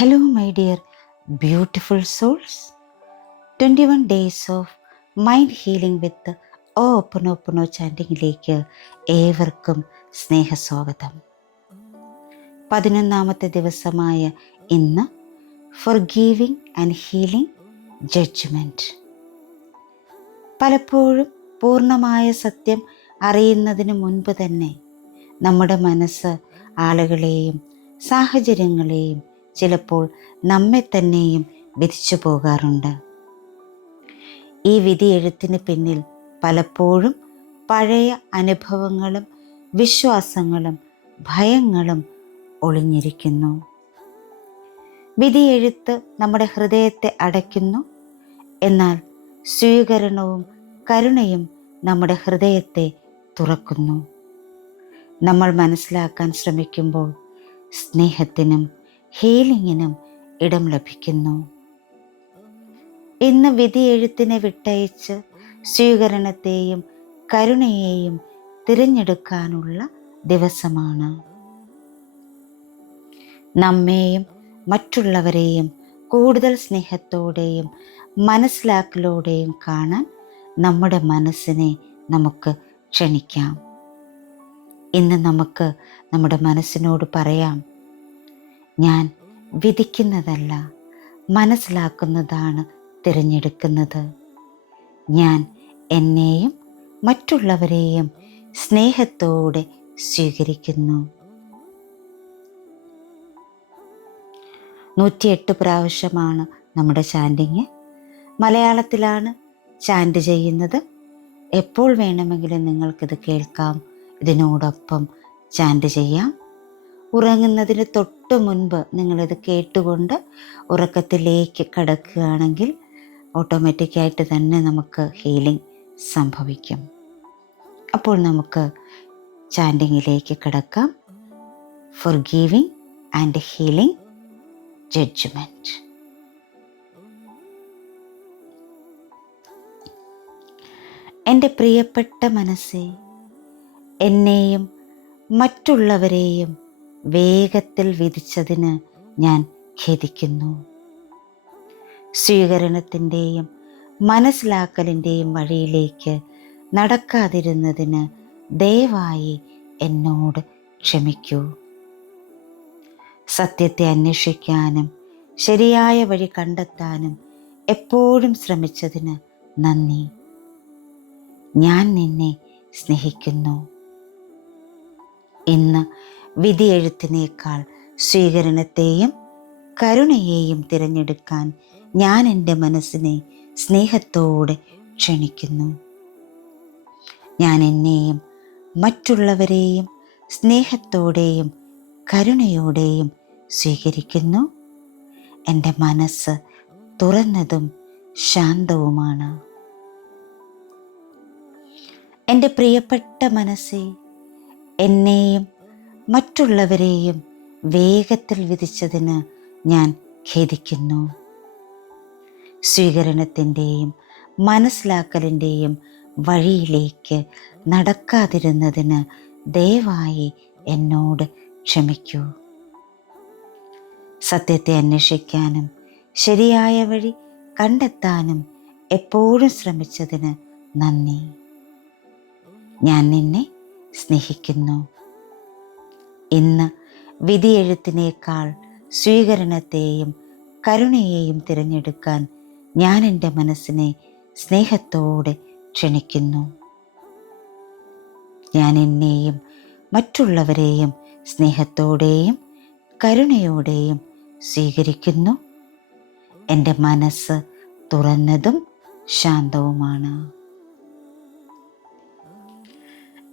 Hello, my dear beautiful souls. 21 days of mind healing with Ho'oponopono ചാൻഡിങ്ങിലേക്ക് ഏവർക്കും സ്നേഹസ്വാഗതം. 11ാമത്തെ ദിവസമായ ഇന്ന് ഫോർഗീവിങ് and healing judgement. പലപ്പോഴും പൂർണ്ണമായ സത്യം അറിയുന്നതിന് മുൻപ് തന്നെ നമ്മുടെ മനസ്സ് ആളുകളെയും സാഹചര്യങ്ങളെയും ചിലപ്പോൾ നമ്മെ തന്നെയും വിധിച്ചു പോകാറുണ്ട്. ഈ വിധി എഴുത്തിന് പിന്നിൽ പലപ്പോഴും പഴയ അനുഭവങ്ങളും വിശ്വാസങ്ങളും ഭയങ്ങളും ഒളിഞ്ഞിരിക്കുന്നു. വിധി എഴുത്ത് നമ്മുടെ ഹൃദയത്തെ അടയ്ക്കുന്നു, എന്നാൽ സ്വീകരണവും കരുണയും നമ്മുടെ ഹൃദയത്തെ തുറക്കുന്നു. നമ്മൾ മനസ്സിലാക്കാൻ ശ്രമിക്കുമ്പോൾ സ്നേഹത്തിനും ഹീലിങ്ങിനും ഇടം ലഭിക്കുന്നു. ഇന്ന് വിധി എഴുത്തിനെ വിട്ടയച്ച് സ്വീകരണത്തെയും കരുണയെയും തിരഞ്ഞെടുക്കാനുള്ള ദിവസമാണ്. നമ്മെയും മറ്റുള്ളവരെയും കൂടുതൽ സ്നേഹത്തോടെയും മനസ്സിലാക്കലോടെയും കാണാൻ നമ്മുടെ മനസ്സിനെ നമുക്ക് ക്ഷണിക്കാം. ഇന്ന് നമുക്ക് നമ്മുടെ മനസ്സിനോട് പറയാം, ഞാൻ വിധിക്കുന്നതല്ല, മനസ്സിലാക്കുന്നതാണ് തിരഞ്ഞെടുക്കുന്നത്. ഞാൻ എന്നെയും മറ്റുള്ളവരെയും സ്നേഹത്തോടെ സ്വീകരിക്കുന്നു. 108 പ്രാവശ്യമാണ് നമ്മുടെ ചാൻഡിങ്. മലയാളത്തിലാണ് ചാൻഡ് ചെയ്യുന്നത്. എപ്പോൾ വേണമെങ്കിലും നിങ്ങൾക്കിത് കേൾക്കാം, ഇതിനോടൊപ്പം ചാൻഡ് ചെയ്യാം. ഉറങ്ങുന്നതിന് തൊട്ട് മുൻപ് നിങ്ങളിത് കേട്ടുകൊണ്ട് ഉറക്കത്തിലേക്ക് കടക്കുകയാണെങ്കിൽ ഓട്ടോമാറ്റിക്കായിട്ട് തന്നെ നമുക്ക് ഹീലിംഗ് സംഭവിക്കും. അപ്പോൾ നമുക്ക് ചാൻഡിങ്ങിലേക്ക് കടക്കാം. ഫോർഗീവിങ് ആൻഡ് ഹീലിംഗ് ജഡ്ജ്മെൻറ്റ്. എൻ്റെ പ്രിയപ്പെട്ട മനസ്സേ, എന്നെയും മറ്റുള്ളവരെയും വേഗത്തിൽ വിധിച്ചതിന് ഞാൻ ഖേദിക്കുന്നു. സ്വീകരണത്തിൻ്റെയും മനസ്സിലാക്കലിൻ്റെയും വഴിയിലേക്ക് നടക്കാതിരുന്നതിന് ദയവായി എന്നോട് ക്ഷമിക്കൂ. സത്യത്തെ അന്വേഷിക്കാനും ശരിയായ വഴി കണ്ടെത്താനും എപ്പോഴും ശ്രമിച്ചതിന് നന്ദി. ഞാൻ നിന്നെ സ്നേഹിക്കുന്നു. ഇന്ന് വിധി എഴുത്തിനേക്കാൾ സ്വീകരണത്തെയും കരുണയെയും തിരഞ്ഞെടുക്കാൻ ഞാൻ എൻ്റെ മനസ്സിനെ സ്നേഹത്തോടെ ക്ഷണിക്കുന്നു. ഞാൻ എന്നെയും മറ്റുള്ളവരെയും സ്നേഹത്തോടെയും കരുണയോടെയും സ്വീകരിക്കുന്നു. എൻ്റെ മനസ്സ് തുറന്നതും ശാന്തവുമാണ്. എൻ്റെ പ്രിയപ്പെട്ട മനസ്സേ, എന്നെയും മറ്റുള്ളവരെയും വേഗത്തിൽ വിധിച്ചതിന് ഞാൻ ഖേദിക്കുന്നു. സ്വീകരണത്തിൻ്റെയും മനസ്സിലാക്കലിൻ്റെയും വഴിയിലേക്ക് നടക്കാതിരുന്നതിന് ദയവായി എന്നോട് ക്ഷമിക്കൂ. സത്യത്തെ അന്വേഷിക്കാനും ശരിയായ വഴി കണ്ടെത്താനും എപ്പോഴും ശ്രമിച്ചതിന് നന്ദി. ഞാൻ നിന്നെ സ്നേഹിക്കുന്നു. ഇന്ന് വിധിയെഴുത്തിനേക്കാൾ സ്വീകരണത്തെയും കരുണയെയും തിരഞ്ഞെടുക്കാൻ ഞാൻ എൻ്റെ മനസ്സിനെ സ്നേഹത്തോടെ ക്ഷണിക്കുന്നു. ഞാൻ എന്നെയും മറ്റുള്ളവരെയും സ്നേഹത്തോടെയും കരുണയോടെയും സ്വീകരിക്കുന്നു. എൻ്റെ മനസ്സ് തുറന്നതും ശാന്തവുമാണ്.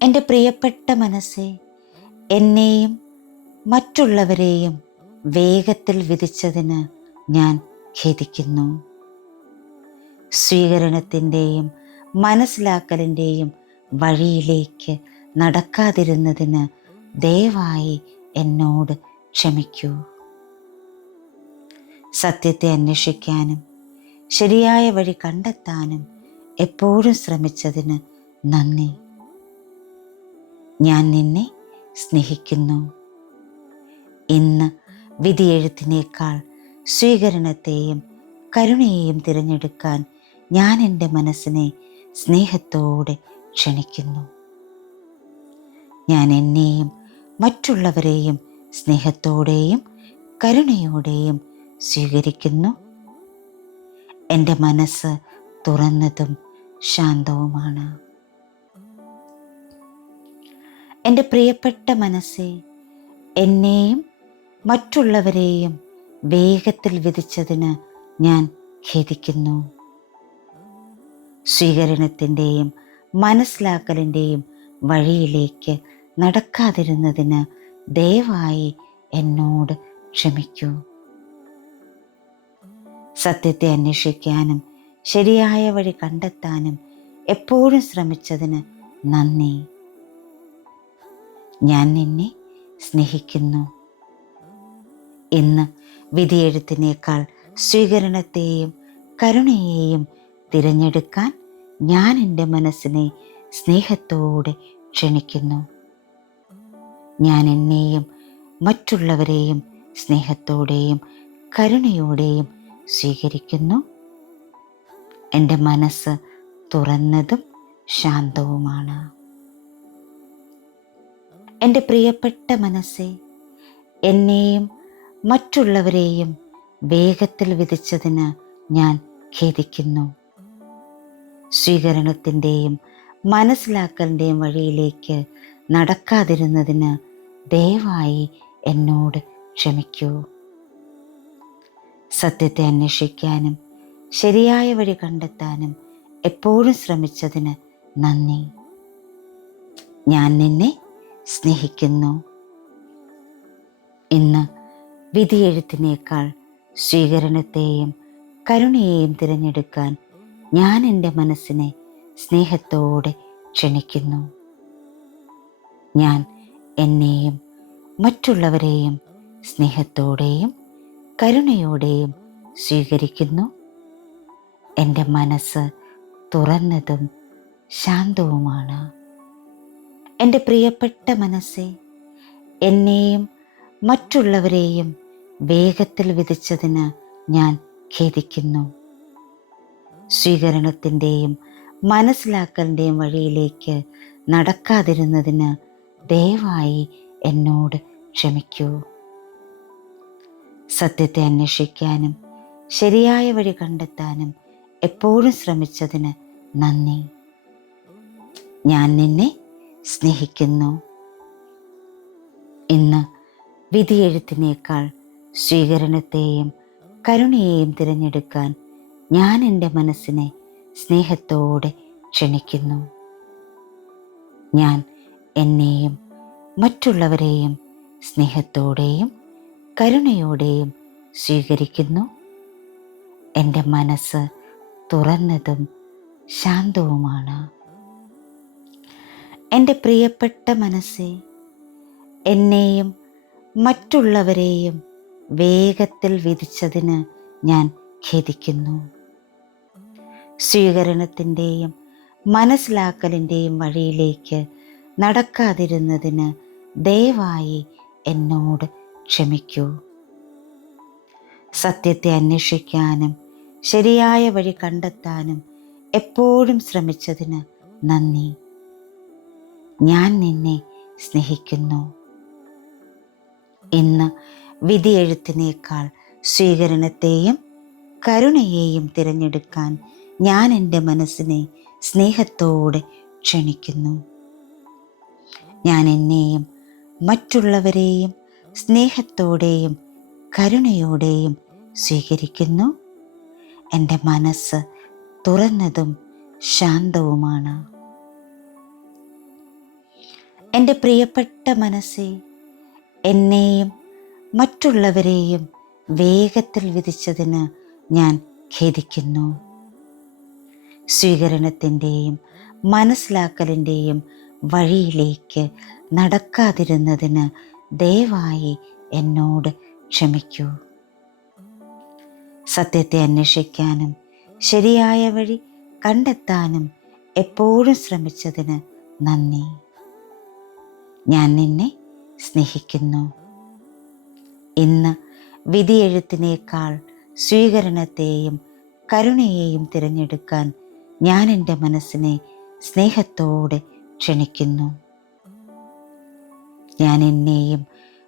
എൻ്റെ പ്രിയപ്പെട്ട മനസ്സേ, എന്നെയും മറ്റുള്ളവരെയും വേഗത്തിൽ വിധിച്ചതിന് ഞാൻ ഖേദിക്കുന്നു. സ്വീകരണത്തിൻ്റെയും മനസ്സിലാക്കലിൻ്റെയും വഴിയിലേക്ക് നടക്കാതിരുന്നതിന് ദയവായി എന്നോട് ക്ഷമിക്കൂ. സത്യത്തെ അന്വേഷിക്കാനും ശരിയായ വഴി കണ്ടെത്താനും എപ്പോഴും ശ്രമിച്ചതിന് നന്ദി. ഞാൻ നിന്നെ സ്നേഹിക്കുന്നു. ഇന്ന് വിധിയെഴുത്തിനേക്കാൾ സ്വീകരണത്തെയും കരുണയെയും തിരഞ്ഞെടുക്കാൻ ഞാൻ എൻ്റെ മനസ്സിനെ സ്നേഹത്തോടെ ക്ഷണിക്കുന്നു. ഞാൻ എന്നെയും മറ്റുള്ളവരെയും സ്നേഹത്തോടെയും കരുണയോടെയും സ്വീകരിക്കുന്നു. എൻ്റെ മനസ്സ് തുറന്നതും ശാന്തവുമാണ്. എൻ്റെ പ്രിയപ്പെട്ട മനസ്സേ, എന്നെയും മറ്റുള്ളവരെയും വേഗത്തിൽ വിധിച്ചതിന് ഞാൻ ഖേദിക്കുന്നു. സ്വീകരണത്തിൻ്റെയും മനസ്സിലാക്കലിൻ്റെയും വഴിയിലേക്ക് നടക്കാതിരുന്നതിന് ദയവായി എന്നോട് ക്ഷമിക്കൂ. സത്യത്തെ അന്വേഷിക്കാനും ശരിയായ വഴി കണ്ടെത്താനും എപ്പോഴും ശ്രമിച്ചതിന് നന്ദി. ഞാൻ നിന്നെ സ്നേഹിക്കുന്നു. ഇന്ന് വിധിയെഴുത്തിനേക്കാൾ സ്വീകരണത്തെയും കരുണയെയും തിരഞ്ഞെടുക്കാൻ ഞാൻ എൻ്റെ മനസ്സിനെ സ്നേഹത്തോടെ ക്ഷണിക്കുന്നു. ഞാൻ എന്നെയും മറ്റുള്ളവരെയും സ്നേഹത്തോടെയും കരുണയോടെയും സ്വീകരിക്കുന്നു. എൻ്റെ മനസ്സ് തുറന്നതും ശാന്തവുമാണ്. എൻ്റെ പ്രിയപ്പെട്ട മനസ്സേ, എന്നെയും മറ്റുള്ളവരെയും വേഗത്തിൽ വിധിച്ചതിന് ഞാൻ ഖേദിക്കുന്നു. സ്വീകരണത്തിൻ്റെയും മനസ്സിലാക്കലിൻ്റെയും വഴിയിലേക്ക് നടക്കാതിരുന്നതിന് ദയവായി എന്നോട് ക്ഷമിക്കൂ. സത്യത്തെ അന്വേഷിക്കാനും ശരിയായ വഴി കണ്ടെത്താനും എപ്പോഴും ശ്രമിച്ചതിന് നന്ദി. ഞാൻ നിന്നെ സ്നേഹിക്കുന്നു. ഇന്ന് വിധിയെഴുത്തിനേക്കാൾ സ്വീകരണത്തെയും കരുണയെയും തിരഞ്ഞെടുക്കാൻ ഞാൻ എൻ്റെ മനസ്സിനെ സ്നേഹത്തോടെ ക്ഷണിക്കുന്നു. ഞാൻ എന്നെയും മറ്റുള്ളവരെയും സ്നേഹത്തോടെയും കരുണയോടെയും സ്വീകരിക്കുന്നു. എൻ്റെ മനസ്സ് തുറന്നതും ശാന്തവുമാണ്. എൻ്റെ പ്രിയപ്പെട്ട മനസ്സേ, എന്നെയും മറ്റുള്ളവരെയും വേഗത്തിൽ വിധിച്ചതിന് ഞാൻ ഖേദിക്കുന്നു. സ്വീകരണത്തിൻ്റെയും മനസ്സിലാക്കലിൻ്റെയും വഴിയിലേക്ക് നടക്കാതിരുന്നതിന് ദയവായി എന്നോട് ക്ഷമിക്കൂ. സത്യത്തെ അന്വേഷിക്കാനും ശരിയായ വഴി കണ്ടെത്താനും എപ്പോഴും ശ്രമിച്ചതിന് നന്ദി. ഞാൻ നിന്നെ സ്നേഹിക്കുന്നു. ഇന്ന് വിധിയെഴുത്തിനേക്കാൾ സ്വീകരണത്തെയും കരുണയെയും തിരഞ്ഞെടുക്കാൻ ഞാൻ എൻ്റെ മനസ്സിനെ സ്നേഹത്തോടെ ക്ഷണിക്കുന്നു. ഞാൻ എന്നെയും മറ്റുള്ളവരെയും സ്നേഹത്തോടെയും കരുണയോടെയും സ്വീകരിക്കുന്നു. എൻ്റെ മനസ്സ് തുറന്നതും ശാന്തവുമാണ്. എൻ്റെ പ്രിയപ്പെട്ട മനസ്സേ, എന്നെയും മറ്റുള്ളവരെയും വേഗത്തിൽ വിധിച്ചതിന് ഞാൻ ഖേദിക്കുന്നു. സ്വീകരണത്തിൻ്റെയും മനസ്സിലാക്കലിൻ്റെയും വഴിയിലേക്ക് നടക്കാതിരുന്നതിന് ദയവായി എന്നോട് ക്ഷമിക്കൂ. സത്യത്തെ അന്വേഷിക്കാനും ശരിയായ വഴി കണ്ടെത്താനും എപ്പോഴും ശ്രമിച്ചതിന് നന്ദി. ഞാൻ നിന്നെ സ്നേഹിക്കുന്നു. ഇന്ന് വിധിയെഴുത്തിനേക്കാൾ സ്വീകരണത്തെയും കരുണയെയും തിരഞ്ഞെടുക്കാൻ ഞാൻ എൻ്റെ മനസ്സിനെ സ്നേഹത്തോടെ ക്ഷണിക്കുന്നു. ഞാൻ എന്നെയും മറ്റുള്ളവരെയും സ്നേഹത്തോടെയും കരുണയോടെയും സ്വീകരിക്കുന്നു. എൻ്റെ മനസ്സ് തുറന്നതും ശാന്തവുമാണ്. എൻ്റെ പ്രിയപ്പെട്ട മനസ്സേ, എന്നെയും മറ്റുള്ളവരെയും വേഗത്തിൽ വിധിച്ചതിന് ഞാൻ ഖേദിക്കുന്നു. സ്വീകരണത്തിൻ്റെയും മനസ്സിലാക്കലിൻ്റെയും വഴിയിലേക്ക് നടക്കാതിരുന്നതിന് ദയവായി എന്നോട് ക്ഷമിക്കൂ. സത്യത്തെ അന്വേഷിക്കാനും ശരിയായ വഴി കണ്ടെത്താനും എപ്പോഴും ശ്രമിച്ചതിന് നന്ദി. ഞാൻ നിന്നെ സ്നേഹിക്കുന്നു. ഇന്ന് വിധിയെഴുത്തിനേക്കാൾ സ്വീകരണത്തെയും കരുണയെയും തിരഞ്ഞെടുക്കാൻ ഞാൻ എൻ്റെ മനസ്സിനെ സ്നേഹത്തോടെ ക്ഷണിക്കുന്നു. ഞാൻ എന്നെയും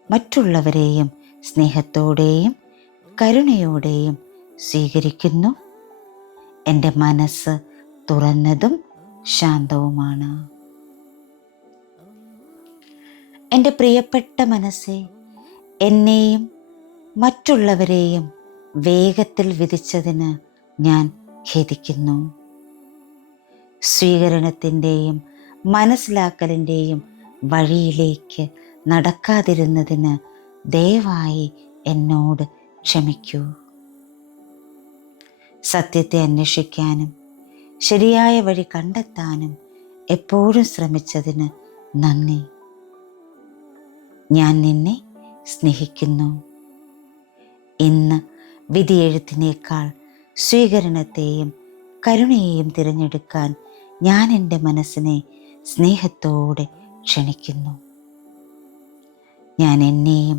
മറ്റുള്ളവരെയും സ്നേഹത്തോടെയും കരുണയോടെയും സ്വീകരിക്കുന്നു. എൻ്റെ മനസ്സ് തുറന്നതും ശാന്തവുമാണ്. എൻ്റെ പ്രിയപ്പെട്ട മനസ്സേ, എന്നെയും മറ്റുള്ളവരെയും വേഗത്തിൽ വിധിച്ചതിന് ഞാൻ ഖേദിക്കുന്നു. സ്വീകരണത്തിൻ്റെയും മനസ്സിലാക്കലിൻ്റെയും വഴിയിലേക്ക് നടക്കാതിരുന്നതിന് ദയവായി എന്നോട് ക്ഷമിക്കൂ. സത്യത്തെ അന്വേഷിക്കാനും ശരിയായ വഴി കണ്ടെത്താനും എപ്പോഴും ശ്രമിച്ചതിന് നന്ദി. ഞാൻ നിന്നെ സ്നേഹിക്കുന്നു. ഇന്ന് വിധിയെഴുത്തിനേക്കാൾ സ്വീകരണത്തെയും കരുണയെയും തിരഞ്ഞെടുക്കാൻ ഞാൻ എൻ്റെ മനസ്സിനെ സ്നേഹത്തോടെ ക്ഷണിക്കുന്നു. ഞാൻ എന്നെയും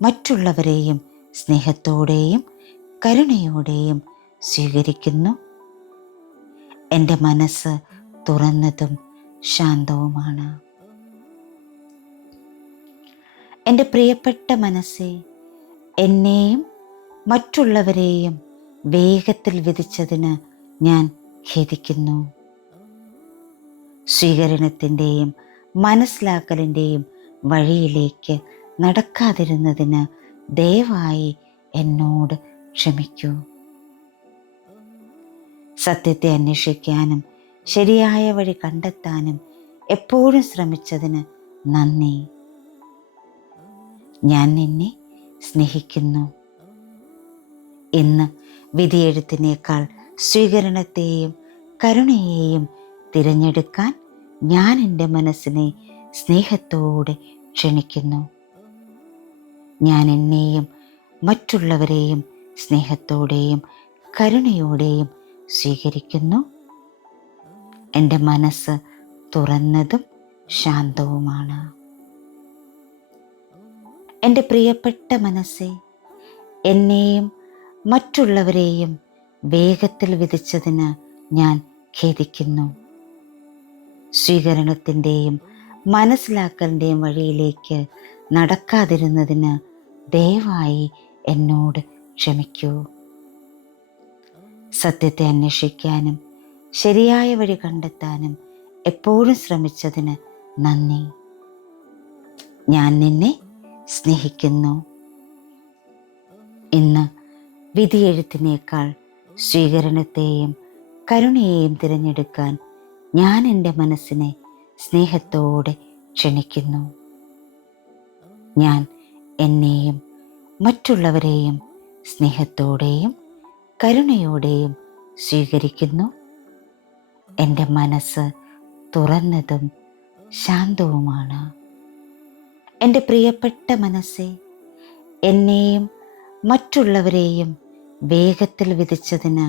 മറ്റുള്ളവരെയും സ്നേഹത്തോടെയും കരുണയോടെയും സ്വീകരിക്കുന്നു. എൻ്റെ മനസ്സ് തുറന്നതും ശാന്തവുമാണ്. എൻ്റെ പ്രിയപ്പെട്ട മനസ്സേ, എന്നെയും മറ്റുള്ളവരെയും വേഗത്തിൽ വിധിച്ചതിന് ഞാൻ ഖേദിക്കുന്നു. സ്വീകരണത്തിൻ്റെയും മനസ്സിലാക്കലിൻ്റെയും വഴിയിലേക്ക് നടക്കാതിരുന്നതിന് ദയവായി എന്നോട് ക്ഷമിക്കൂ. സത്യത്തെ അന്വേഷിക്കാനും ശരിയായ വഴി കണ്ടെത്താനും എപ്പോഴും ശ്രമിച്ചതിന് നന്ദി. ഞാൻ നിന്നെ സ്നേഹിക്കുന്നു. ഇന്ന് വിധിയെഴുത്തിനേക്കാൾ സ്വീകരണത്തെയും കരുണയെയും തിരഞ്ഞെടുക്കാൻ ഞാൻ എൻ്റെ മനസ്സിനെ സ്നേഹത്തോടെ ക്ഷണിക്കുന്നു. ഞാൻ എന്നെയും മറ്റുള്ളവരെയും സ്നേഹത്തോടെയും കരുണയോടെയും സ്വീകരിക്കുന്നു. എൻ്റെ മനസ്സ് തുറന്നതും ശാന്തവുമാണ്. എൻ്റെ പ്രിയപ്പെട്ട മനസ്സേ, എന്നെയും മറ്റുള്ളവരെയും വേഗത്തിൽ വിധിച്ചതിന് ഞാൻ ഖേദിക്കുന്നു. സ്വീകരണത്തിൻ്റെയും മനസ്സിലാക്കലിൻ്റെയും വഴിയിലേക്ക് നടക്കാതിരുന്നതിന് ദയവായി എന്നോട് ക്ഷമിക്കൂ. സത്യത്തെ അന്വേഷിക്കാനും ശരിയായ വഴി കണ്ടെത്താനും എപ്പോഴും ശ്രമിച്ചതിന് നന്ദി. ഞാൻ നിന്നെ സ്നേഹിക്കുന്നു. ഇന്ന് വിധിയെഴുത്തിനേക്കാൾ സ്വീകരണത്തെയും കരുണയെയും തിരഞ്ഞെടുക്കാൻ ഞാൻ എൻ്റെ മനസ്സിനെ സ്നേഹത്തോടെ ക്ഷണിക്കുന്നു. ഞാൻ എന്നെയും മറ്റുള്ളവരെയും സ്നേഹത്തോടെയും കരുണയോടെയും സ്വീകരിക്കുന്നു. എൻ്റെ മനസ്സ് തുറന്നതും ശാന്തവുമാണ്. എൻ്റെ പ്രിയപ്പെട്ട മനസ്സേ, എന്നെയും മറ്റുള്ളവരെയും വേഗത്തിൽ വിധിച്ചതിന്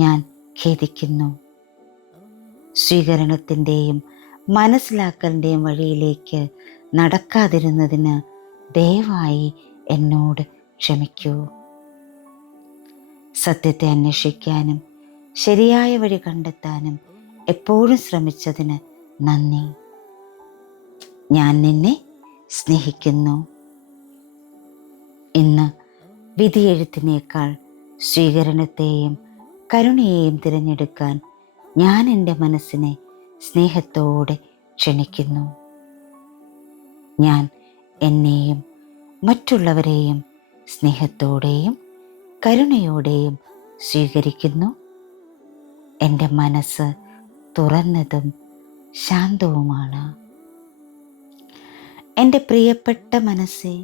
ഞാൻ ഖേദിക്കുന്നു. സ്വീകരണത്തിൻ്റെയും മനസ്സിലാക്കലിൻ്റെയും വഴിയിലേക്ക് നടക്കാതിരുന്നതിന് ദയവായി എന്നോട് ക്ഷമിക്കൂ. സത്യത്തെ അന്വേഷിക്കാനും ശരിയായ വഴി കണ്ടെത്താനും എപ്പോഴും ശ്രമിച്ചതിന് നന്ദി. ഞാൻ നിന്നെ സ്നേഹിക്കുന്നു. ഇന്ന് വിധിയെഴുത്തിനേക്കാൾ സ്വീകരണത്തെയും കരുണയെയും തിരഞ്ഞെടുക്കാൻ ഞാൻ എൻ്റെ മനസ്സിനെ സ്നേഹത്തോടെ ക്ഷണിക്കുന്നു. ഞാൻ എന്നെയും മറ്റുള്ളവരെയും സ്നേഹത്തോടെയും കരുണയോടെയും സ്വീകരിക്കുന്നു. എൻ്റെ മനസ്സ് തുറന്നതും ശാന്തവുമാണ്. എൻ്റെ പ്രിയപ്പെട്ട മനസ്സേ,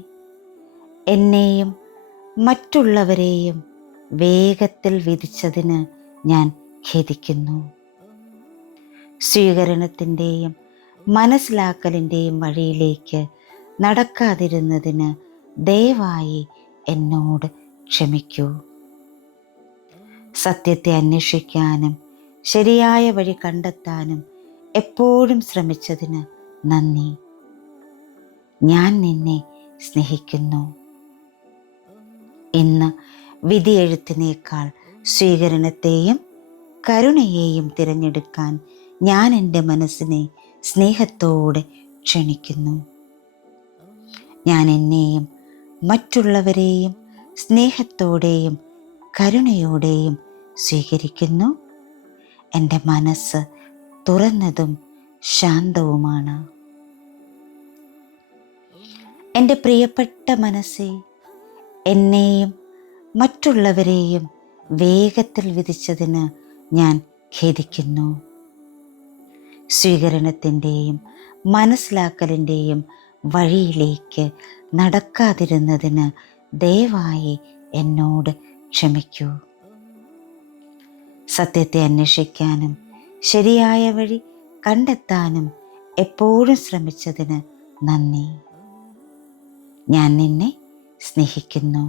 എന്നെയും മറ്റുള്ളവരെയും വേഗത്തിൽ വിധിച്ചതിന് ഞാൻ ഖേദിക്കുന്നു. സ്വീകരണത്തിൻ്റെയും മനസ്സിലാക്കലിൻ്റെയും വഴിയിലേക്ക് നടക്കാതിരുന്നതിന് ദയവായി എന്നോട് ക്ഷമിക്കൂ. സത്യത്തെ അന്വേഷിക്കാനും ശരിയായ വഴി കണ്ടെത്താനും എപ്പോഴും ശ്രമിച്ചതിന് നന്ദി. ഞാൻ നിന്നെ സ്നേഹിക്കുന്നു. ഇന്ന് വിധിയെഴുത്തിനേക്കാൾ സ്വീകരണത്തെയും കരുണയെയും തിരഞ്ഞെടുക്കാൻ ഞാൻ എൻ്റെ മനസ്സിനെ സ്നേഹത്തോടെ ക്ഷണിക്കുന്നു. ഞാൻ എന്നെയും മറ്റുള്ളവരെയും സ്നേഹത്തോടെയും കരുണയോടെയും സ്വീകരിക്കുന്നു. എൻ്റെ മനസ്സ് തുറന്നതും ശാന്തവുമാണ്. എൻ്റെ പ്രിയപ്പെട്ട മനസ്സേ, എന്നെയും മറ്റുള്ളവരെയും വേഗത്തിൽ വിധിച്ചതിന് ഞാൻ ഖേദിക്കുന്നു. സ്വീകരണത്തിൻ്റെയും മനസ്സിലാക്കലിൻ്റെയും വഴിയിലേക്ക് നടക്കാതിരുന്നതിന് ദയവായി എന്നോട് ക്ഷമിക്കൂ. സത്യത്തെ അന്വേഷിക്കാനും ശരിയായ വഴി കണ്ടെത്താനും എപ്പോഴും ശ്രമിച്ചതിന് നന്ദി. ഞാൻ നിന്നെ സ്നേഹിക്കുന്നു.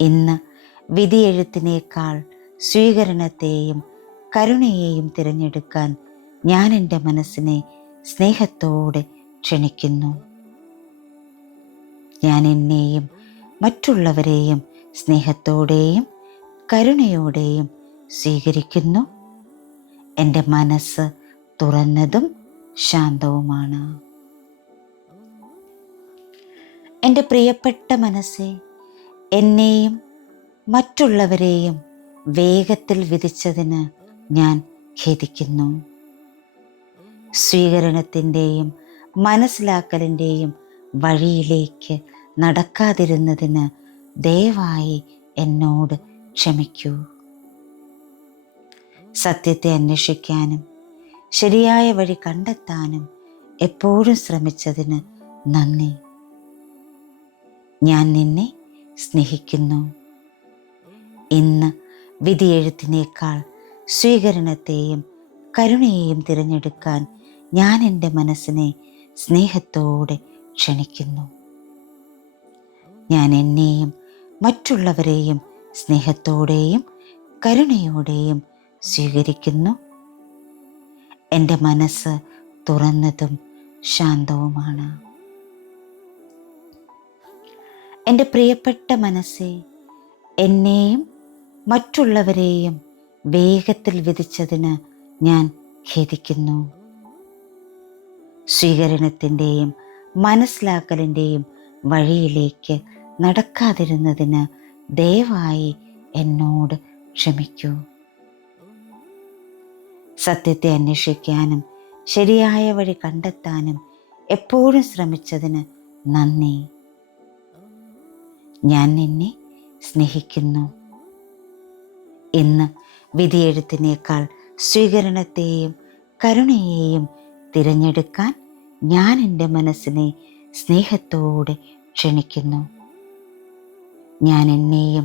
ഇന്ന് വിധിയെഴുത്തിനേക്കാൾ സ്വീകരണത്തെയും കരുണയെയും തിരഞ്ഞെടുക്കാൻ ഞാൻ എൻ്റെ മനസ്സിനെ സ്നേഹത്തോടെ ക്ഷണിക്കുന്നു. ഞാൻ എന്നെയും മറ്റുള്ളവരെയും സ്നേഹത്തോടെയും കരുണയോടെയും സ്വീകരിക്കുന്നു. എൻ്റെ മനസ്സ് തുറന്നതും ശാന്തവുമാണ്. എൻ്റെ പ്രിയപ്പെട്ട മനസ്സേ, എന്നെയും മറ്റുള്ളവരെയും വേഗത്തിൽ വിധിച്ചതിന് ഞാൻ ഖേദിക്കുന്നു. സ്വീകരണത്തിൻ്റെയും മനസ്സിലാക്കലിൻ്റെയും വഴിയിലേക്ക് നടക്കാതിരുന്നതിന് ദയവായി എന്നോട് ക്ഷമിക്കൂ. സത്യത്തെ അന്വേഷിക്കാനും ശരിയായ വഴി കണ്ടെത്താനും എപ്പോഴും ശ്രമിച്ചതിന് നന്ദി. ഞാൻ നിന്നെ സ്നേഹിക്കുന്നു. ഇന്ന് വിധിയെഴുത്തിനേക്കാൾ സ്വീകരണത്തെയും കരുണയെയും തിരഞ്ഞെടുക്കാൻ ഞാൻ എൻ്റെ മനസ്സിനെ സ്നേഹത്തോടെ ക്ഷണിക്കുന്നു. ഞാൻ എന്നെയും മറ്റുള്ളവരെയും സ്നേഹത്തോടെയും കരുണയോടെയും സ്വീകരിക്കുന്നു. എൻ്റെ മനസ്സ് തുറന്നതും ശാന്തവുമാണ്. എൻ്റെ പ്രിയപ്പെട്ട മനസ്സേ, എന്നെയും മറ്റുള്ളവരെയും വേഗത്തിൽ വിധിച്ചതിന് ഞാൻ ഖേദിക്കുന്നു. സ്വീകരണത്തിൻ്റെയും മനസ്സിലാക്കലിൻ്റെയും വഴിയിലേക്ക് നടക്കാതിരുന്നതിന് ദയവായി എന്നോട് ക്ഷമിക്കൂ. സത്യത്തെ അന്വേഷിക്കാനും ശരിയായ വഴി കണ്ടെത്താനും എപ്പോഴും ശ്രമിച്ചതിന് നന്ദി. ഞാൻ നിന്നെ സ്നേഹിക്കുന്നു. ഇന്ന് വിധിയെഴുത്തിനേക്കാൾ സ്വീകരണത്തെയും കരുണയെയും തിരഞ്ഞെടുക്കാൻ ഞാൻ എൻ്റെ മനസ്സിനെ സ്നേഹത്തോടെ ക്ഷണിക്കുന്നു. ഞാൻ എന്നെയും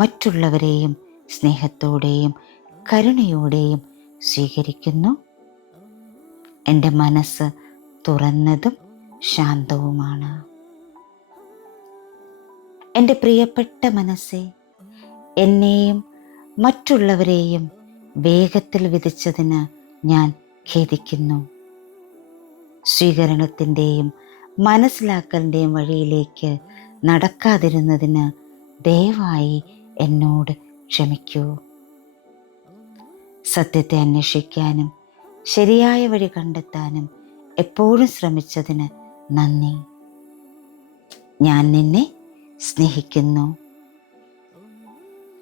മറ്റുള്ളവരെയും സ്നേഹത്തോടെയും കരുണയോടെയും സ്വീകരിക്കുന്നു. എൻ്റെ മനസ്സ് തുറന്നതും ശാന്തവുമാണ്. എൻ്റെ പ്രിയപ്പെട്ട മനസ്സേ, എന്നെയും മറ്റുള്ളവരെയും വേഗത്തിൽ വിധിച്ചതിന് ഞാൻ ഖേദിക്കുന്നു. സ്വീകരണത്തിൻ്റെയും മനസ്സിലാക്കലിൻ്റെയും വഴിയിലേക്ക് നടക്കാതിരുന്നതിന് ദയവായി എന്നോട് ക്ഷമിക്കൂ. സത്യത്തെ അന്വേഷിക്കാനും ശരിയായ വഴി കണ്ടെത്താനും എപ്പോഴും ശ്രമിച്ചതിന് നന്ദി. ഞാൻ നിന്നെ സ്നേഹിക്കുന്നു.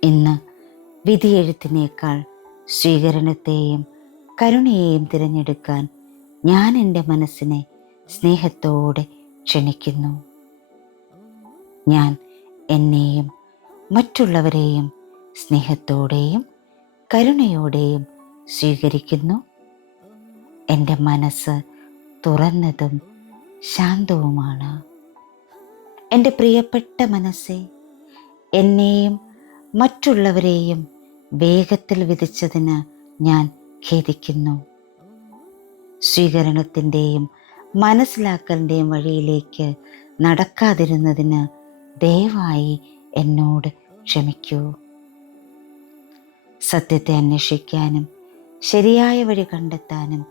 ഇന്ന് വിധിയെഴുത്തിനേക്കാൾ സ്വീകരണത്തെയും കരുണയെയും തിരഞ്ഞെടുക്കാൻ ഞാൻ എൻ്റെ മനസ്സിനെ സ്നേഹത്തോടെ ക്ഷണിക്കുന്നു. ഞാൻ എന്നെയും മറ്റുള്ളവരെയും സ്നേഹത്തോടെയും കരുണയോടെയും സ്വീകരിക്കുന്നു. എൻ്റെ മനസ്സ് തുറന്നതും ശാന്തവുമാണ്. എൻ്റെ പ്രിയപ്പെട്ട മനസ്സേ, എന്നെയും മറ്റുള്ളവരെയും വേഗത്തിൽ വിധിച്ചതിന് ഞാൻ ഖേദിക്കുന്നു. സ്വീകരണത്തിൻ്റെയും മനസ്സിലാക്കലിൻ്റെയും വഴിയിലേക്ക് നടക്കാതിരുന്നതിന് ദയവായി എന്നോട് ക്ഷമിക്കൂ. സത്യത്തെ അന്വേഷിക്കാനും ശരിയായ വഴി കണ്ടെത്താനും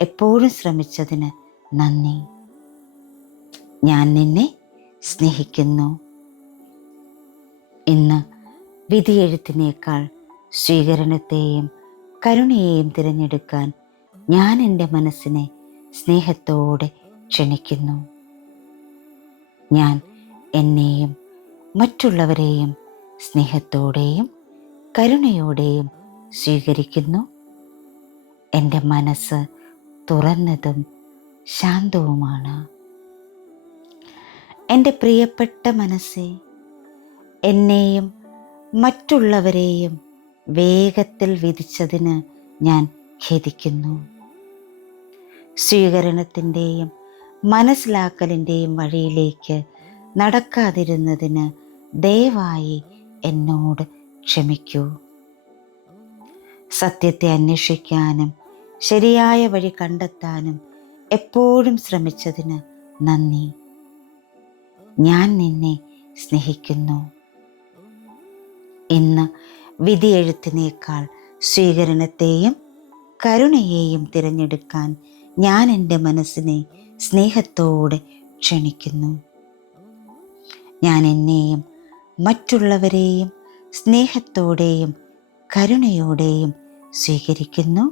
എപ്പോഴും ശ്രമിച്ചതിന് നന്ദി. ഞാൻ നിന്നെ സ്നേഹിക്കുന്നു. ഇന്ന് വിധിയെഴുത്തിനേക്കാൾ സ്വീകരണത്തെയും കരുണയെയും തിരഞ്ഞെടുക്കാൻ ഞാൻ എൻ്റെ മനസ്സിനെ സ്നേഹത്തോടെ ക്ഷണിക്കുന്നു. ഞാൻ എന്നെയും മറ്റുള്ളവരെയും സ്നേഹത്തോടെയും കരുണയോടെയും സ്വീകരിക്കുന്നു. എൻ്റെ മനസ്സ് തുറന്നതും ശാന്തവുമാണ്. എൻ്റെ പ്രിയപ്പെട്ട മനസ്സേ, എന്നെയും മറ്റുള്ളവരെയും വേഗത്തിൽ വിധിച്ചതിന് ഞാൻ ഖേദിക്കുന്നു. സ്വീകരണത്തിൻ്റെയും മനസ്സിലാക്കലിൻ്റെയും വഴിയിലേക്ക് നടക്കാതിരുന്നതിന് ദയവായി എന്നോട് ക്ഷമിക്കൂ. സത്യത്തെ അന്വേഷിക്കാനും ശരിയായ വഴി കണ്ടെത്താനും എപ്പോഴും ശ്രമിച്ചതിന് നന്ദി. ഞാൻ നിന്നെ സ്നേഹിക്കുന്നു. ഇന്ന് വിധിയെഴുത്തിനേക്കാൾ സ്വീകരണത്തെയും കരുണയെയും തിരഞ്ഞെടുക്കാൻ ഞാൻ എൻ്റെ മനസ്സിനെ സ്നേഹത്തോടെ ക്ഷണിക്കുന്നു. ഞാൻ എന്നെയും മറ്റുള്ളവരെയും സ്നേഹത്തോടെയും കരുണയോടെയും സ്വീകരിക്കുന്നു.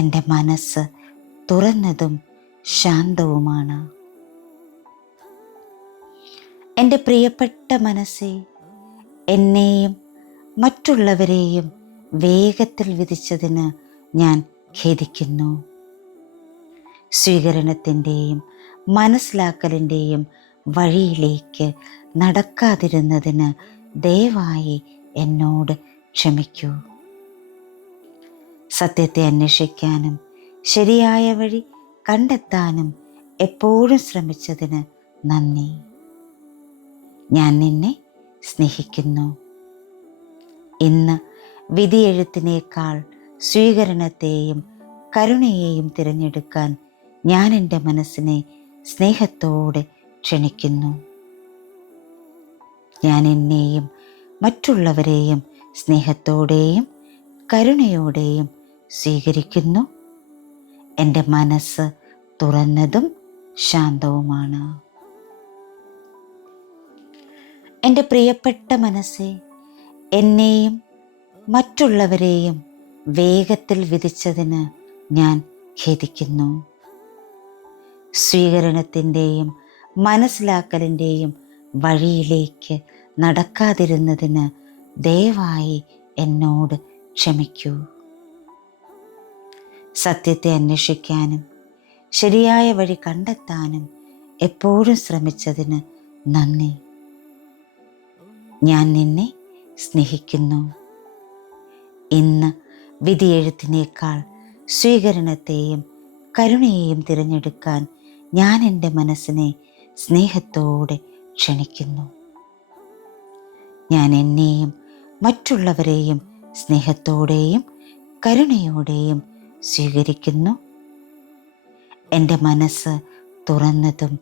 എൻ്റെ മനസ്സ് തുറന്നതും ശാന്തവുമാണ്. എൻ്റെ പ്രിയപ്പെട്ട മനസ്സേ, എന്നെയും മറ്റുള്ളവരെയും വേഗത്തിൽ വിധിച്ചതിന് ഞാൻ ഖേദിക്കുന്നു. സ്വീകരണത്തിൻ്റെയും മനസ്സിലാക്കലിൻ്റെയും വഴിയിലേക്ക് നടക്കാതിരുന്നതിന് ദയവായി എന്നോട് ക്ഷമിക്കൂ. സത്യത്തെ അന്വേഷിക്കാനും ശരിയായ വഴി കണ്ടെത്താനും എപ്പോഴും ശ്രമിച്ചതിന് നന്ദി. ഞാൻ നിന്നെ സ്നേഹിക്കുന്നു. ഇന്ന് വിധിയെഴുത്തിനേക്കാൾ സ്വീകരണത്തെയും കരുണയെയും തിരഞ്ഞെടുക്കാൻ ഞാൻ എൻ്റെ മനസ്സിനെ സ്നേഹത്തോടെ ക്ഷണിക്കുന്നു. ഞാൻ എന്നെയും മറ്റുള്ളവരെയും സ്നേഹത്തോടെയും കരുണയോടെയും സ്വീകരിക്കുന്നു. എൻ്റെ മനസ്സ് തുറന്നതും ശാന്തവുമാണ്. എൻ്റെ പ്രിയപ്പെട്ട മനസ്സേ, എന്നെയും മറ്റുള്ളവരെയും വേഗത്തിൽ വിധിച്ചതിന് ഞാൻ ഖേദിക്കുന്നു. സ്വീകരണത്തിൻ്റെയും മനസ്സിലാക്കലിൻ്റെയും വഴിയിലേക്ക് നടക്കാതിരുന്നതിന് ദയവായി എന്നോട് ക്ഷമിക്കൂ. സത്യത്തെ അന്വേഷിക്കാനും ശരിയായ വഴി കണ്ടെത്താനും എപ്പോഴും ശ്രമിച്ചതിന് നന്ദി. ഞാൻ നിന്നെ സ്നേഹിക്കുന്നു. ഇന്ന് വിധിയെഴുത്തിനേക്കാൾ സ്വീകരണത്തെയും കരുണയെയും തിരഞ്ഞെടുക്കാൻ ഞാൻ എൻ്റെ മനസ്സിനെ സ്നേഹത്തോടെ ക്ഷണിക്കുന്നു. ഞാൻ എന്നെയും മറ്റുള്ളവരെയും സ്നേഹത്തോടെയും കരുണയോടെയും സ്വീകരിക്കുന്നു. എൻ്റെ മനസ്സ് തുറന്നതും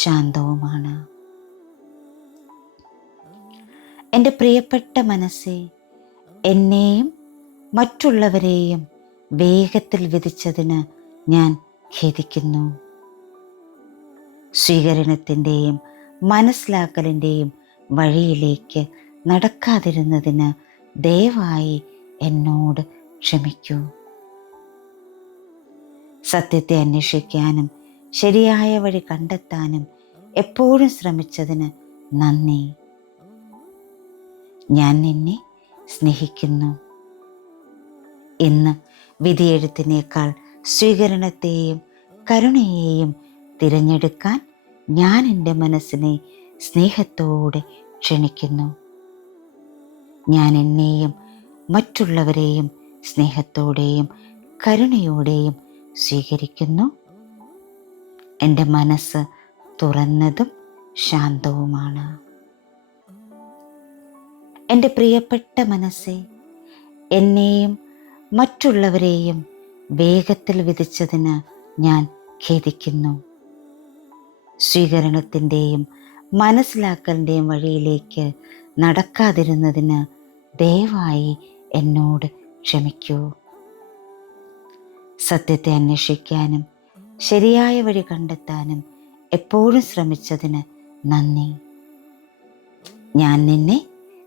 ശാന്തവുമാണ്. എൻ്റെ പ്രിയപ്പെട്ട മനസ്സേ, എന്നെയും മറ്റുള്ളവരെയും വേഗത്തിൽ വിധിച്ചതിന് ഞാൻ ഖേദിക്കുന്നു. സ്വീകരണത്തിൻ്റെയും മനസ്സിലാക്കലിൻ്റെയും വഴിയിലേക്ക് നടക്കാതിരുന്നതിന് ദയവായി എന്നോട് ക്ഷമിക്കൂ. സത്യത്തെ അന്വേഷിക്കാനും ശരിയായ വഴി കണ്ടെത്താനും എപ്പോഴും ശ്രമിച്ചതിന് നന്ദി. ഞാൻ നിന്നെ സ്നേഹിക്കുന്നു. ഇന്ന് വിധിയെഴുത്തിനേക്കാൾ സ്വീകരണത്തെയും കരുണയെയും തിരഞ്ഞെടുക്കാൻ ഞാൻ എൻ്റെ മനസ്സിനെ സ്നേഹത്തോടെ ക്ഷണിക്കുന്നു. ഞാൻ എന്നെയും മറ്റുള്ളവരെയും സ്നേഹത്തോടെയും കരുണയോടെയും സ്വീകരിക്കുന്നു. എൻ്റെ മനസ്സ് തുറന്നതും ശാന്തവുമാണ്. എൻ്റെ പ്രിയപ്പെട്ട മനസ്സേ, എന്നെയും മറ്റുള്ളവരെയും വേഗത്തിൽ വിധിച്ചതിന് ഞാൻ ഖേദിക്കുന്നു. സ്വീകരണത്തിൻ്റെയും മനസ്സിലാക്കലിൻ്റെയും വഴിയിലേക്ക് നടക്കാതിരുന്നതിന് ദയവായി എന്നോട് ക്ഷമിക്കൂ. സത്യത്തെ അന്വേഷിക്കാനും ശരിയായ വഴി കണ്ടെത്താനും എപ്പോഴും ശ്രമിച്ചതിന് നന്ദി. ഞാൻ നിന്നെ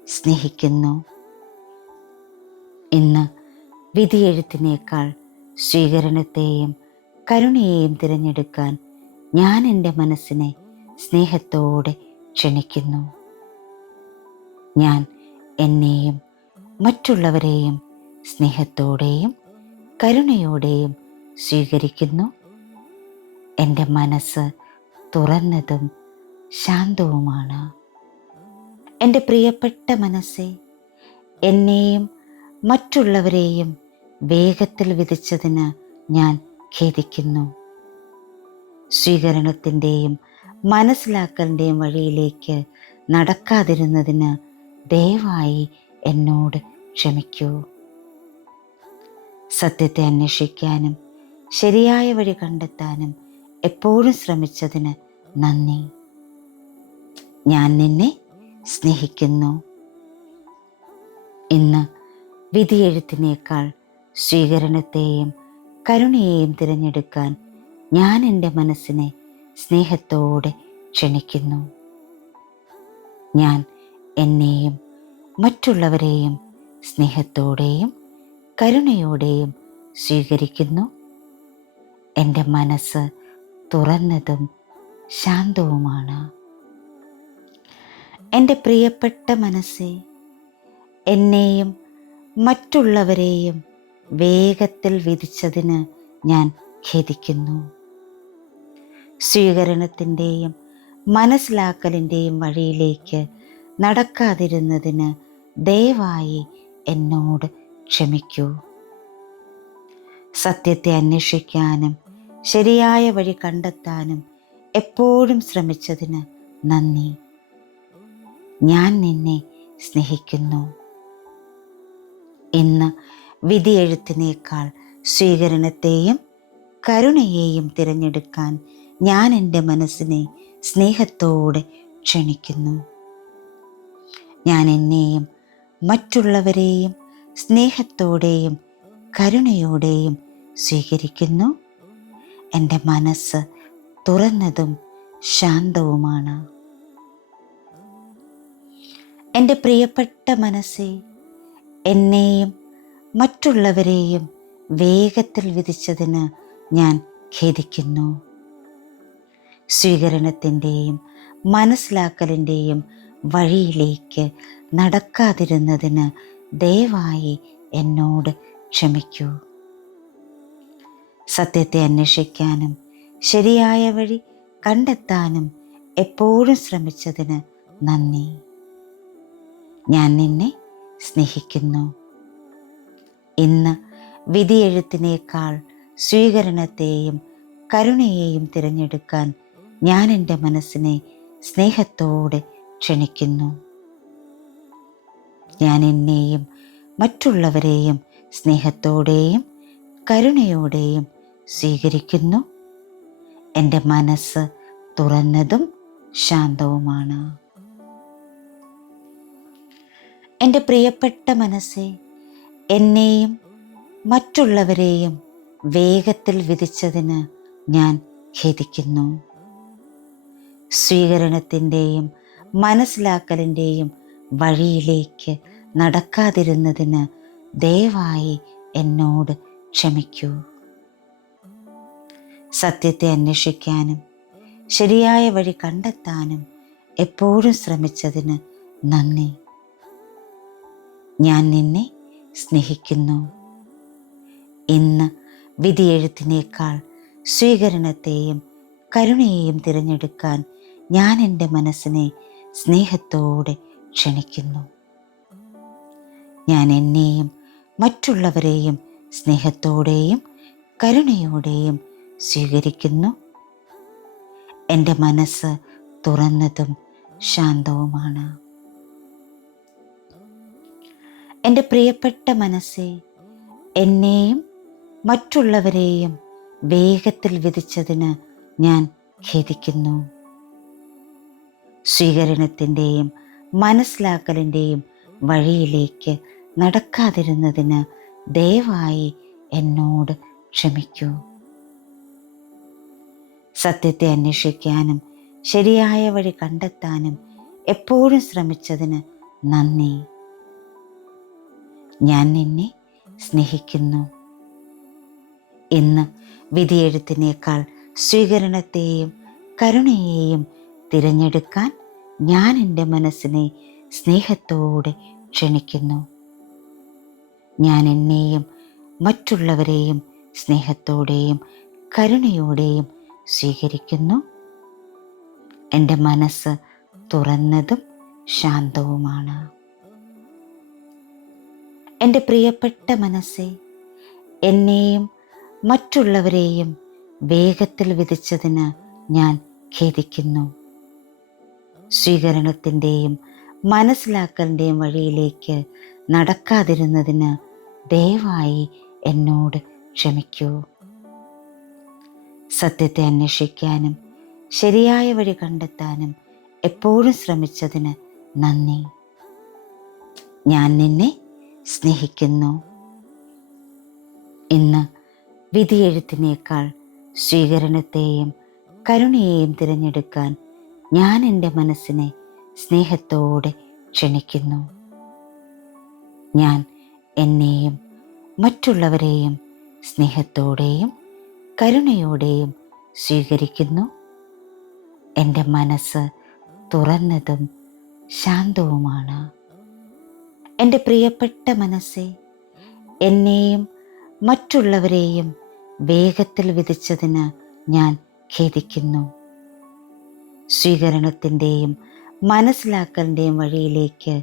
സ്നേഹിക്കുന്നു. ഇന്ന് വിധിയെഴുത്തിനേക്കാൾ സ്വീകരണത്തെയും കരുണയെയും തിരഞ്ഞെടുക്കാൻ ഞാൻ എൻ്റെ മനസ്സിനെ സ്നേഹത്തോടെ ക്ഷണിക്കുന്നു. ഞാൻ എന്നെയും മറ്റുള്ളവരെയും സ്നേഹത്തോടെയും കരുണയോടെയും സ്വീകരിക്കുന്നു. എൻ്റെ മനസ്സ് തുറന്നതും ശാന്തവുമാണ്. എൻ്റെ പ്രിയപ്പെട്ട മനസ്സേ, എന്നെയും മറ്റുള്ളവരെയും വേഗത്തിൽ വിധിച്ചതിന് ഞാൻ ഖേദിക്കുന്നു. സ്വീകരണത്തിൻ്റെയും മനസ്സിലാക്കലിൻ്റെയും വഴിയിലേക്ക് നടക്കാതിരുന്നതിന് ദയവായി എന്നോട് ക്ഷമിക്കൂ. സത്യത്തെ അന്വേഷിക്കാനും ശരിയായ വഴി കണ്ടെത്താനും എപ്പോഴും ശ്രമിച്ചതിന് നന്ദി. ഞാൻ നിന്നെ സ്നേഹിക്കുന്നു. ഇന്ന് വിധിയെഴുത്തിനേക്കാൾ സ്വീകരണത്തെയും കരുണയെയും തിരഞ്ഞെടുക്കാൻ ഞാൻ എൻ്റെ മനസ്സിനെ സ്നേഹത്തോടെ ക്ഷണിക്കുന്നു. ഞാൻ എന്നെയും മറ്റുള്ളവരെയും സ്നേഹത്തോടെയും കരുണയോടെയും സ്വീകരിക്കുന്നു. എൻ്റെ മനസ്സ് തുറന്നതും ശാന്തവുമാണ്. എൻ്റെ പ്രിയപ്പെട്ട മനസ്സേ, എന്നെയും മറ്റുള്ളവരെയും വേഗത്തിൽ വിധിച്ചതിന് ഞാൻ ഖേദിക്കുന്നു. സ്വീകരണത്തിൻ്റെയും മനസ്സിലാക്കലിൻ്റെയും വഴിയിലേക്ക് നടക്കാതിരുന്നതിന് ദയവായി എന്നോട് ക്ഷമിക്കൂ. സത്യത്തെ അന്വേഷിക്കാനും ശരിയായ വഴി കണ്ടെത്താനും എപ്പോഴും ശ്രമിച്ചതിന് നന്ദി. ഞാൻ നിന്നെ സ്നേഹിക്കുന്നു. ഇന്ന് വിധിയെഴുത്തിനേക്കാൾ സ്വീകരണത്തെയും കരുണയെയും തിരഞ്ഞെടുക്കാൻ ഞാൻ എൻ്റെ മനസ്സിനെ സ്നേഹത്തോടെ ക്ഷണിക്കുന്നു. ഞാൻ എന്നെയും മറ്റുള്ളവരെയും സ്നേഹത്തോടെയും കരുണയോടെയും സ്വീകരിക്കുന്നു. എൻ്റെ മനസ്സ് തുറന്നതും ശാന്തവുമാണ്. എൻ്റെ പ്രിയപ്പെട്ട മനസ്സേ, എന്നെയും മറ്റുള്ളവരെയും വേഗത്തിൽ വിധിച്ചതിന് ഞാൻ ഖേദിക്കുന്നു. സ്വീകരണത്തിൻ്റെയും മനസ്സിലാക്കലിൻ്റെയും വഴിയിലേക്ക് നടക്കാതിരുന്നതിന് ദയവായി എന്നോട് ക്ഷമിക്കൂ. സത്യത്തെ അന്വേഷിക്കാനും ശരിയായ വഴി കണ്ടെത്താനും എപ്പോഴും ശ്രമിച്ചതിന് നന്ദി. ഞാൻ നിന്നെ സ്നേഹിക്കുന്നു. ഇന്ന് വിധിയെഴുത്തിനേക്കാൾ സ്വീകരണത്തെയും കരുണയെയും തിരഞ്ഞെടുക്കാൻ ഞാൻ എൻ്റെ മനസ്സിനെ സ്നേഹത്തോടെ ക്ഷണിക്കുന്നു. ഞാൻ എന്നെയും മറ്റുള്ളവരെയും സ്നേഹത്തോടെയും കരുണയോടെയും സ്വീകരിക്കുന്നു. എൻ്റെ മനസ്സ് തുറന്നതും ശാന്തവുമാണ്. എൻ്റെ പ്രിയപ്പെട്ട മനസ്സേ, എന്നെയും മറ്റുള്ളവരെയും വേഗത്തിൽ വിധിച്ചതിന് ഞാൻ ഖേദിക്കുന്നു. സ്വീകരണത്തിൻ്റെയും മനസ്സിലാക്കലിൻ്റെയും വഴിയിലേക്ക് നടക്കാതിരുന്നതിന് ദയവായി എന്നോട് ക്ഷമിക്കൂ. സത്യത്തെ അന്വേഷിക്കാനും ശരിയായ വഴി കണ്ടെത്താനും എപ്പോഴും ശ്രമിച്ചതിന് നന്ദി. ഞാൻ നിന്നെ സ്നേഹിക്കുന്നു. ഇന്ന് വിധിയെഴുത്തിനേക്കാൾ സ്വീകരണത്തെയും കരുണയെയും തിരഞ്ഞെടുക്കാൻ ഞാൻ എൻ്റെ മനസ്സിനെ സ്നേഹത്തോടെ ക്ഷണിക്കുന്നു. ഞാൻ എന്നെയും മറ്റുള്ളവരെയും സ്നേഹത്തോടെയും കരുണയോടെയും സ്വീകരിക്കുന്നു. എൻ്റെ മനസ്സ് തുറന്നതും ശാന്തവുമാണ്. എൻ്റെ പ്രിയപ്പെട്ട മനസ്സേ, എന്നെയും മറ്റുള്ളവരെയും വേഗത്തിൽ വിധിച്ചതിന് ഞാൻ ഖേദിക്കുന്നു. സ്വീകരണത്തിൻ്റെയും മനസ്സിലാക്കലിൻ്റെയും വഴിയിലേക്ക് നടക്കാതിരുന്നതിന് ദയവായി എന്നോട് ക്ഷമിക്കൂ. സത്യത്തെ അന്വേഷിക്കാനും ശരിയായ വഴി കണ്ടെത്താനും എപ്പോഴും ശ്രമിച്ചതിന് നന്ദി. ഞാൻ നിന്നെ സ്നേഹിക്കുന്നു. ഇന്ന് വിധിയെഴുത്തിനേക്കാൾ സ്വീകരണത്തെയും കരുണയെയും തിരഞ്ഞെടുക്കാൻ ഞാൻ എൻ്റെ മനസ്സിനെ സ്നേഹത്തോടെ ക്ഷണിക്കുന്നു. ഞാൻ എന്നെയും മറ്റുള്ളവരെയും സ്നേഹത്തോടെയും കരുണയോടെയും സ്വീകരിക്കുന്നു. എൻ്റെ മനസ്സ് തുറന്നതും ശാന്തവുമാണ്. എൻ്റെ പ്രിയപ്പെട്ട മനസ്സേ, എന്നെയും മറ്റുള്ളവരെയും വേഗത്തിൽ വിധിച്ചതിന് ഞാൻ ഖേദിക്കുന്നു. സ്വീകരണത്തിൻ്റെയും മനസ്സിലാക്കലിൻ്റെയും വഴിയിലേക്ക് നടക്കാതിരുന്നതിന് ദയവായി എന്നോട് ക്ഷമിക്കൂ. സത്യത്തെ അന്വേഷിക്കാനും ശരിയായ വഴി കണ്ടെത്താനും എപ്പോഴും ശ്രമിച്ചതിന് നന്ദി. ഞാൻ നിന്നെ സ്നേഹിക്കുന്നു. ഇന്ന് വിധിയെഴുത്തിനേക്കാൾ സ്വീകരണത്തെയും കരുണയെയും തിരഞ്ഞെടുക്കാൻ ഞാൻ എൻ്റെ മനസ്സിനെ സ്നേഹത്തോടെ ക്ഷണിക്കുന്നു. ഞാൻ എന്നെയും മറ്റുള്ളവരെയും സ്നേഹത്തോടെയും കരുണയോടെയും സ്വീകരിക്കുന്നു. എൻ്റെ മനസ്സ് തുറന്നതും ശാന്തവുമാണ്. എൻ്റെ പ്രിയപ്പെട്ട മനസ്സേ, എന്നെയും മറ്റുള്ളവരെയും വേഗത്തിൽ വിധിച്ചതിന് ഞാൻ ഖേദിക്കുന്നു. സ്വീകരണത്തിൻ്റെയും മനസ്സിലാക്കലിൻ്റെയും വഴിയിലേക്ക്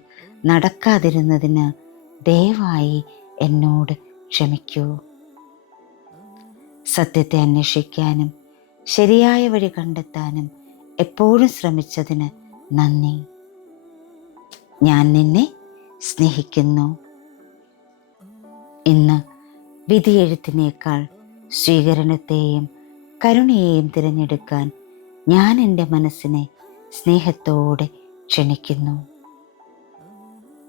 നടക്കാതിരുന്നതിന് ദയവായി എന്നോട് ക്ഷമിക്കൂ. സത്യത്തെ അന്വേഷിക്കാനും ശരിയായ വഴി കണ്ടെത്താനും എപ്പോഴും ശ്രമിച്ചതിന് നന്ദി. ഞാൻ നിന്നെ സ്നേഹിക്കുന്നു. ഇന്ന് വിധിയെഴുത്തിനേക്കാൾ സ്വീകരണത്തെയും കരുണയെയും തിരഞ്ഞെടുക്കാൻ ഞാൻ എൻ്റെ മനസ്സിനെ സ്നേഹത്തോടെ ക്ഷണിക്കുന്നു.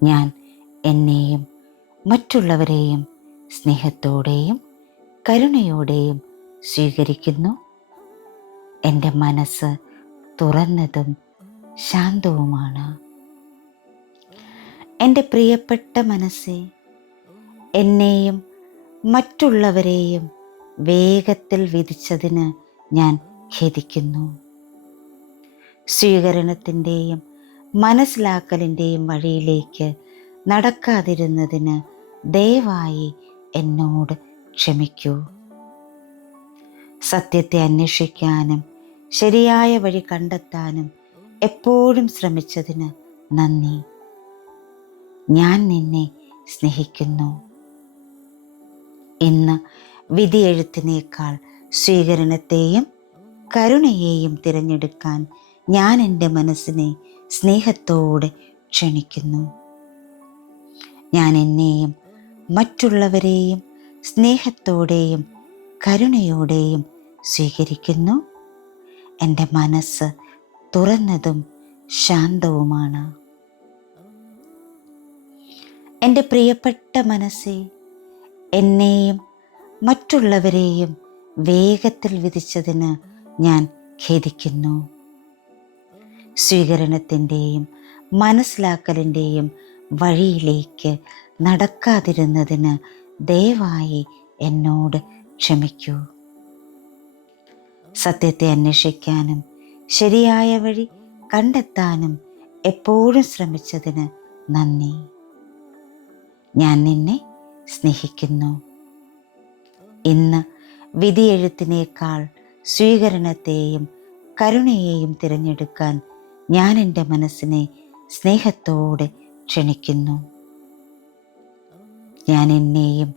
ഞാൻ എന്നെയും മറ്റുള്ളവരെയും സ്നേഹത്തോടെയും കരുണയോടെയും സ്വീകരിക്കുന്നു. എൻ്റെ മനസ്സ് തുറന്നതും ശാന്തവുമാണ്. എൻ്റെ പ്രിയപ്പെട്ട മനസ്സേ, എന്നെയും മറ്റുള്ളവരെയും വേഗത്തിൽ വിധിച്ചതിന് ഞാൻ ഖേദിക്കുന്നു. സ്വീകരണത്തിൻ്റെയും മനസ്സിലാക്കലിൻ്റെയും വഴിയിലേക്ക് നടക്കാതിരുന്നതിന് ദയവായി എന്നോട് ക്ഷമിക്കൂ. സത്യത്തെ അന്വേഷിക്കാനും ശരിയായ വഴി കണ്ടെത്താനും എപ്പോഴും ശ്രമിച്ചതിന് നന്ദി. ഞാൻ നിന്നെ സ്നേഹിക്കുന്നു. ഇന്ന് വിധിയെഴുത്തിനേക്കാൾ സ്വീകരണത്തെയും കരുണയെയും തിരഞ്ഞെടുക്കാൻ ഞാൻ എൻ്റെ മനസ്സിനെ സ്നേഹത്തോടെ ക്ഷണിക്കുന്നു. ഞാൻ എന്നെയും മറ്റുള്ളവരെയും സ്നേഹത്തോടെയും കരുണയോടെയും സ്വീകരിക്കുന്നു. എൻ്റെ മനസ്സ് തുറന്നതും ശാന്തവുമാണ്. എൻ്റെ പ്രിയപ്പെട്ട മനസ്സേ, എന്നെയും മറ്റുള്ളവരെയും വേഗത്തിൽ വിധിച്ചതിന് ഞാൻ ഖേദിക്കുന്നു. സ്വീകരണത്തിൻ്റെയും മനസ്സിലാക്കലിൻ്റെയും വഴിയിലേക്ക് നടക്കാതിരുന്നതിന് ദയവായി എന്നോട് ക്ഷമിക്കൂ. സത്യത്തെ അന്വേഷിക്കാനും ശരിയായ വഴി കണ്ടെത്താനും എപ്പോഴും ശ്രമിച്ചതിന് നന്ദി. ഞാൻ നിന്നെ സ്നേഹിക്കുന്നു. ഇന്ന് വിധിയെഴുത്തിനേക്കാൾ സ്വീകരണത്തെയും കരുണയെയും തിരഞ്ഞെടുക്കാൻ ഞാൻ എൻ്റെ മനസ്സിനെ സ്നേഹത്തോടെ ക്ഷണിക്കുന്നു. ഞാൻ എന്നെയും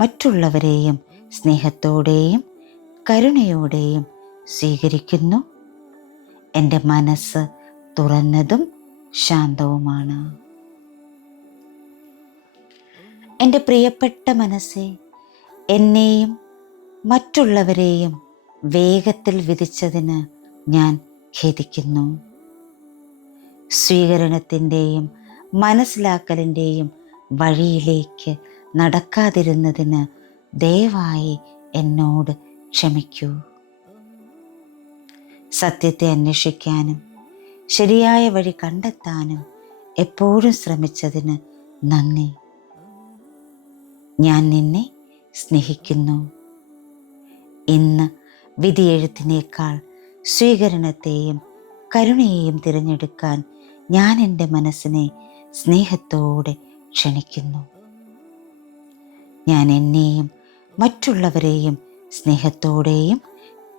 മറ്റുള്ളവരെയും സ്നേഹത്തോടെയും കരുണയോടെയും സ്വീകരിക്കുന്നു. എൻ്റെ മനസ്സ് തുറന്നതും ശാന്തവുമാണ്. എൻ്റെ പ്രിയപ്പെട്ട മനസ്സേ, എന്നെയും മറ്റുള്ളവരെയും വേഗത്തിൽ വിധിച്ചതിന് ഞാൻ ഖേദിക്കുന്നു. സ്വീകരണത്തിൻ്റെയും മനസ്സിലാക്കലിൻ്റെയും വഴിയിലേക്ക് നടക്കാതിരുന്നതിന് ദയവായി എന്നോട് ക്ഷമിക്കൂ. സത്യത്തെ അന്വേഷിക്കാനും ശരിയായ വഴി കണ്ടെത്താനും എപ്പോഴും ശ്രമിച്ചതിന് നന്ദി. ഞാൻ നിന്നെ സ്നേഹിക്കുന്നു. ഇന്ന് വിധിയെഴുത്തിനേക്കാൾ സ്വീകരണത്തെയും കരുണയെയും തിരഞ്ഞെടുക്കാൻ ഞാൻ എൻ്റെ മനസ്സിനെ സ്നേഹത്തോടെ ക്ഷണിക്കുന്നു. ഞാൻ എന്നെയും മറ്റുള്ളവരെയും സ്നേഹത്തോടെയും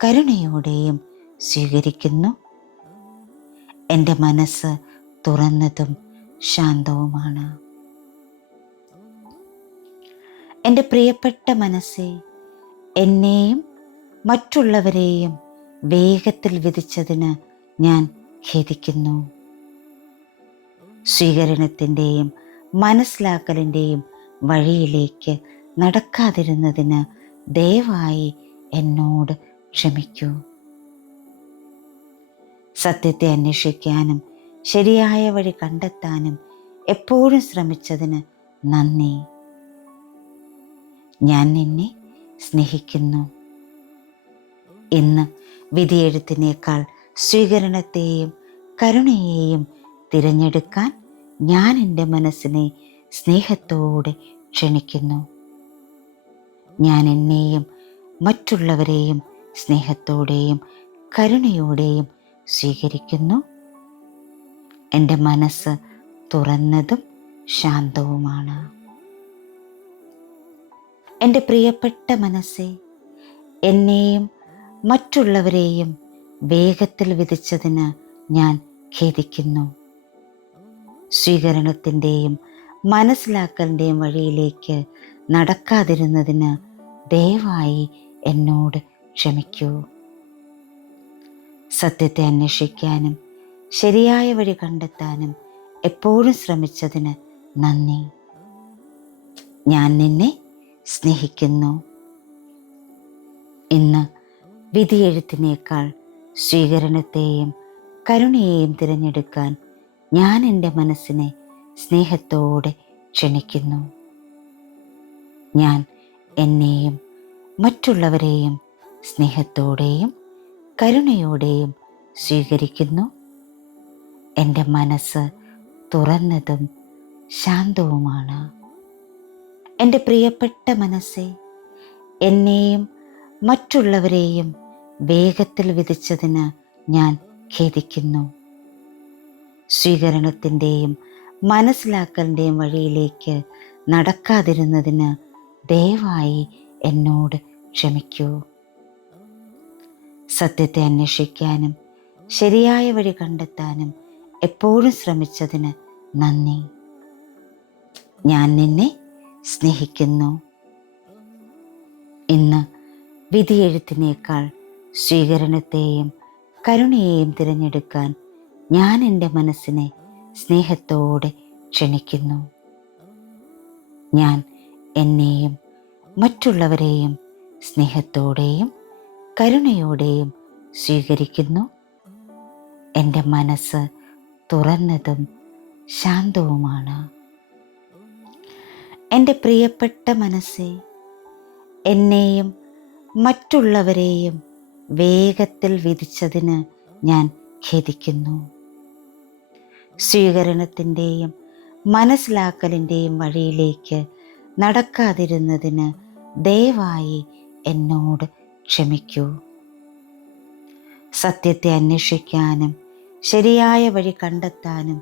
കരുണയോടെയും സ്വീകരിക്കുന്നു. എൻ്റെ മനസ്സ് തുറന്നതും ശാന്തവുമാണ്. എൻ്റെ പ്രിയപ്പെട്ട മനസ്സേ, എന്നെയും മറ്റുള്ളവരെയും വേഗത്തിൽ വിധിച്ചതിന് ഞാൻ ഖേദിക്കുന്നു. സ്വീകരണത്തിൻ്റെയും മനസ്സിലാക്കലിൻ്റെയും വഴിയിലേക്ക് നടക്കാതിരുന്നതിന് ദയവായി എന്നോട് ക്ഷമിക്കൂ. സത്യത്തെ അന്വേഷിക്കാനും ശരിയായ വഴി കണ്ടെത്താനും എപ്പോഴും ശ്രമിച്ചതിന് നന്ദി. ഞാൻ നിന്നെ സ്നേഹിക്കുന്നു. ഇന്ന് വിധിയെഴുത്തിനേക്കാൾ സ്വീകരണത്തെയും കരുണയെയും തിരഞ്ഞെടുക്കാൻ ഞാൻ എൻ്റെ മനസ്സിനെ സ്നേഹത്തോടെ ക്ഷണിക്കുന്നു. ഞാൻ എന്നെയും മറ്റുള്ളവരെയും സ്നേഹത്തോടെയും കരുണയോടെയും സ്വീകരിക്കുന്നു. എൻ്റെ മനസ്സ് തുറന്നതും ശാന്തവുമാണ്. എൻ്റെ പ്രിയപ്പെട്ട മനസ്സേ, എന്നെയും മറ്റുള്ളവരെയും വേഗത്തിൽ വിധിച്ചതിന് ഞാൻ ഖേദിക്കുന്നു. സ്വീകരണത്തിൻ്റെയും മനസ്സിലാക്കലിൻ്റെയും വഴിയിലേക്ക് നടക്കാതിരുന്നതിന് ദയവായി എന്നോട് ക്ഷമിക്കൂ. സത്യത്തെ അന്വേഷിക്കാനും ശരിയായ വഴി കണ്ടെത്താനും എപ്പോഴും ശ്രമിച്ചതിന് നന്ദി. ഞാൻ നിന്നെ സ്നേഹിക്കുന്നു. ഇന്ന് വിധിയെഴുത്തിനേക്കാൾ സ്വീകരണത്തെയും കരുണയെയും തിരഞ്ഞെടുക്കാൻ ഞാൻ എൻ്റെ മനസ്സിനെ സ്നേഹത്തോടെ ക്ഷണിക്കുന്നു. ഞാൻ എന്നെയും മറ്റുള്ളവരെയും സ്നേഹത്തോടെയും കരുണയോടെയും സ്വീകരിക്കുന്നു. എൻ്റെ മനസ്സ് തുറന്നതും ശാന്തവുമാണ്. എൻ്റെ പ്രിയപ്പെട്ട മനസ്സേ, എന്നെയും മറ്റുള്ളവരെയും വേഗത്തിൽ വിധിച്ചതിന് ഞാൻ ഖേദിക്കുന്നു. സ്വീകരണത്തിൻ്റെയും മനസ്സിലാക്കലിൻ്റെയും വഴിയിലേക്ക് നടക്കാതിരുന്നതിന് ദയവായി എന്നോട് ക്ഷമിക്കൂ. സത്യത്തെ അന്വേഷിക്കാനും ശരിയായ വഴി കണ്ടെത്താനും എപ്പോഴും ശ്രമിച്ചതിന് നന്ദി. ഞാൻ നിന്നെ സ്നേഹിക്കുന്നു. ഇന്ന് വിധിയെഴുത്തിനേക്കാൾ സ്വീകരണത്തെയും കരുണയെയും തിരഞ്ഞെടുക്കാൻ ഞാൻ എൻ്റെ മനസ്സിനെ സ്നേഹത്തോടെ ക്ഷണിക്കുന്നു. ഞാൻ എന്നെയും മറ്റുള്ളവരെയും സ്നേഹത്തോടെയും കരുണയോടെയും സ്വീകരിക്കുന്നു. എൻ്റെ മനസ്സ് തുറന്നതും ശാന്തവുമാണ്. എൻ്റെ പ്രിയപ്പെട്ട മനസ്സേ, എന്നെയും മറ്റുള്ളവരെയും വേഗത്തിൽ വിധിച്ചതിന് ഞാൻ ഖേദിക്കുന്നു. സ്വീകരണത്തിൻ്റെയും മനസ്സിലാക്കലിൻ്റെയും വഴിയിലേക്ക് നടക്കാതിരുന്നതിന് ദയവായി എന്നോട് ക്ഷമിക്കൂ. സത്യത്തെ അന്വേഷിക്കാനും ശരിയായ വഴി കണ്ടെത്താനും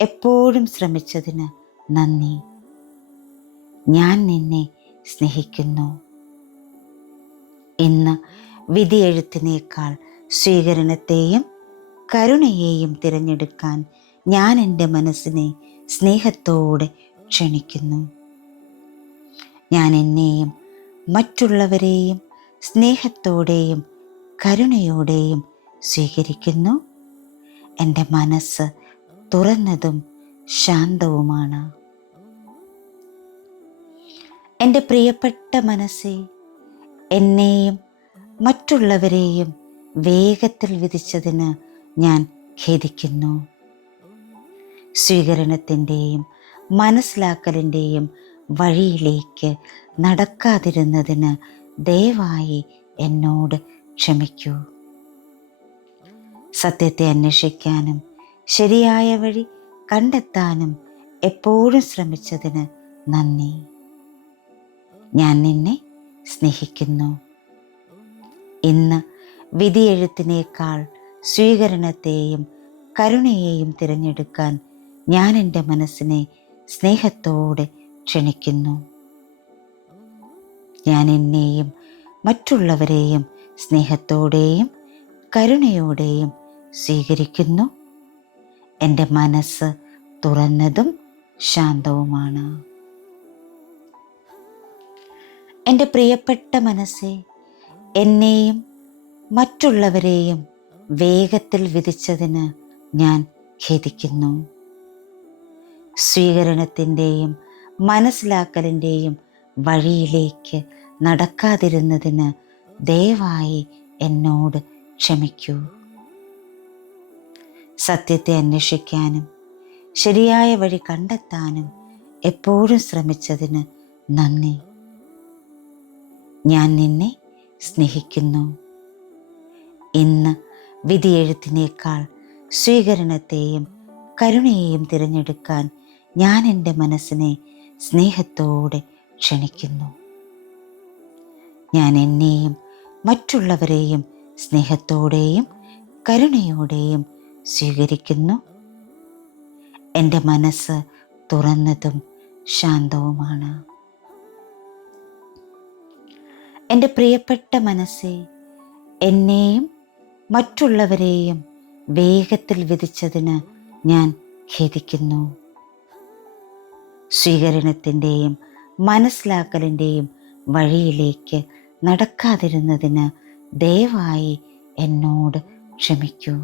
എപ്പോഴും ശ്രമിച്ചതിന് നന്ദി. ഞാൻ നിന്നെ സ്നേഹിക്കുന്നു. ഇന്ന് വിധിയെഴുത്തിനേക്കാൾ സ്വീകരണത്തെയും കരുണയെയും തിരഞ്ഞെടുക്കാൻ ഞാൻ എൻ്റെ മനസ്സിനെ സ്നേഹത്തോടെ ക്ഷണിക്കുന്നു. ഞാൻ എന്നെയും മറ്റുള്ളവരെയും സ്നേഹത്തോടെയും കരുണയോടെയും സ്വീകരിക്കുന്നു. എൻ്റെ മനസ്സ് തുറന്നതും ശാന്തവുമാണ്. എൻ്റെ പ്രിയപ്പെട്ട മനസ്സേ, എന്നെയും മറ്റുള്ളവരെയും വേഗത്തിൽ വിധിച്ചതിന് ഞാൻ ഖേദിക്കുന്നു. സ്വീകരണത്തിൻ്റെയും മനസ്സിലാക്കലിൻ്റെയും വഴിയിലേക്ക് നടക്കാതിരുന്നതിന് ദയവായി എന്നോട് ക്ഷമിക്കൂ. സത്യത്തെ അന്വേഷിക്കാനും ശരിയായ വഴി കണ്ടെത്താനും എപ്പോഴും ശ്രമിച്ചതിന് നന്ദി. ഞാൻ നിന്നെ സ്നേഹിക്കുന്നു. ഇന്ന് വിധിയെഴുത്തിനേക്കാൾ സ്വീകരണത്തെയും കരുണയെയും തിരഞ്ഞെടുക്കാൻ ഞാൻ എൻ്റെ മനസ്സിനെ സ്നേഹത്തോടെ ക്ഷണിക്കുന്നു. ഞാൻ എന്നെയും മറ്റുള്ളവരെയും സ്നേഹത്തോടെയും കരുണയോടെയും സ്വീകരിക്കുന്നു. എൻ്റെ മനസ്സ് തുറന്നതും ശാന്തവുമാണ്. എൻ്റെ പ്രിയപ്പെട്ട മനസ്സേ, എന്നെയും മറ്റുള്ളവരെയും വേഗത്തിൽ വിധിച്ചതിന് ഞാൻ ഖേദിക്കുന്നു. സ്വീകരണത്തിൻ്റെയും മനസ്സിലാക്കലിൻ്റെയും വഴിയിലേക്ക് നടക്കാതിരുന്നതിന് ദയവായി എന്നോട് ക്ഷമിക്കൂ. സത്യത്തെ അന്വേഷിക്കാനും ശരിയായ വഴി കണ്ടെത്താനും എപ്പോഴും ശ്രമിച്ചതിന് നന്ദി. ഞാൻ നിന്നെ സ്നേഹിക്കുന്നു. ഇന്ന് വിധിയെഴുത്തിനേക്കാൾ സ്വീകരണത്തെയും കരുണയെയും തിരഞ്ഞെടുക്കാൻ ഞാൻ എൻ്റെ മനസ്സിനെ സ്നേഹത്തോടെ ക്ഷണിക്കുന്നു. ഞാൻ എന്നെയും മറ്റുള്ളവരെയും സ്നേഹത്തോടെയും കരുണയോടെയും സ്വീകരിക്കുന്നു. എൻ്റെ മനസ്സ് തുറന്നതും ശാന്തവുമാണ്. എൻ്റെ പ്രിയപ്പെട്ട മനസ്സേ, എന്നെയും മറ്റുള്ളവരെയും വേഗത്തിൽ വിധിച്ചതിന് ഞാൻ ഖേദിക്കുന്നു. സ്വീകരണത്തിൻ്റെയും മനസ്സിലാക്കലിൻ്റെയും വഴിയിലേക്ക് നടക്കാതിരുന്നതിന് ദയവായി എന്നോട് ക്ഷമിക്കൂ.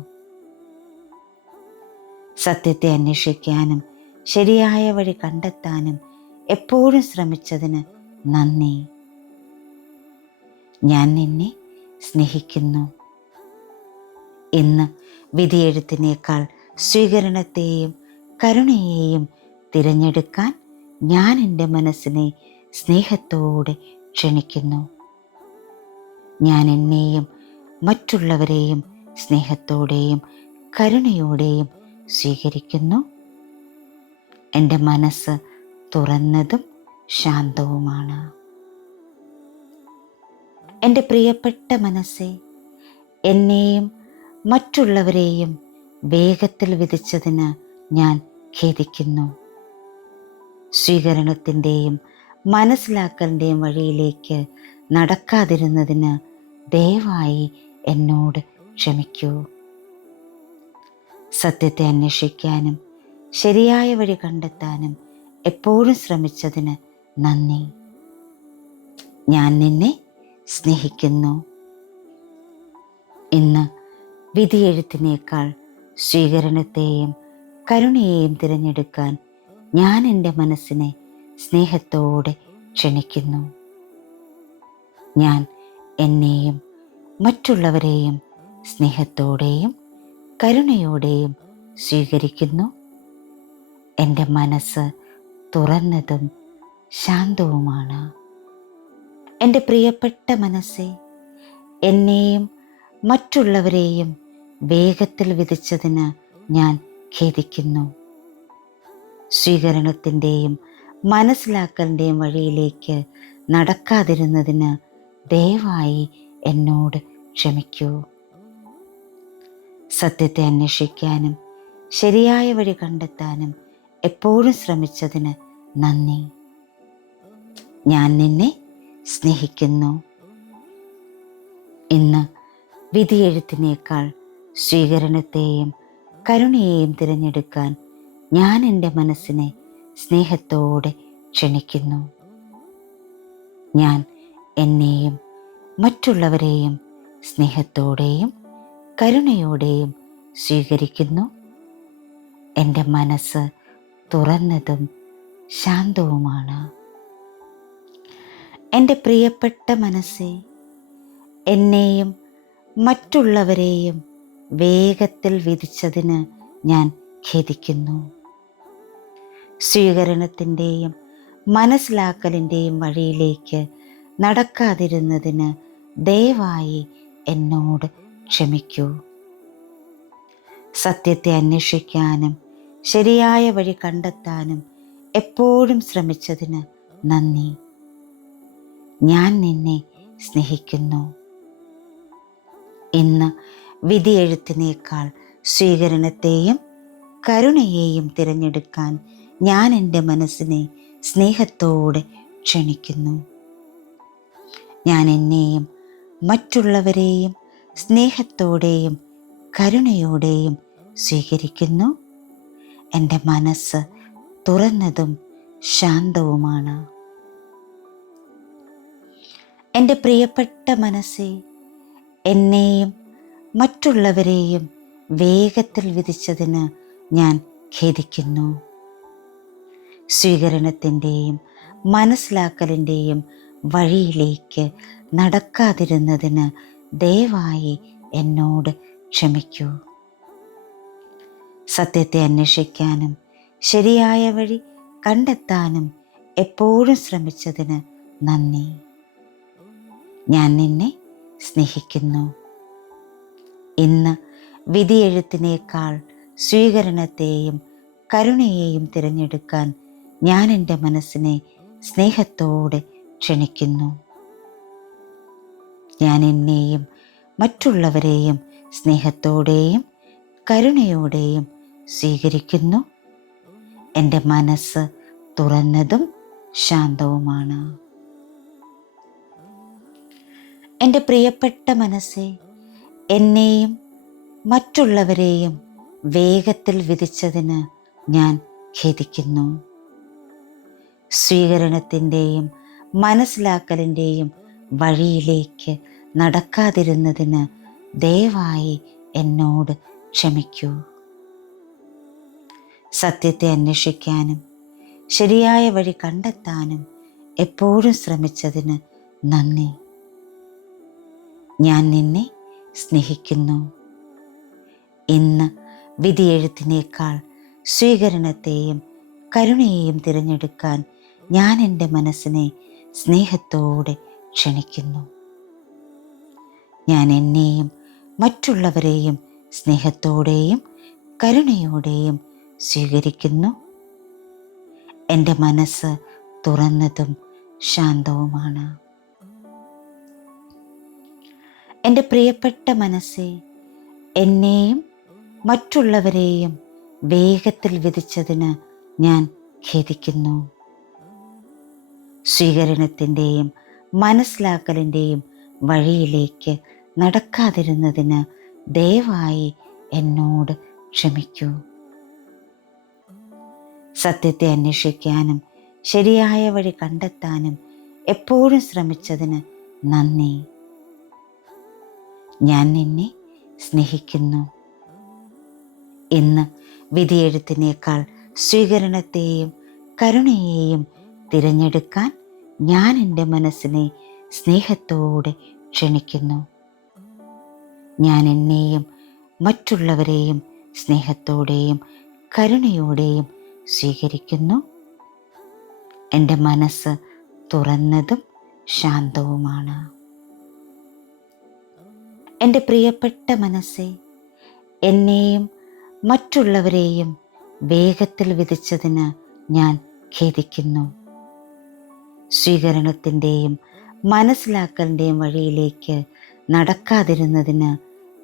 സത്യത്തെ അന്വേഷിക്കാനും ശരിയായ വഴി കണ്ടെത്താനും എപ്പോഴും ശ്രമിച്ചതിന് നന്ദി. ഞാൻ നിന്നെ സ്നേഹിക്കുന്നു. ഇന്ന് വിധിയെഴുത്തിനേക്കാൾ സ്വീകരണത്തെയും കരുണയെയും തിരഞ്ഞെടുക്കാൻ ഞാൻ എൻ്റെ മനസ്സിനെ സ്നേഹത്തോടെ ക്ഷണിക്കുന്നു. ഞാൻ എന്നെയും മറ്റുള്ളവരെയും സ്നേഹത്തോടെയും കരുണയോടെയും സ്വീകരിക്കുന്നു. എൻ്റെ മനസ്സ് തുറന്നതും ശാന്തവുമാണ്. എൻ്റെ പ്രിയപ്പെട്ട മനസ്സേ, എന്നെയും മറ്റുള്ളവരെയും വേഗത്തിൽ വിധിച്ചതിന് ഞാൻ ഖേദിക്കുന്നു. സ്വീകരണത്തിൻ്റെയും മനസ്സിലാക്കലിൻ്റെയും വഴിയിലേക്ക് നടക്കാതിരുന്നതിന് ദയവായി എന്നോട് ക്ഷമിക്കൂ. സത്യത്തെ അന്വേഷിക്കാനും ശരിയായ വഴി കണ്ടെത്താനും എപ്പോഴും ശ്രമിച്ചതിന് നന്ദി. ഞാൻ നിന്നെ സ്നേഹിക്കുന്നു. ഇന്ന് വിധിയെഴുത്തിനേക്കാൾ സ്വീകരണത്തെയും കരുണയെയും തിരഞ്ഞെടുക്കാൻ ഞാൻ എൻ്റെ മനസ്സിനെ സ്നേഹത്തോടെ ക്ഷണിക്കുന്നു. ഞാൻ എന്നെയും മറ്റുള്ളവരെയും സ്നേഹത്തോടെയും കരുണയോടെയും സ്വീകരിക്കുന്നു. എൻ്റെ മനസ്സ് തുറന്നതും ശാന്തവുമാണ്. എൻ്റെ പ്രിയപ്പെട്ട മനസ്സേ, എന്നെയും മറ്റുള്ളവരെയും വേഗത്തിൽ വിധിച്ചതിന് ഞാൻ ഖേദിക്കുന്നു. സ്വീകരണത്തിൻ്റെയും മനസ്സിലാക്കലിൻ്റെയും വഴിയിലേക്ക് നടക്കാതിരുന്നതിന് ദയവായി എന്നോട് ക്ഷമിക്കൂ. സത്യത്തെ അന്വേഷിക്കാനും ശരിയായ വഴി കണ്ടെത്താനും എപ്പോഴും ശ്രമിച്ചതിന് നന്ദി. ഞാൻ നിന്നെ സ്നേഹിക്കുന്നു. ഇന്ന് വിധിയെഴുത്തിനേക്കാൾ സ്വീകരണത്തെയും കരുണയെയും തിരഞ്ഞെടുക്കാൻ ഞാൻ എൻ്റെ മനസ്സിനെ സ്നേഹത്തോടെ ക്ഷണിക്കുന്നു. ഞാൻ എന്നെയും മറ്റുള്ളവരെയും സ്നേഹത്തോടെയും കരുണയോടെയും സ്വീകരിക്കുന്നു. എൻ്റെ മനസ്സ് തുറന്നതും ശാന്തവുമാണ്. എൻ്റെ പ്രിയപ്പെട്ട മനസ്സേ, എന്നെയും മറ്റുള്ളവരെയും വേഗത്തിൽ വിധിച്ചതിന് ഞാൻ ഖേദിക്കുന്നു. സ്വീകരണത്തിൻ്റെയും മനസ്സിലാക്കലിൻ്റെയും വഴിയിലേക്ക് നടക്കാതിരുന്നതിന് ദയവായി എന്നോട് ക്ഷമിക്കൂ. സത്യത്തെ അന്വേഷിക്കാനും ശരിയായ വഴി കണ്ടെത്താനും എപ്പോഴും ശ്രമിച്ചതിന് നന്ദി. ഞാൻ നിന്നെ സ്നേഹിക്കുന്നു. ഇന്ന് വിധിയെഴുത്തിനേക്കാൾ സ്വീകരണത്തെയും കരുണയെയും തിരഞ്ഞെടുക്കാൻ ഞാൻ എൻ്റെ മനസ്സിനെ സ്നേഹത്തോടെ ക്ഷണിക്കുന്നു. ഞാൻ എന്നെയും മറ്റുള്ളവരെയും സ്നേഹത്തോടെയും കരുണയോടെയും സ്വീകരിക്കുന്നു. എൻ്റെ മനസ്സ് തുറന്നതും ശാന്തവുമാണ്. എൻ്റെ പ്രിയപ്പെട്ട മനസ്സേ, എന്നെയും മറ്റുള്ളവരെയും വേഗത്തിൽ വിധിച്ചതിന് ഞാൻ ഖേദിക്കുന്നു. സ്വീകരണത്തിൻ്റെയും മനസ്സിലാക്കലിൻ്റെയും വഴിയിലേക്ക് നടക്കാതിരുന്നതിന് ദയവായി എന്നോട് ക്ഷമിക്കൂ. സത്യത്തെ അന്വേഷിക്കാനും ശരിയായ വഴി കണ്ടെത്താനും എപ്പോഴും ശ്രമിച്ചതിന് നന്ദി. ഞാൻ നിന്നെ സ്നേഹിക്കുന്നു. ഇന്ന് വിധിയെഴുത്തിനേക്കാൾ സ്വീകരണത്തെയും കരുണയെയും തിരഞ്ഞെടുക്കാൻ ഞാൻ എൻ്റെ മനസ്സിനെ സ്നേഹത്തോടെ ക്ഷണിക്കുന്നു. ഞാൻ എന്നെയും മറ്റുള്ളവരെയും സ്നേഹത്തോടെയും കരുണയോടെയും സ്വീകരിക്കുന്നു. എൻ്റെ മനസ്സ് തുറന്നതും ശാന്തവുമാണ്. എൻ്റെ പ്രിയപ്പെട്ട മനസ്സേ, എന്നെയും മറ്റുള്ളവരെയും വേഗത്തിൽ വിധിച്ചതിന് ഞാൻ ഖേദിക്കുന്നു. സ്വീകരണത്തിൻ്റെയും മനസ്സിലാക്കലിൻ്റെയും വഴിയിലേക്ക് നടക്കാതിരുന്നതിന് ദയവായി എന്നോട് ക്ഷമിക്കൂ. സത്യത്തെ അന്വേഷിക്കാനും ശരിയായ വഴി കണ്ടെത്താനും എപ്പോഴും ശ്രമിച്ചതിന് നന്ദി. ഞാൻ നിന്നെ സ്നേഹിക്കുന്നു. ഇന്ന് വിധിയെഴുത്തിനേക്കാൾ സ്വീകരണത്തെയും കരുണയെയും തിരഞ്ഞെടുക്കാൻ ഞാൻ എൻ്റെ മനസ്സിനെ സ്നേഹത്തോടെ ക്ഷണിക്കുന്നു. ഞാൻ എന്നെയും മറ്റുള്ളവരെയും സ്നേഹത്തോടെയും കരുണയോടെയും സ്വീകരിക്കുന്നു. എൻ്റെ മനസ്സ് തുറന്നതും ശാന്തവുമാണ്. എൻ്റെ പ്രിയപ്പെട്ട മനസ്സേ, എന്നെയും മറ്റുള്ളവരെയും വേഗത്തിൽ വിധിച്ചതിന് ഞാൻ ഖേദിക്കുന്നു. സ്വീകരണത്തിൻ്റെയും മനസ്സിലാക്കലിൻ്റെയും വഴിയിലേക്ക് നടക്കാതിരുന്നതിന് ദയവായി എന്നോട് ക്ഷമിക്കൂ. സത്യത്തെ അന്വേഷിക്കാനും ശരിയായ വഴി കണ്ടെത്താനും എപ്പോഴും ശ്രമിച്ചതിന് നന്ദി. ഞാൻ നിന്നെ സ്നേഹിക്കുന്നു. ഇന്ന് വിധിയെഴുത്തിനേക്കാൾ സ്വീകരണത്തെയും കരുണയെയും തിരഞ്ഞെടുക്കാൻ ഞാൻ എൻ്റെ മനസ്സിനെ സ്നേഹത്തോടെ ക്ഷണിക്കുന്നു. ഞാൻ എന്നെയും മറ്റുള്ളവരെയും സ്നേഹത്തോടെയും കരുണയോടെയും സ്വീകരിക്കുന്നു. എൻ്റെ മനസ്സ് തുറന്നതും ശാന്തവുമാണ്. എൻ്റെ പ്രിയപ്പെട്ട മനസ്സേ, എന്നെയും മറ്റുള്ളവരെയും വേഗത്തിൽ വിധിച്ചതിന് ഞാൻ ഖേദിക്കുന്നു. സ്വീകരണത്തിൻ്റെയും മനസ്സിലാക്കലിൻ്റെയും വഴിയിലേക്ക് നടക്കാതിരുന്നതിന്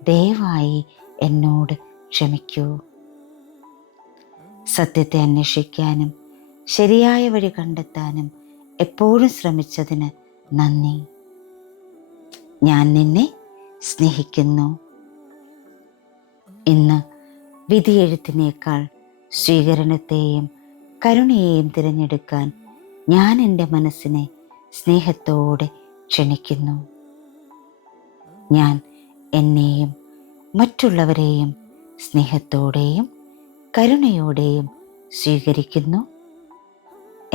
ദയവായി എന്നോട് ക്ഷമിക്കൂ. സത്യത്തെ അന്വേഷിക്കാനും ശരിയായ വഴി കണ്ടെത്താനും എപ്പോഴും ശ്രമിച്ചതിന് നന്ദി. ഞാൻ നിന്നെ സ്നേഹിക്കുന്നു. ഇന്ന് വിധിയെഴുത്തിനേക്കാൾ സ്വീകരണത്തെയും കരുണയെയും തിരഞ്ഞെടുക്കാൻ ഞാൻ എൻ്റെ മനസ്സിനെ സ്നേഹത്തോടെ ക്ഷണിക്കുന്നു. ഞാൻ എന്നെയും മറ്റുള്ളവരെയും സ്നേഹത്തോടെയും കരുണയോടെയും സ്വീകരിക്കുന്നു.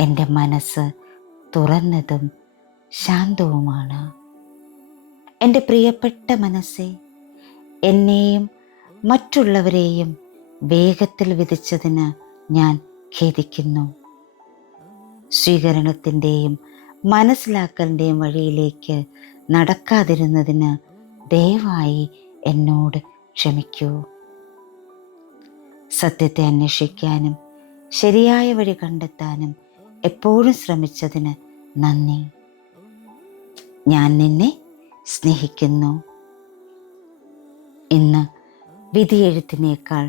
എൻ്റെ മനസ്സ് തുറന്നതും ശാന്തവുമാണ്. എൻ്റെ പ്രിയപ്പെട്ട മനസ്സേ, എന്നെയും മറ്റുള്ളവരെയും വേഗത്തിൽ വിധിച്ചതിന് ഞാൻ ഖേദിക്കുന്നു. സ്വീകരണത്തിൻ്റെയും മനസ്സിലാക്കലിൻ്റെയും വഴിയിലേക്ക് നടക്കാതിരുന്നതിന് ദയവായി എന്നോട് ക്ഷമിക്കൂ. സത്യത്തെ അന്വേഷിക്കാനും ശരിയായ വഴി കണ്ടെത്താനും എപ്പോഴും ശ്രമിച്ചതിന് നന്ദി. ഞാൻ നിന്നെ സ്നേഹിക്കുന്നു. ഇന്ന് വിധിയെഴുത്തിനേക്കാൾ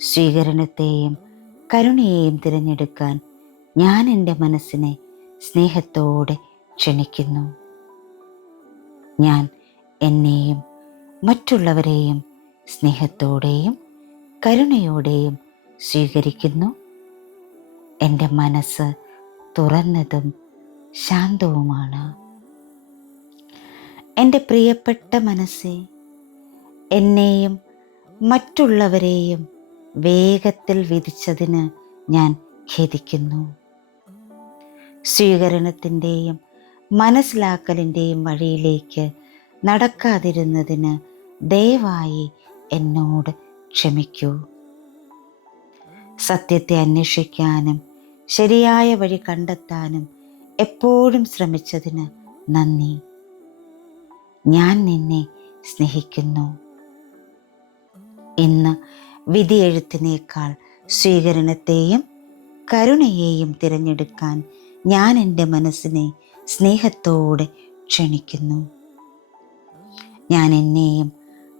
സ്വീകരണത്തെയും കരുണയെയും തിരഞ്ഞെടുക്കാൻ ഞാൻ എൻ്റെ മനസ്സിനെ സ്നേഹത്തോടെ ക്ഷണിക്കുന്നു. ഞാൻ എന്നെയും മറ്റുള്ളവരെയും സ്നേഹത്തോടെയും കരുണയോടെയും സ്വീകരിക്കുന്നു. എൻ്റെ മനസ്സ് തുറന്നതും ശാന്തവുമാണ്. എൻ്റെ പ്രിയപ്പെട്ട മനസ്സേ, എന്നെയും മറ്റുള്ളവരെയും വേഗത്തിൽ വിധിച്ചതിന് ഞാൻ ഖേദിക്കുന്നു. സ്വീകരണത്തിൻ്റെയും മനസ്സിലാക്കലിൻ്റെയും വഴിയിലേക്ക് നടക്കാതിരുന്നതിന് ദയവായി എന്നോട് ക്ഷമിക്കൂ. സത്യത്തെ അന്വേഷിക്കാനും ശരിയായ വഴി കണ്ടെത്താനും എപ്പോഴും ശ്രമിച്ചതിന് നന്ദി. ഞാൻ നിന്നെ സ്നേഹിക്കുന്നു. ഇന്ന് വിധിയെഴുത്തിനേക്കാൾ സ്വീകരണത്തെയും കരുണയെയും തിരഞ്ഞെടുക്കാൻ ഞാൻ എൻ്റെ മനസ്സിനെ സ്നേഹത്തോടെ ക്ഷണിക്കുന്നു. ഞാൻ എന്നെയും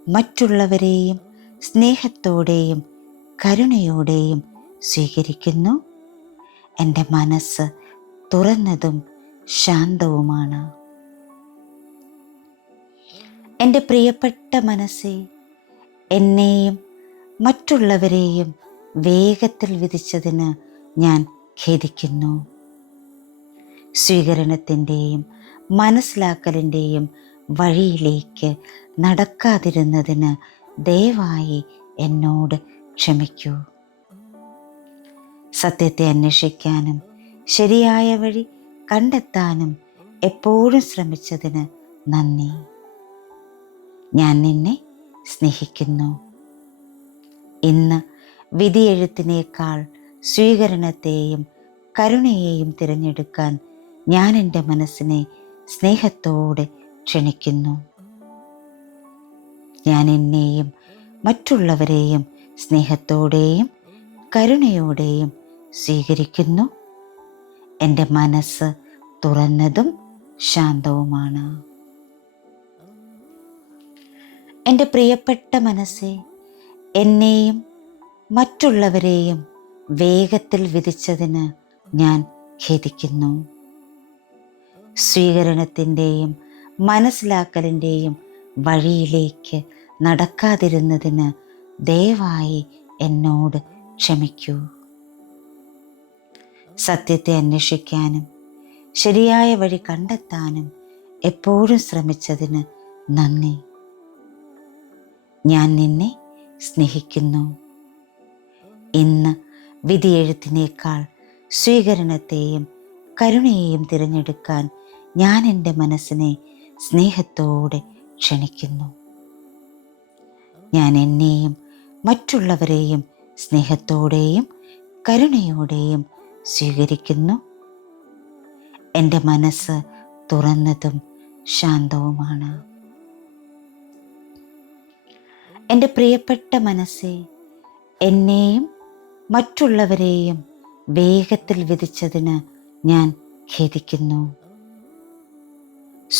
മറ്റുള്ളവരെയും സ്നേഹത്തോടെയും കരുണയോടെയും സ്വീകരിക്കുന്നു. എൻ്റെ മനസ്സ് തുറന്നതും ശാന്തവുമാണ്. എൻ്റെ പ്രിയപ്പെട്ട മനസ്സേ, എന്നെയും മറ്റുള്ളവരെയും വേഗത്തിൽ വിധിച്ചതിന് ഞാൻ ഖേദിക്കുന്നു. സ്വീകരണത്തിൻ്റെയും മനസ്സിലാക്കലിൻ്റെയും വഴിയിലേക്ക് നടക്കാതിരുന്നതിന് ദയവായി എന്നോട് ക്ഷമിക്കൂ. സത്യത്തെ അന്വേഷിക്കാനും ശരിയായ വഴി കണ്ടെത്താനും എപ്പോഴും ശ്രമിച്ചതിന് നന്ദി. ഞാൻ നിന്നെ സ്നേഹിക്കുന്നു. ഇന്ന് വിധിയെഴുത്തിനേക്കാൾ സ്വീകരണത്തെയും കരുണയെയും തിരഞ്ഞെടുക്കാൻ ഞാൻ എൻ്റെ മനസ്സിനെ സ്നേഹത്തോടെ ക്ഷണിക്കുന്നു. ഞാൻ എന്നെയും മറ്റുള്ളവരെയും സ്നേഹത്തോടെയും കരുണയോടെയും സ്വീകരിക്കുന്നു. എൻ്റെ മനസ്സ് തുറന്നതും ശാന്തവുമാണ്. എൻ്റെ പ്രിയപ്പെട്ട മനസ്സേ, എന്നെയും മറ്റുള്ളവരെയും വേഗത്തിൽ വിധിച്ചതിന് ഞാൻ ഖേദിക്കുന്നു. സ്വീകരണത്തിൻ്റെയും മനസ്സിലാക്കലിൻ്റെയും വഴിയിലേക്ക് നടക്കാതിരുന്നതിന് ദയവായി എന്നോട് ക്ഷമിക്കൂ. സത്യത്തെ അന്വേഷിക്കാനും ശരിയായ വഴി കണ്ടെത്താനും എപ്പോഴും ശ്രമിച്ചതിന് നന്ദി. ഞാൻ നിന്നെ സ്നേഹിക്കുന്നു. ഇന്ന് വിധിയെഴുത്തിനേക്കാൾ സ്വീകരണത്തെയും കരുണയെയും തിരഞ്ഞെടുക്കാൻ ഞാൻ എൻ്റെ മനസ്സിനെ സ്നേഹത്തോടെ ക്ഷണിക്കുന്നു. ഞാൻ എന്നെയും മറ്റുള്ളവരെയും സ്നേഹത്തോടെയും കരുണയോടെയും സ്വീകരിക്കുന്നു. എൻ്റെ മനസ്സ് തുറന്നതും ശാന്തവുമാണ്. എൻ്റെ പ്രിയപ്പെട്ട മനസ്സേ, എന്നെയും മറ്റുള്ളവരെയും വേഗത്തിൽ വിധിച്ചതിന് ഞാൻ ഖേദിക്കുന്നു.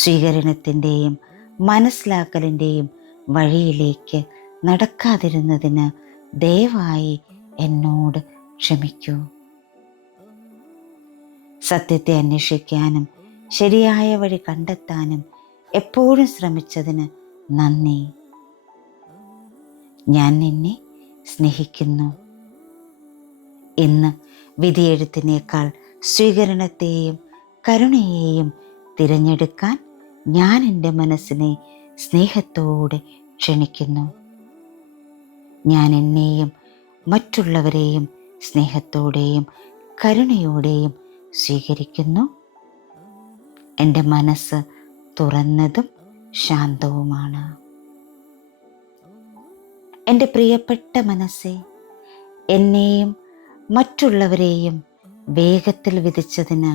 സ്വീകരണത്തിൻ്റെയും മനസ്സിലാക്കലിൻ്റെയും വഴിയിലേക്ക് നടക്കാതിരുന്നതിന് ദയവായി എന്നോട് ക്ഷമിക്കൂ. സത്യത്തെ അന്വേഷിക്കാനും ശരിയായ വഴി കണ്ടെത്താനും എപ്പോഴും ശ്രമിച്ചതിന് നന്ദി. ഞാൻ നിന്നെ സ്നേഹിക്കുന്നു. ഇന്ന് വിധിയെഴുത്തിനേക്കാൾ സ്വീകരണത്തെയും കരുണയെയും തിരഞ്ഞെടുക്കാൻ ഞാൻ എൻ്റെ മനസ്സിനെ സ്നേഹത്തോടെ ക്ഷണിക്കുന്നു. ഞാൻ എന്നെയും മറ്റുള്ളവരെയും സ്നേഹത്തോടെയും കരുണയോടെയും സ്വീകരിക്കുന്നു. എൻ്റെ മനസ്സ് തുറന്നതും ശാന്തവുമാണ്. എൻ്റെ പ്രിയപ്പെട്ട മനസ്സേ, എന്നെയും മറ്റുള്ളവരെയും വേഗത്തിൽ വിധിച്ചതിന്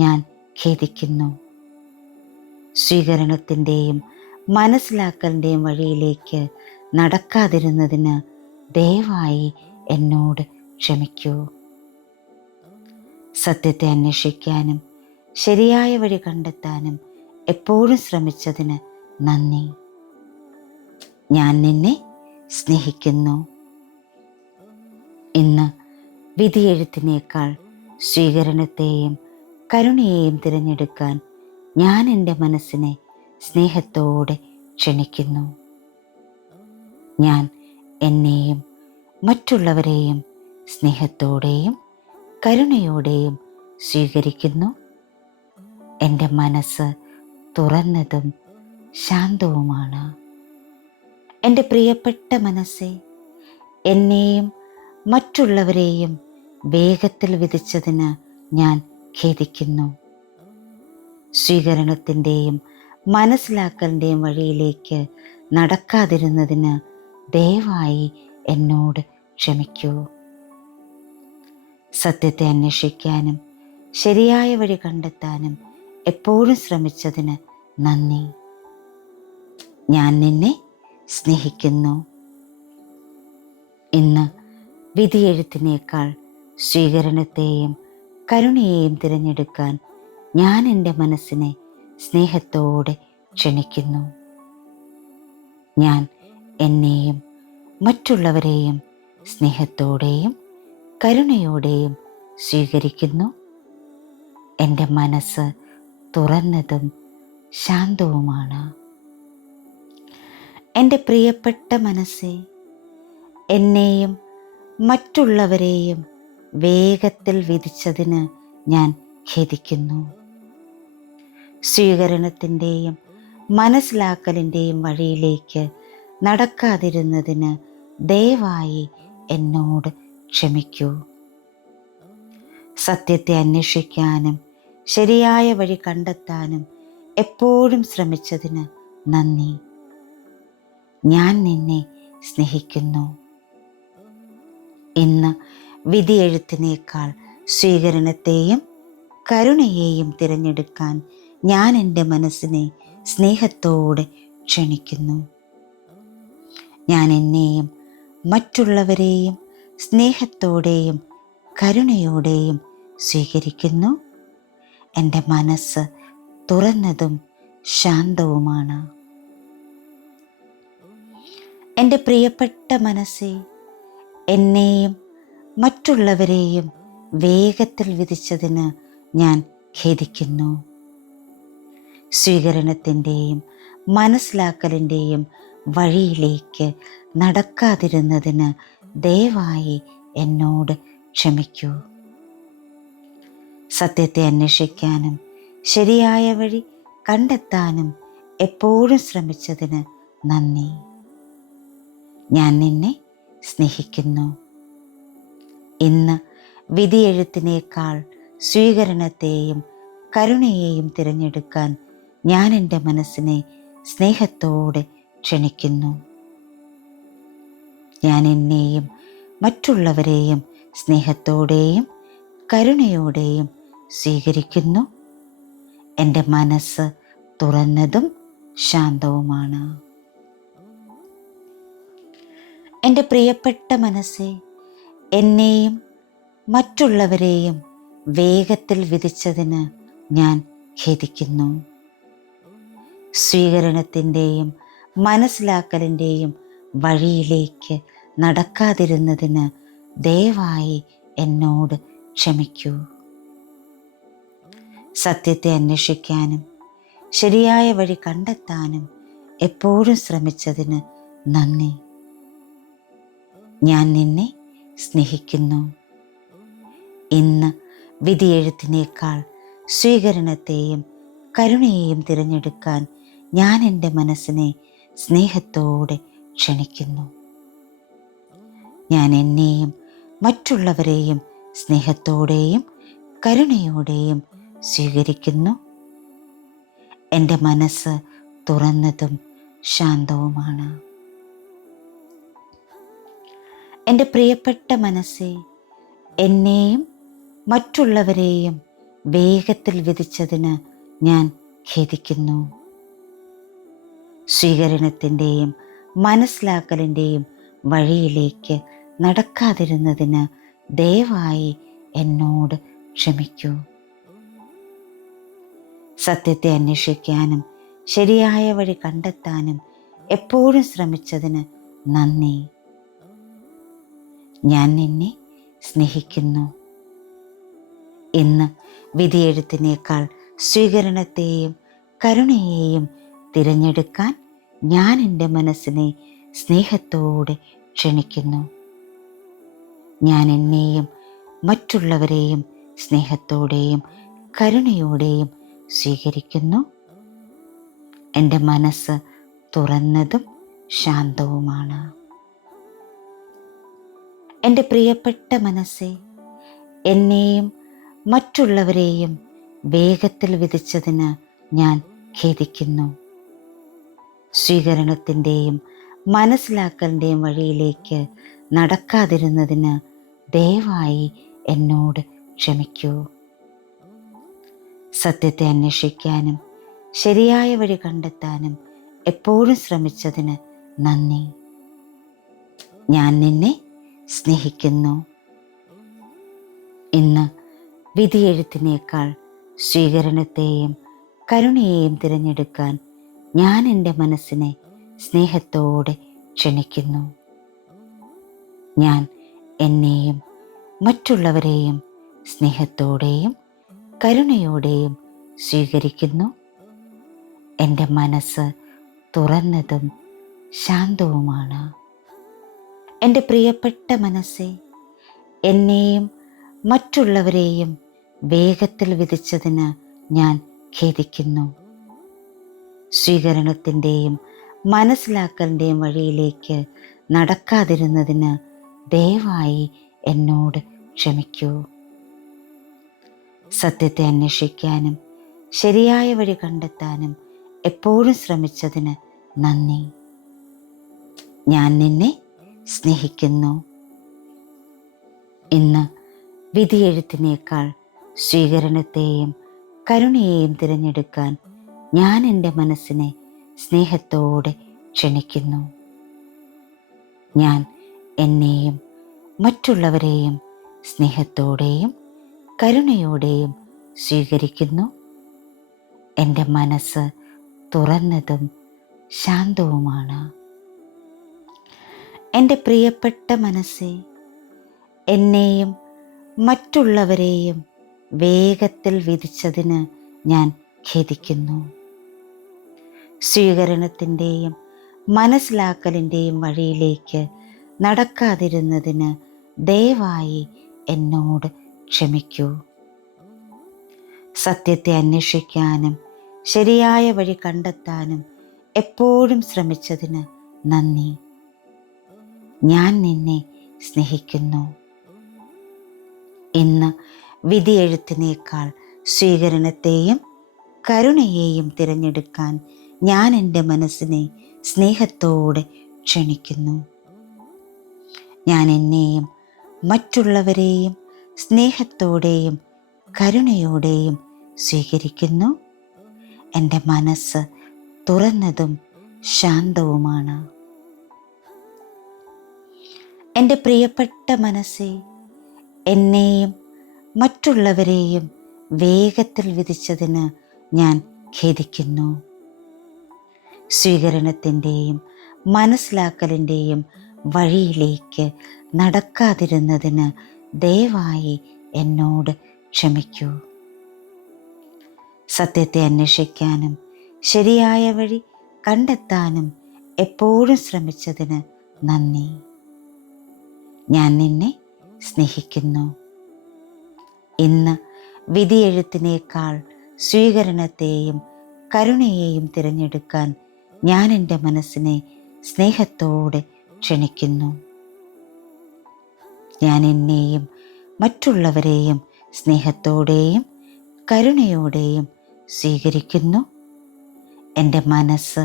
ഞാൻ ഖേദിക്കുന്നു. സ്വീകരണത്തിൻ്റെയും മനസ്സിലാക്കലിൻ്റെയും വഴിയിലേക്ക് നടക്കാതിരുന്നതിന് ദയവായി എന്നോട് ക്ഷമിക്കൂ. സത്യത്തെ അന്വേഷിക്കാനും ശരിയായ വഴി കണ്ടെത്താനും എപ്പോഴും ശ്രമിച്ചതിന് നന്ദി. ഞാൻ നിന്നെ സ്നേഹിക്കുന്നു. ഇന്ന് വിധിയെഴുത്തിനേക്കാൾ സ്വീകരണത്തെയും കരുണയെയും തിരഞ്ഞെടുക്കാൻ ഞാൻ എൻ്റെ മനസ്സിനെ സ്നേഹത്തോടെ ക്ഷണിക്കുന്നു. ഞാൻ എന്നെയും മറ്റുള്ളവരെയും സ്നേഹത്തോടെയും കരുണയോടെയും സ്വീകരിക്കുന്നു. എൻ്റെ മനസ്സ് തുറന്നതും ശാന്തവുമാണ്. എൻ്റെ പ്രിയപ്പെട്ട മനസ്സേ, എന്നെയും മറ്റുള്ളവരെയും വേഗത്തിൽ വിധിച്ചതിന് ഞാൻ ഖേദിക്കുന്നു. സ്വീകരണത്തിൻ്റെയും മനസ്സിലാക്കലിൻ്റെയും വഴിയിലേക്ക് നടക്കാതിരുന്നതിന് ദയവായി എന്നോട് ക്ഷമിക്കൂ. സത്യത്തെ അന്വേഷിക്കാനും ശരിയായ വഴി കണ്ടെത്താനും എപ്പോഴും ശ്രമിച്ചതിന് നന്ദി. ഞാൻ നിന്നെ സ്നേഹിക്കുന്നു. ഇന്ന് വിധിയെഴുത്തിനേക്കാൾ സ്വീകരണത്തെയും കരുണയെയും തിരഞ്ഞെടുക്കാൻ ഞാൻ എൻ്റെ മനസ്സിനെ സ്നേഹത്തോടെ ക്ഷണിക്കുന്നു. ഞാൻ എന്നെയും മറ്റുള്ളവരെയും സ്നേഹത്തോടെയും കരുണയോടെയും സ്വീകരിക്കുന്നു. എൻ്റെ മനസ്സ് തുറന്നതും ശാന്തവുമാണ്. എൻ്റെ പ്രിയപ്പെട്ട മനസ്സേ, എന്നെയും മറ്റുള്ളവരെയും വേഗത്തിൽ വിധിച്ചതിന് ഞാൻ ഖേദിക്കുന്നു. സ്വീകരണത്തിൻ്റെയും മനസ്സിലാക്കലിൻ്റെയും വഴിയിലേക്ക് നടക്കാതിരുന്നതിന് ദയവായി എന്നോട് ക്ഷമിക്കൂ. സത്യത്തെ അന്വേഷിക്കാനും ശരിയായ വഴി കണ്ടെത്താനും എപ്പോഴും ശ്രമിച്ചതിന് നന്ദി. ഞാൻ നിന്നെ സ്നേഹിക്കുന്നു. ഇന്ന് വിധിയെഴുത്തിനേക്കാൾ സ്വീകരണത്തെയും കരുണയെയും തിരഞ്ഞെടുക്കാൻ ഞാൻ എൻ്റെ മനസ്സിനെ സ്നേഹത്തോടെ ക്ഷണിക്കുന്നു. ഞാൻ എന്നെയും മറ്റുള്ളവരെയും സ്നേഹത്തോടെയും കരുണയോടെയും സ്വീകരിക്കുന്നു. എൻ്റെ മനസ്സ് തുറന്നതും ശാന്തവുമാണ്. എൻ്റെ പ്രിയപ്പെട്ട മനസ്സേ, എന്നെയും മറ്റുള്ളവരെയും വേഗത്തിൽ വിധിച്ചതിന് ഞാൻ ഖേദിക്കുന്നു. സ്വീകരണത്തിൻ്റെയും മനസ്സിലാക്കലിൻ്റെയും വഴിയിലേക്ക് നടക്കാതിരുന്നതിന് ദയവായി എന്നോട് ക്ഷമിക്കൂ. സത്യത്തെ അന്വേഷിക്കാനും ശരിയായ വഴി കണ്ടെത്താനും എപ്പോഴും ശ്രമിച്ചതിന് നന്ദി. ഞാൻ നിന്നെ സ്നേഹിക്കുന്നു. ഇന്ന് വിധിയെഴുത്തിനേക്കാൾ സ്വീകരണത്തെയും കരുണയെയും തിരഞ്ഞെടുക്കാൻ ഞാൻ എൻ്റെ മനസ്സിനെ സ്നേഹത്തോടെ ക്ഷണിക്കുന്നു. ഞാൻ എന്നെയും മറ്റുള്ളവരെയും സ്നേഹത്തോടെയും കരുണയോടെയും സ്വീകരിക്കുന്നു. എൻ്റെ മനസ്സ് തുറന്നതും ശാന്തവുമാണ്. എൻ്റെ പ്രിയപ്പെട്ട മനസ്സേ, എന്നെയും മറ്റുള്ളവരെയും വേഗത്തിൽ വിധിച്ചതിന് ഞാൻ ഖേദിക്കുന്നു. സ്വീകരണത്തിൻ്റെയും മനസ്സിലാക്കലിൻ്റെയും വഴിയിലേക്ക് നടക്കാതിരുന്നതിന് ദയവായി എന്നോട് ക്ഷമിക്കൂ. സത്യത്തെ അന്വേഷിക്കാനും ശരിയായ വഴി കണ്ടെത്താനും എപ്പോഴും ശ്രമിച്ചതിന് നന്ദി. ഞാൻ നിന്നെ സ്നേഹിക്കുന്നു. ഇന്ന് വിധിയെഴുത്തിനേക്കാൾ സ്വീകരണത്തെയും കരുണയെയും തിരഞ്ഞെടുക്കാൻ ഞാൻ എൻ്റെ മനസ്സിനെ സ്നേഹത്തോടെ ക്ഷണിക്കുന്നു. ഞാൻ എന്നെയും മറ്റുള്ളവരെയും സ്നേഹത്തോടെയും കരുണയോടെയും സ്വീകരിക്കുന്നു. എൻ്റെ മനസ്സ് തുറന്നതും ശാന്തവുമാണ്. എൻ്റെ പ്രിയപ്പെട്ട മനസ്സേ, എന്നെയും മറ്റുള്ളവരെയും വേഗത്തിൽ വിധിച്ചതിന് ഞാൻ ഖേദിക്കുന്നു. സ്വീകരണത്തിൻ്റെയും മനസ്സിലാക്കലിൻ്റെയും വഴിയിലേക്ക് നടക്കാതിരുന്നതിന് ദയവായി എന്നോട് ക്ഷമിക്കൂ. സത്യത്തെ അന്വേഷിക്കാനും ശരിയായ വഴി കണ്ടെത്താനും എപ്പോഴും ശ്രമിച്ചതിന് നന്ദി. ഞാൻ നിന്നെ സ്നേഹിക്കുന്നു. ഇന്ന് വിധിയെഴുത്തിനേക്കാൾ സ്വീകരണത്തെയും കരുണയെയും തിരഞ്ഞെടുക്കാൻ ഞാൻ എൻ്റെ മനസ്സിനെ സ്നേഹത്തോടെ ക്ഷണിക്കുന്നു. ഞാൻ എന്നെയും മറ്റുള്ളവരെയും സ്നേഹത്തോടെയും കരുണയോടെയും സ്വീകരിക്കുന്നു. എൻ്റെ മനസ്സ് തുറന്നതും ശാന്തവുമാണ്. എൻ്റെ പ്രിയപ്പെട്ട മനസ്സേ, എന്നെയും മറ്റുള്ളവരെയും വേഗത്തിൽ വിധിച്ചതിന് ഞാൻ ഖേദിക്കുന്നു. സ്വീകരണത്തിൻ്റെയും മനസ്സിലാക്കലിൻ്റെയും വഴിയിലേക്ക് നടക്കാതിരുന്നതിന് ദയവായി എന്നോട് ക്ഷമിക്കൂ. സത്യത്തെ അന്വേഷിക്കാനും ശരിയായ വഴി കണ്ടെത്താനും എപ്പോഴും ശ്രമിച്ചതിന് നന്ദി. ഞാൻ നിന്നെ സ്നേഹിക്കുന്നു. ഇന്ന് വിധിയെഴുത്തിനേക്കാൾ സ്വീകരണത്തെയും കരുണയെയും തിരഞ്ഞെടുക്കാൻ ഞാൻ എൻ്റെ മനസ്സിനെ സ്നേഹത്തോടെ ക്ഷണിക്കുന്നു. ഞാൻ എന്നെയും മറ്റുള്ളവരെയും സ്നേഹത്തോടെയും കരുണയോടെയും സ്വീകരിക്കുന്നു. എൻ്റെ മനസ്സ് തുറന്നതും ശാന്തവുമാണ്. എൻ്റെ പ്രിയപ്പെട്ട മനസ്സേ, എന്നെയും മറ്റുള്ളവരെയും വേഗത്തിൽ വിധിച്ചതിന് ഞാൻ ഖേദിക്കുന്നു. സ്വീകരണത്തിൻ്റെയും മനസ്സിലാക്കലിൻ്റെയും വഴിയിലേക്ക് നടക്കാതിരുന്നതിന് ദയവായി എന്നോട് ക്ഷമിക്കൂ. സത്യത്തെ അന്വേഷിക്കാനും ശരിയായ വഴി കണ്ടെത്താനും എപ്പോഴും ശ്രമിച്ചതിന് നന്ദി. ഞാൻ നിന്നെ സ്നേഹിക്കുന്നു. ഇന്ന് വിധിയെഴുത്തിനേക്കാൾ സ്വീകരണത്തെയും കരുണയെയും തിരഞ്ഞെടുക്കാൻ ഞാൻ എൻ്റെ മനസ്സിനെ സ്നേഹത്തോടെ ക്ഷണിക്കുന്നു. ഞാൻ എന്നെയും മറ്റുള്ളവരെയും സ്നേഹത്തോടെയും കരുണയോടെയും സ്വീകരിക്കുന്നു. എൻ്റെ മനസ്സ് തുറന്നതും ശാന്തവുമാണ്. എൻ്റെ പ്രിയപ്പെട്ട മനസ്സേ, എന്നെയും മറ്റുള്ളവരെയും വേഗത്തിൽ വിധിച്ചതിന് ഞാൻ ഖേദിക്കുന്നു. സ്വീകരണത്തിൻ്റെയും മനസ്സിലാക്കലിൻ്റെയും വഴിയിലേക്ക് നടക്കാതിരുന്നതിന് ദയവായി എന്നോട് ക്ഷമിക്കൂ. സത്യത്തെ അന്വേഷിക്കാനും ശരിയായ വഴി കണ്ടെത്താനും എപ്പോഴും ശ്രമിച്ചതിന് നന്ദി. ഞാൻ നിന്നെ സ്നേഹിക്കുന്നു. ഇന്ന് വിധിയെഴുത്തിനേക്കാൾ സ്വീകരണത്തെയും കരുണയെയും തിരഞ്ഞെടുക്കാൻ ഞാൻ എൻ്റെ മനസ്സിനെ സ്നേഹത്തോടെ ക്ഷണിക്കുന്നു. ഞാൻ എന്നെയും മറ്റുള്ളവരെയും സ്നേഹത്തോടെയും കരുണയോടെയും സ്വീകരിക്കുന്നു. എൻ്റെ മനസ്സ് തുറന്നതും ശാന്തവുമാണ്. എൻ്റെ പ്രിയപ്പെട്ട മനസ്സേ, എന്നെയും മറ്റുള്ളവരെയും വേഗത്തിൽ വിധിച്ചതിന് ഞാൻ ഖേദിക്കുന്നു. സ്വീകരണത്തിൻ്റെയും മനസ്സിലാക്കലിൻ്റെയും വഴിയിലേക്ക് നടക്കാതിരുന്നതിന് ദയവായി എന്നോട് ക്ഷമിക്കൂ. സത്യത്തെ അന്വേഷിക്കാനും ശരിയായ വഴി കണ്ടെത്താനും എപ്പോഴും ശ്രമിച്ചതിന് നന്ദി. ഞാൻ നിന്നെ സ്നേഹിക്കുന്നു. ഇന്ന് വിധിയെഴുത്തിനേക്കാൾ സ്വീകരണത്തെയും കരുണയെയും തിരഞ്ഞെടുക്കാൻ ഞാൻ എൻ്റെ മനസ്സിനെ സ്നേഹത്തോടെ ക്ഷണിക്കുന്നു. ഞാൻ എന്നെയും മറ്റുള്ളവരെയും സ്നേഹത്തോടെയും കരുണയോടെയും സ്വീകരിക്കുന്നു. എൻ്റെ മനസ്സ്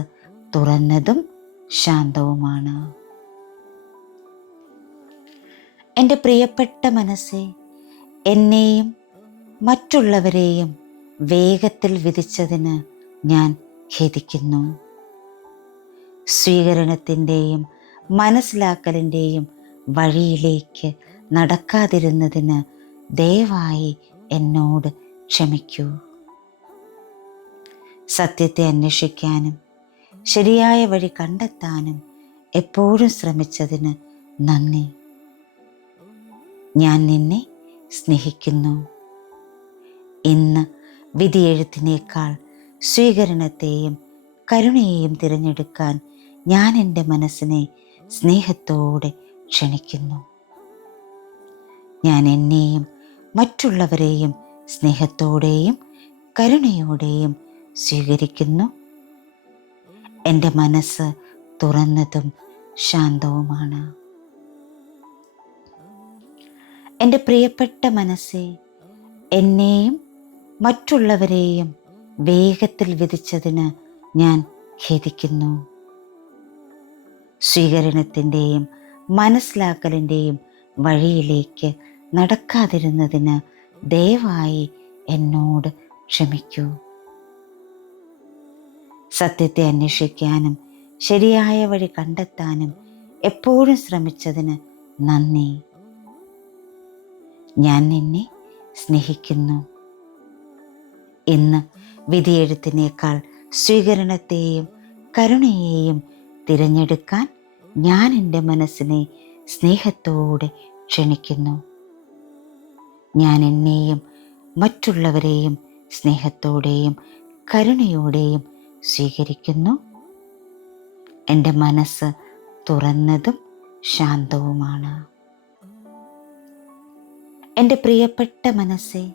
തുറന്നതും ശാന്തവുമാണ്. എൻ്റെ പ്രിയപ്പെട്ട മനസ്സേ, എന്നെയും മറ്റുള്ളവരെയും വേഗത്തിൽ വിധിച്ചതിന് ഞാൻ ഖേദിക്കുന്നു. സ്വീകരണത്തിൻ്റെയും മനസ്സിലാക്കലിൻ്റെയും വഴിയിലേക്ക് നടക്കാതിരുന്നതിന് ദയവായി എന്നോട് ക്ഷമിക്കൂ. സത്യത്തെ അന്വേഷിക്കാനും ശരിയായ വഴി കണ്ടെത്താനും എപ്പോഴും ശ്രമിച്ചതിന് നന്ദി. ഞാൻ നിന്നെ സ്നേഹിക്കുന്നു. ഇന്ന് വിധിയെഴുത്തിനേക്കാൾ സ്വീകരണത്തെയും കരുണയെയും തിരഞ്ഞെടുക്കാൻ ഞാൻ എൻ്റെ മനസ്സിനെ സ്നേഹത്തോടെ ക്ഷണിക്കുന്നു. ഞാൻ എന്നെയും മറ്റുള്ളവരെയും സ്നേഹത്തോടെയും കരുണയോടെയും സ്വീകരിക്കുന്നു. എൻ്റെ മനസ്സ് തുറന്നതും ശാന്തവുമാണ്. എൻ്റെ പ്രിയപ്പെട്ട മനസ്സേ, എന്നെയും മറ്റുള്ളവരെയും വേഗത്തിൽ വിധിച്ചതിന് ഞാൻ ഖേദിക്കുന്നു. സ്വീകരണത്തിൻ്റെയും മനസ്സിലാക്കലിൻ്റെയും വഴിയിലേക്ക് നടക്കാതിരുന്നതിന് ദയവായി എന്നോട് ക്ഷമിക്കൂ. സത്യത്തെ അന്വേഷിക്കാനും ശരിയായ വഴി കണ്ടെത്താനും എപ്പോഴും ശ്രമിച്ചതിന് നന്ദി. ഞാൻ നിന്നെ സ്നേഹിക്കുന്നു. ഇന്ന് വിധിയെഴുത്തിനേക്കാൾ സ്വീകരണത്തെയും കരുണയെയും തിരഞ്ഞെടുക്കാൻ ഞാൻ എൻ്റെ മനസ്സിനെ സ്നേഹത്തോടെ ക്ഷണിക്കുന്നു. ഞാൻ എന്നെയും മറ്റുള്ളവരെയും സ്നേഹത്തോടെയും കരുണയോടെയും സ്വീകരിക്കുന്നു. എൻ്റെ മനസ്സ് തുറന്നതും ശാന്തവുമാണ്. എൻ്റെ പ്രിയപ്പെട്ട മനസ്സേ,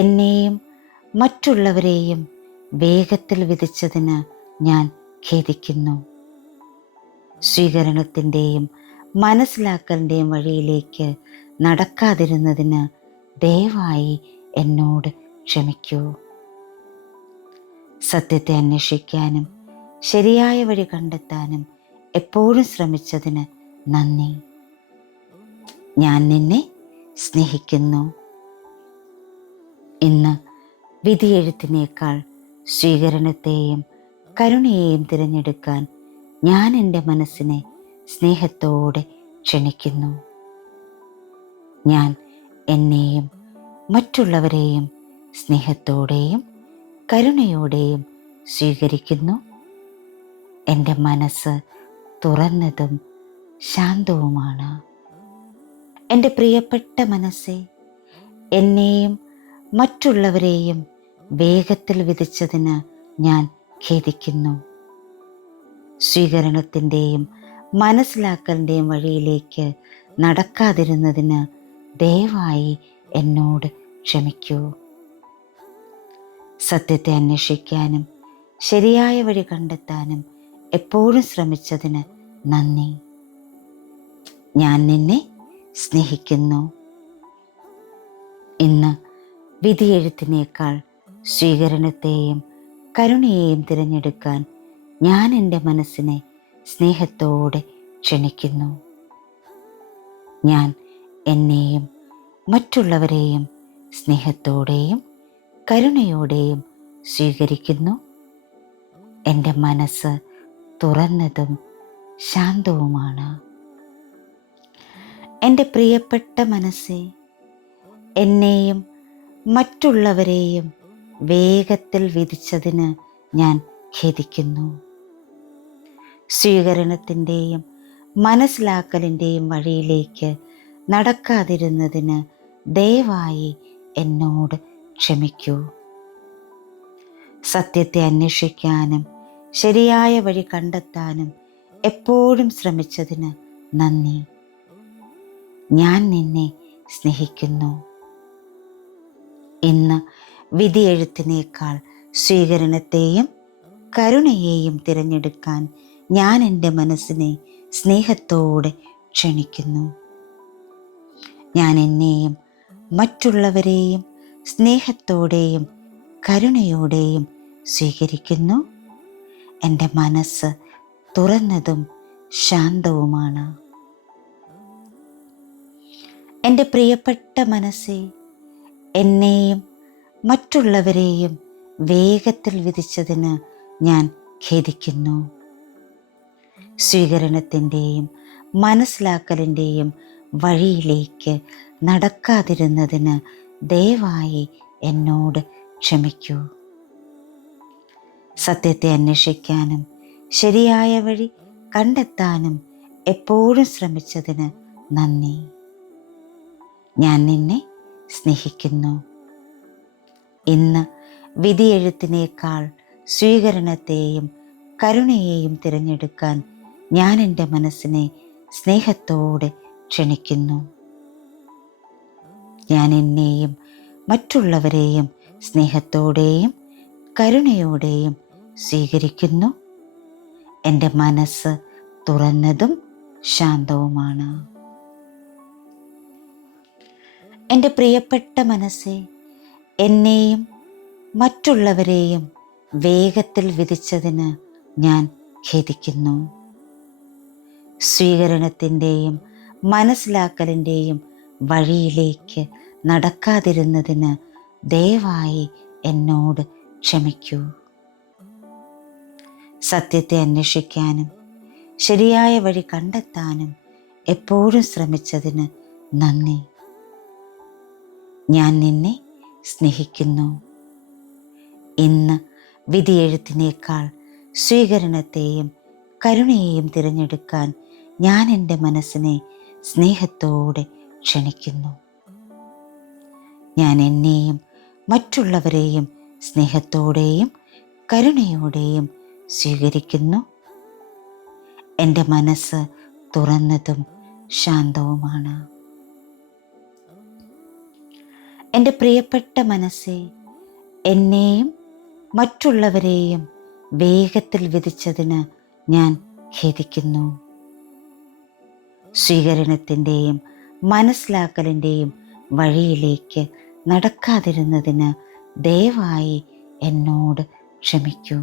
എന്നെയും മറ്റുള്ളവരെയും വേഗത്തിൽ വിധിച്ചതിന് ഞാൻ ഖേദിക്കുന്നു. സ്വീകരണത്തിൻ്റെയും മനസ്സിലാക്കലിൻ്റെയും വഴിയിലേക്ക് നടക്കാതിരുന്നതിന് ദയവായി എന്നോട് ക്ഷമിക്കൂ. സത്യത്തെ അന്വേഷിക്കാനും ശരിയായ വഴി കണ്ടെത്താനും എപ്പോഴും ശ്രമിച്ചതിന് നന്ദി. ഞാൻ നിന്നെ സ്നേഹിക്കുന്നു. ഇന്ന് വിധിയെഴുത്തിനേക്കാൾ സ്വീകരണത്തെയും കരുണയെയും തിരഞ്ഞെടുക്കാൻ ഞാൻ എൻ്റെ മനസ്സിനെ സ്നേഹത്തോടെ ക്ഷണിക്കുന്നു. ഞാൻ എന്നെയും മറ്റുള്ളവരെയും സ്നേഹത്തോടെയും കരുണയോടെയും സ്വീകരിക്കുന്നു. എൻ്റെ മനസ്സ് തുറന്നതും ശാന്തവുമാണ്. എൻ്റെ പ്രിയപ്പെട്ട മനസ്സേ, എന്നെയും മറ്റുള്ളവരെയും വേഗത്തിൽ വിധിച്ചതിന് ഞാൻ ഖേദിക്കുന്നു. സ്വീകരണത്തിൻ്റെയും മനസ്സിലാക്കലിൻ്റെയും വഴിയിലേക്ക് നടക്കാതിരുന്നതിന് ദയവായി എന്നോട് ക്ഷമിക്കൂ. സത്യത്തെ അന്വേഷിക്കാനും ശരിയായ വഴി കണ്ടെത്താനും എപ്പോഴും ശ്രമിച്ചതിന് നന്ദി. ഞാൻ നിന്നെ സ്നേഹിക്കുന്നു. ഇന്ന് വിധിയെഴുത്തിനേക്കാൾ സ്വീകരണത്തെയും കരുണയെയും തിരഞ്ഞെടുക്കാൻ ഞാൻ എൻ്റെ മനസ്സിനെ സ്നേഹത്തോടെ ക്ഷണിക്കുന്നു. ഞാൻ എന്നെയും മറ്റുള്ളവരെയും സ്നേഹത്തോടെയും കരുണയോടെയും സ്വീകരിക്കുന്നു. എൻ്റെ മനസ്സ് തുറന്നതും ശാന്തവുമാണ്. എൻ്റെ പ്രിയപ്പെട്ട മനസ്സേ, എന്നെയും മറ്റുള്ളവരെയും വേഗത്തിൽ വിധിച്ചതിന് ഞാൻ ഖേദിക്കുന്നു. സ്വീകരണത്തിൻ്റെയും മനസ്സിലാക്കലിൻ്റെയും വഴിയിലേക്ക് നടക്കാതിരുന്നതിന് ദയവായി എന്നോട് ക്ഷമിക്കൂ. സത്യത്തെ അന്വേഷിക്കാനും ശരിയായ വഴി കണ്ടെത്താനും എപ്പോഴും ശ്രമിച്ചതിന് നന്ദി. ഞാൻ നിന്നെ സ്നേഹിക്കുന്നു. ഇന്ന് വിധിയെഴുത്തിനേക്കാൾ സ്വീകരണത്തെയും കരുണയെയും തിരഞ്ഞെടുക്കാൻ ഞാൻ എൻ്റെ മനസ്സിനെ സ്നേഹത്തോടെ ക്ഷണിക്കുന്നു. ഞാൻ എന്നെയും മറ്റുള്ളവരെയും സ്നേഹത്തോടെയും കരുണയോടെയും സ്വീകരിക്കുന്നു. എൻ്റെ മനസ്സ് തുറന്നതും ശാന്തവുമാണ്. എൻ്റെ പ്രിയപ്പെട്ട മനസ്സേ, എന്നെയും മറ്റുള്ളവരെയും വേഗത്തിൽ വിധിച്ചതിന് ഞാൻ ഖേദിക്കുന്നു. സ്വീകരണത്തിൻ്റെയും മനസ്സിലാക്കലിൻ്റെയും വഴിയിലേക്ക് നടക്കാതിരുന്നതിന് ദയവായി എന്നോട് ക്ഷമിക്കൂ. സത്യത്തെ അന്വേഷിക്കാനും ശരിയായ വഴി കണ്ടെത്താനും എപ്പോഴും ശ്രമിച്ചതിന് നന്ദി. ഞാൻ നിന്നെ സ്നേഹിക്കുന്നു. ഇന്ന് വിധിയെഴുത്തിനേക്കാൾ സ്വീകരണത്തെയും കരുണയെയും തിരഞ്ഞെടുക്കാൻ ഞാൻ എൻ്റെ മനസ്സിനെ സ്നേഹത്തോടെ ക്ഷണിക്കുന്നു. ഞാൻ എന്നെയും മറ്റുള്ളവരെയും സ്നേഹത്തോടെയും കരുണയോടെയും സ്വീകരിക്കുന്നു. എൻ്റെ മനസ്സ് തുറന്നതും ശാന്തവുമാണ്. എൻ്റെ പ്രിയപ്പെട്ട മനസ്സേ, എന്നെയും മറ്റുള്ളവരെയും വേഗത്തിൽ വിധിച്ചതിന് ഞാൻ ഖേദിക്കുന്നു. സ്വീകരണത്തിൻ്റെയും മനസ്സിലാക്കലിൻ്റെയും വഴിയിലേക്ക് നടക്കാതിരുന്നതിന് ദയവായി എന്നോട് ക്ഷമിക്കൂ. സത്യത്തെ അന്വേഷിക്കാനും ശരിയായ വഴി കണ്ടെത്താനും എപ്പോഴും ശ്രമിച്ചതിന് നന്ദി. ഞാൻ നിന്നെ സ്നേഹിക്കുന്നു. ഇന്ന് വിധിയെഴുത്തിനേക്കാൾ സ്വീകരണത്തെയും കരുണയെയും തിരഞ്ഞെടുക്കാൻ ഞാൻ എൻ്റെ മനസ്സിനെ സ്നേഹത്തോടെ ക്ഷണിക്കുന്നു. ഞാൻ എന്നെയും മറ്റുള്ളവരെയും സ്നേഹത്തോടെയും കരുണയോടെയും സ്വീകരിക്കുന്നു. എൻ്റെ മനസ്സ് തുറന്നതും ശാന്തവുമാണ്. എൻ്റെ പ്രിയപ്പെട്ട മനസ്സേ, എന്നെയും മറ്റുള്ളവരെയും വേഗത്തിൽ വിധിച്ചതിന് ഞാൻ ഖേദിക്കുന്നു. സ്വീകരണത്തിൻ്റെയും മനസ്സിലാക്കലിൻ്റെയും വഴിയിലേക്ക് നടക്കാതിരുന്നതിന് ദയവായി എന്നോട് ക്ഷമിക്കൂ.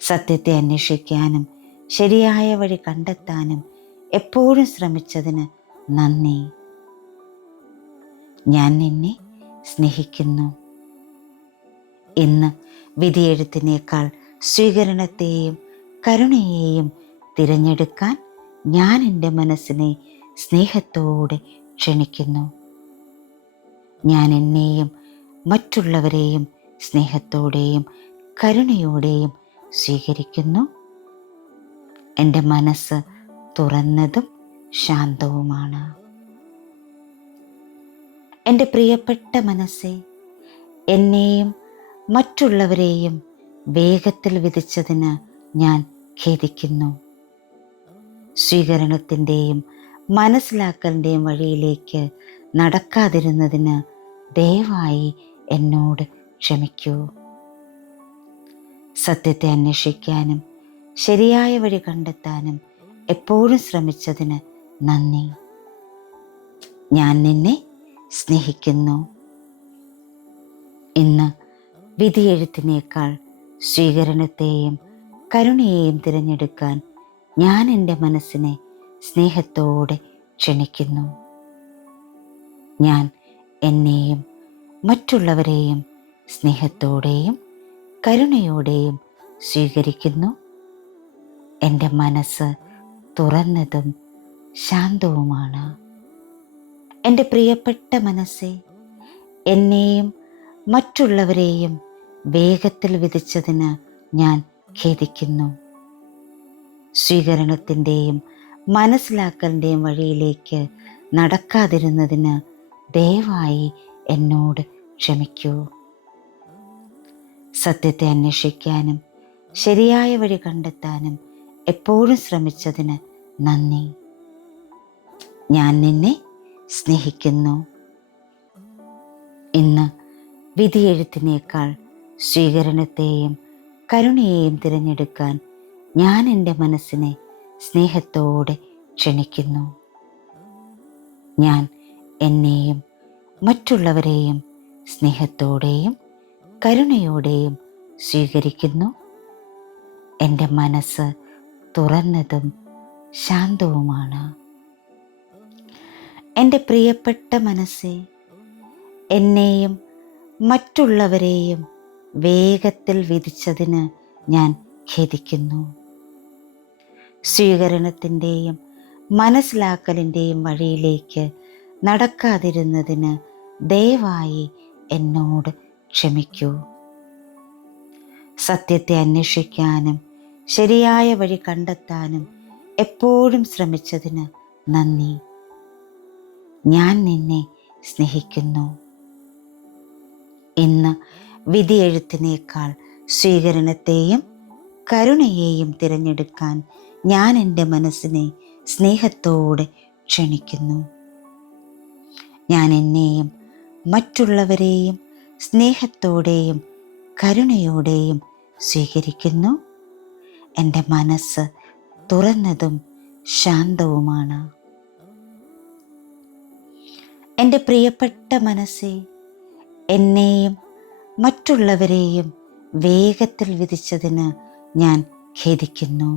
സത്യത്തെ അന്വേഷിക്കാനും ശരിയായ വഴി കണ്ടെത്താനും എപ്പോഴും ശ്രമിച്ചതിന് നന്ദി. ഞാൻ നിന്നെ സ്നേഹിക്കുന്നു. ഇന്ന് വിധിയെഴുത്തിനേക്കാൾ സ്വീകരണത്തെയും കരുണയെയും തിരഞ്ഞെടുക്കാൻ ഞാൻ എൻ്റെ മനസ്സിനെ സ്നേഹത്തോടെ ക്ഷണിക്കുന്നു. ഞാൻ എന്നെയും മറ്റുള്ളവരെയും സ്നേഹത്തോടെയും കരുണയോടെയും സ്വീകരിക്കുന്നു. എൻ്റെ മനസ്സ് തുറന്നതും ശാന്തവുമാണ്. എൻ്റെ പ്രിയപ്പെട്ട മനസ്സേ, എന്നെയും മറ്റുള്ളവരെയും വേഗത്തിൽ വിധിച്ചതിന് ഞാൻ ഖേദിക്കുന്നു. സ്വീകരണത്തിൻ്റെയും മനസ്സിലാക്കലിൻ്റെയും വഴിയിലേക്ക് നടക്കാതിരുന്നതിന് ദയവായി എന്നോട് ക്ഷമിക്കൂ. സത്യത്തെ അന്വേഷിക്കാനും ശരിയായ വഴി കണ്ടെത്താനും എപ്പോഴും ശ്രമിച്ചതിന് നന്ദി. ഞാൻ നിന്നെ സ്നേഹിക്കുന്നു. ഇന്ന് വിധിയെഴുത്തിനേക്കാൾ സ്വീകരണത്തെയും കരുണയെയും തിരഞ്ഞെടുക്കാൻ ഞാൻ എൻ്റെ മനസ്സിനെ സ്നേഹത്തോടെ ക്ഷണിക്കുന്നു. ഞാൻ എന്നെയും മറ്റുള്ളവരെയും സ്നേഹത്തോടെയും കരുണയോടെയും സ്വീകരിക്കുന്നു. എൻ്റെ മനസ്സ് തുറന്നതും ശാന്തവുമാണ്. എൻ്റെ പ്രിയപ്പെട്ട മനസ്സേ, എന്നെയും മറ്റുള്ളവരെയും വേഗത്തിൽ വിധിച്ചതിന് ഞാൻ ഖേദിക്കുന്നു. സ്വീകരണത്തിൻ്റെയും മനസ്സിലാക്കലിൻ്റെയും വഴിയിലേക്ക് നടക്കാതിരുന്നതിന് ദയവായി എന്നോട് ക്ഷമിക്കൂ. സത്യത്തെ അന്വേഷിക്കാനും ശരിയായ വഴി കണ്ടെത്താനും എപ്പോഴും ശ്രമിച്ചതിന് നന്ദി. ഞാൻ നിന്നെ സ്നേഹിക്കുന്നു. ഇന്ന് വിധിയെഴുത്തിനേക്കാൾ സ്വീകരണത്തെയും കരുണയെയും തിരഞ്ഞെടുക്കാൻ ഞാൻ എൻ്റെ മനസ്സിനെ സ്നേഹത്തോടെ ക്ഷണിക്കുന്നു. ഞാൻ എന്നെയും മറ്റുള്ളവരെയും സ്നേഹത്തോടെയും കരുണയോടെയും സ്വീകരിക്കുന്നു. എൻ്റെ മനസ്സ് തുറന്നതും ശാന്തവുമാണ്. എൻ്റെ പ്രിയപ്പെട്ട മനസ്സേ, എന്നെയും മറ്റുള്ളവരെയും വേഗത്തിൽ വിധിച്ചതിന് ഞാൻ ഖേദിക്കുന്നു. സ്വീകരണത്തിൻ്റെയും മനസ്സിലാക്കലിൻ്റെയും വഴിയിലേക്ക് നടക്കാതിരുന്നതിന് ദയവായി എന്നോട് ക്ഷമിക്കൂ. സത്യത്തെ അന്വേഷിക്കാനും ശരിയായ വഴി കണ്ടെത്താനും എപ്പോഴും ശ്രമിച്ചതിന് നന്ദി. ഞാൻ നിന്നെ സ്നേഹിക്കുന്നു. ഇന്ന് വിധിയെഴുത്തിനേക്കാൾ സ്വീകരണത്തെയും കരുണയെയും തിരഞ്ഞെടുക്കാൻ ഞാൻ എൻ്റെ മനസ്സിനെ സ്നേഹത്തോടെ ക്ഷണിക്കുന്നു. ഞാൻ എന്നെയും മറ്റുള്ളവരെയും സ്നേഹത്തോടെയും കരുണയോടെയും സ്വീകരിക്കുന്നു. എൻ്റെ മനസ്സ് തുറന്നതും ശാന്തവുമാണ്. എൻ്റെ പ്രിയപ്പെട്ട മനസ്സേ, എന്നെയും മറ്റുള്ളവരെയും വേഗത്തിൽ വിധിച്ചതിന് ഞാൻ ഖേദിക്കുന്നു.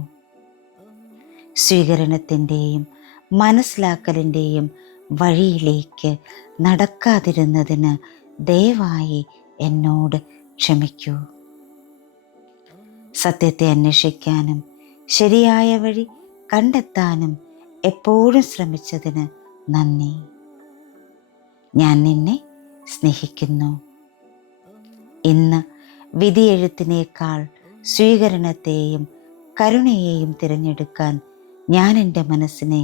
സ്വീകരണത്തിൻ്റെയും മനസ്സിലാക്കലിൻ്റെയും വഴിയിലേക്ക് നടക്കാതിരുന്നതിന് ദയവായി എന്നോട് ക്ഷമിക്കൂ. സത്യത്തെ അന്വേഷിക്കാനും ശരിയായ വഴി കണ്ടെത്താനും എപ്പോഴും ശ്രമിച്ചതിന് നന്ദി. ഞാൻ നിന്നെ സ്നേഹിക്കുന്നു. ഇന്ന് വിധിയെഴുത്തിനേക്കാൾ സ്വീകരണത്തെയും കരുണയെയും തിരഞ്ഞെടുക്കാൻ ഞാൻ എൻ്റെ മനസ്സിനെ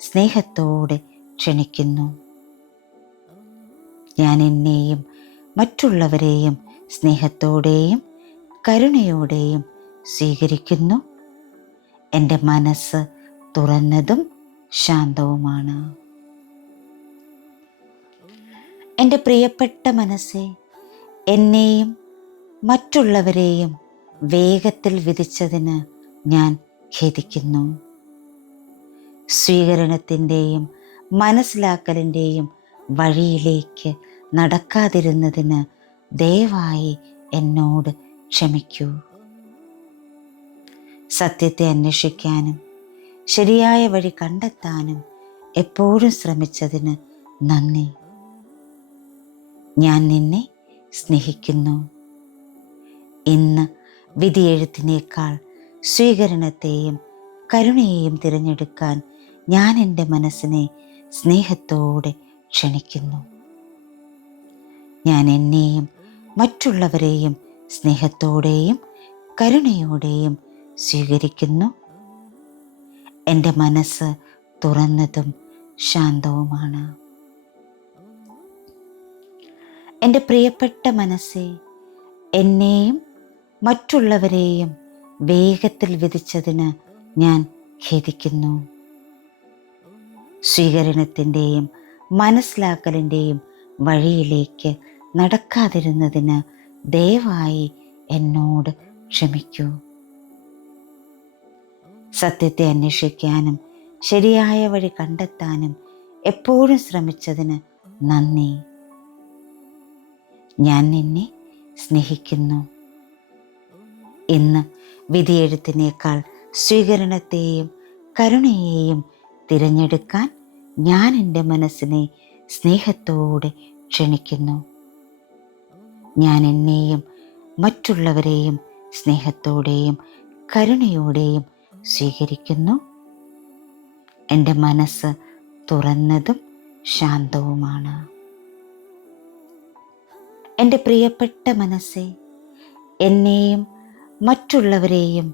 സ്നേഹത്തോടെ ക്ഷണിക്കുന്നു. ഞാൻ എന്നെയും മറ്റുള്ളവരെയും സ്നേഹത്തോടെയും കരുണയോടെയും സ്വീകരിക്കുന്നു. എൻ്റെ മനസ്സ് തുറന്നതും ശാന്തവുമാണ്. എൻ്റെ പ്രിയപ്പെട്ട മനസ്സേ, എന്നെയും മറ്റുള്ളവരെയും വേഗത്തിൽ വിധിച്ചതിന് ഞാൻ ഖേദിക്കുന്നു. സ്വീകരണത്തിൻ്റെയും മനസ്സിലാക്കലിൻ്റെയും വഴിയിലേക്ക് നടക്കാതിരുന്നതിന് ദയവായി എന്നോട് ക്ഷമിക്കൂ. സത്യത്തെ അന്വേഷിക്കാനും ശരിയായ വഴി കണ്ടെത്താനും എപ്പോഴും ശ്രമിച്ചതിന് നന്ദി. ഞാൻ നിന്നെ സ്നേഹിക്കുന്നു. ഇന്ന് വിധിയെഴുത്തിനേക്കാൾ സ്വീകരണത്തെയും കരുണയെയും തിരഞ്ഞെടുക്കാൻ ഞാൻ എൻ്റെ മനസ്സിനെ സ്നേഹത്തോടെ ക്ഷണിക്കുന്നു. ഞാൻ എന്നെയും മറ്റുള്ളവരെയും സ്നേഹത്തോടെയും കരുണയോടെയും സ്വീകരിക്കുന്നു. എൻ്റെ മനസ്സ് തുറന്നതും ശാന്തവുമാണ്. എൻ്റെ പ്രിയപ്പെട്ട മനസ്സേ, എന്നെയും മറ്റുള്ളവരെയും വേഗത്തിൽ വിധിച്ചതിന് ഞാൻ ഖേദിക്കുന്നു. സ്വീകരണത്തിൻ്റെയും മനസ്സിലാക്കലിൻ്റെയും വഴിയിലേക്ക് നടക്കാതിരുന്നതിന് ദയവായി എന്നോട് ക്ഷമിക്കൂ. സത്യത്തെ അന്വേഷിക്കാനും ശരിയായ വഴി കണ്ടെത്താനും എപ്പോഴും ശ്രമിച്ചതിന് നന്ദി. ഞാൻ നിന്നെ സ്നേഹിക്കുന്നു. ഇന്ന് വിധിയെഴുത്തിനേക്കാൾ സ്വീകരണത്തെയും കരുണയെയും തിരഞ്ഞെടുക്കാൻ ഞാൻ എൻ്റെ മനസ്സിനെ സ്നേഹത്തോടെ ക്ഷണിക്കുന്നു. ഞാൻ എന്നെയും മറ്റുള്ളവരെയും സ്നേഹത്തോടെയും കരുണയോടെയും സ്വീകരിക്കുന്നു. എൻ്റെ മനസ്സ് തുറന്നതും ശാന്തവുമാണ്. എൻ്റെ പ്രിയപ്പെട്ട മനസ്സേ, എന്നെയും മറ്റുള്ളവരെയും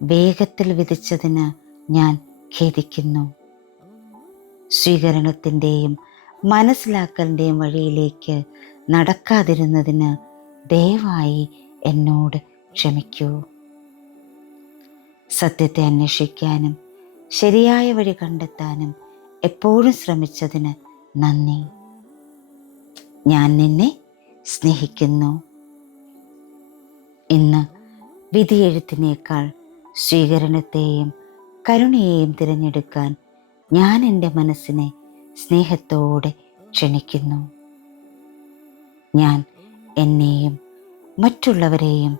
വേഗത്തിൽ വിധിച്ചതിന് ഞാൻ ഖേദിക്കുന്നു. സ്വീകരണത്തിൻ്റെയും മനസ്സിലാക്കലിൻ്റെയും വഴിയിലേക്ക് നടക്കാതിരുന്നതിന് ദയവായി എന്നോട് ക്ഷമിക്കൂ. സത്യത്തെ അന്വേഷിക്കാനും ശരിയായ വഴി കണ്ടെത്താനും എപ്പോഴും ശ്രമിച്ചതിന് നന്ദി. ഞാൻ നിന്നെ സ്നേഹിക്കുന്നു. ഇന്ന് വിധിയെഴുത്തിനേക്കാൾ സ്വീകരണത്തെയും കരുണയെയും തിരഞ്ഞെടുക്കാൻ ഞാൻ എൻ്റെ മനസ്സിനെ സ്നേഹത്തോടെ ക്ഷണിക്കുന്നു. ഞാൻ എന്നെയും മറ്റുള്ളവരെയും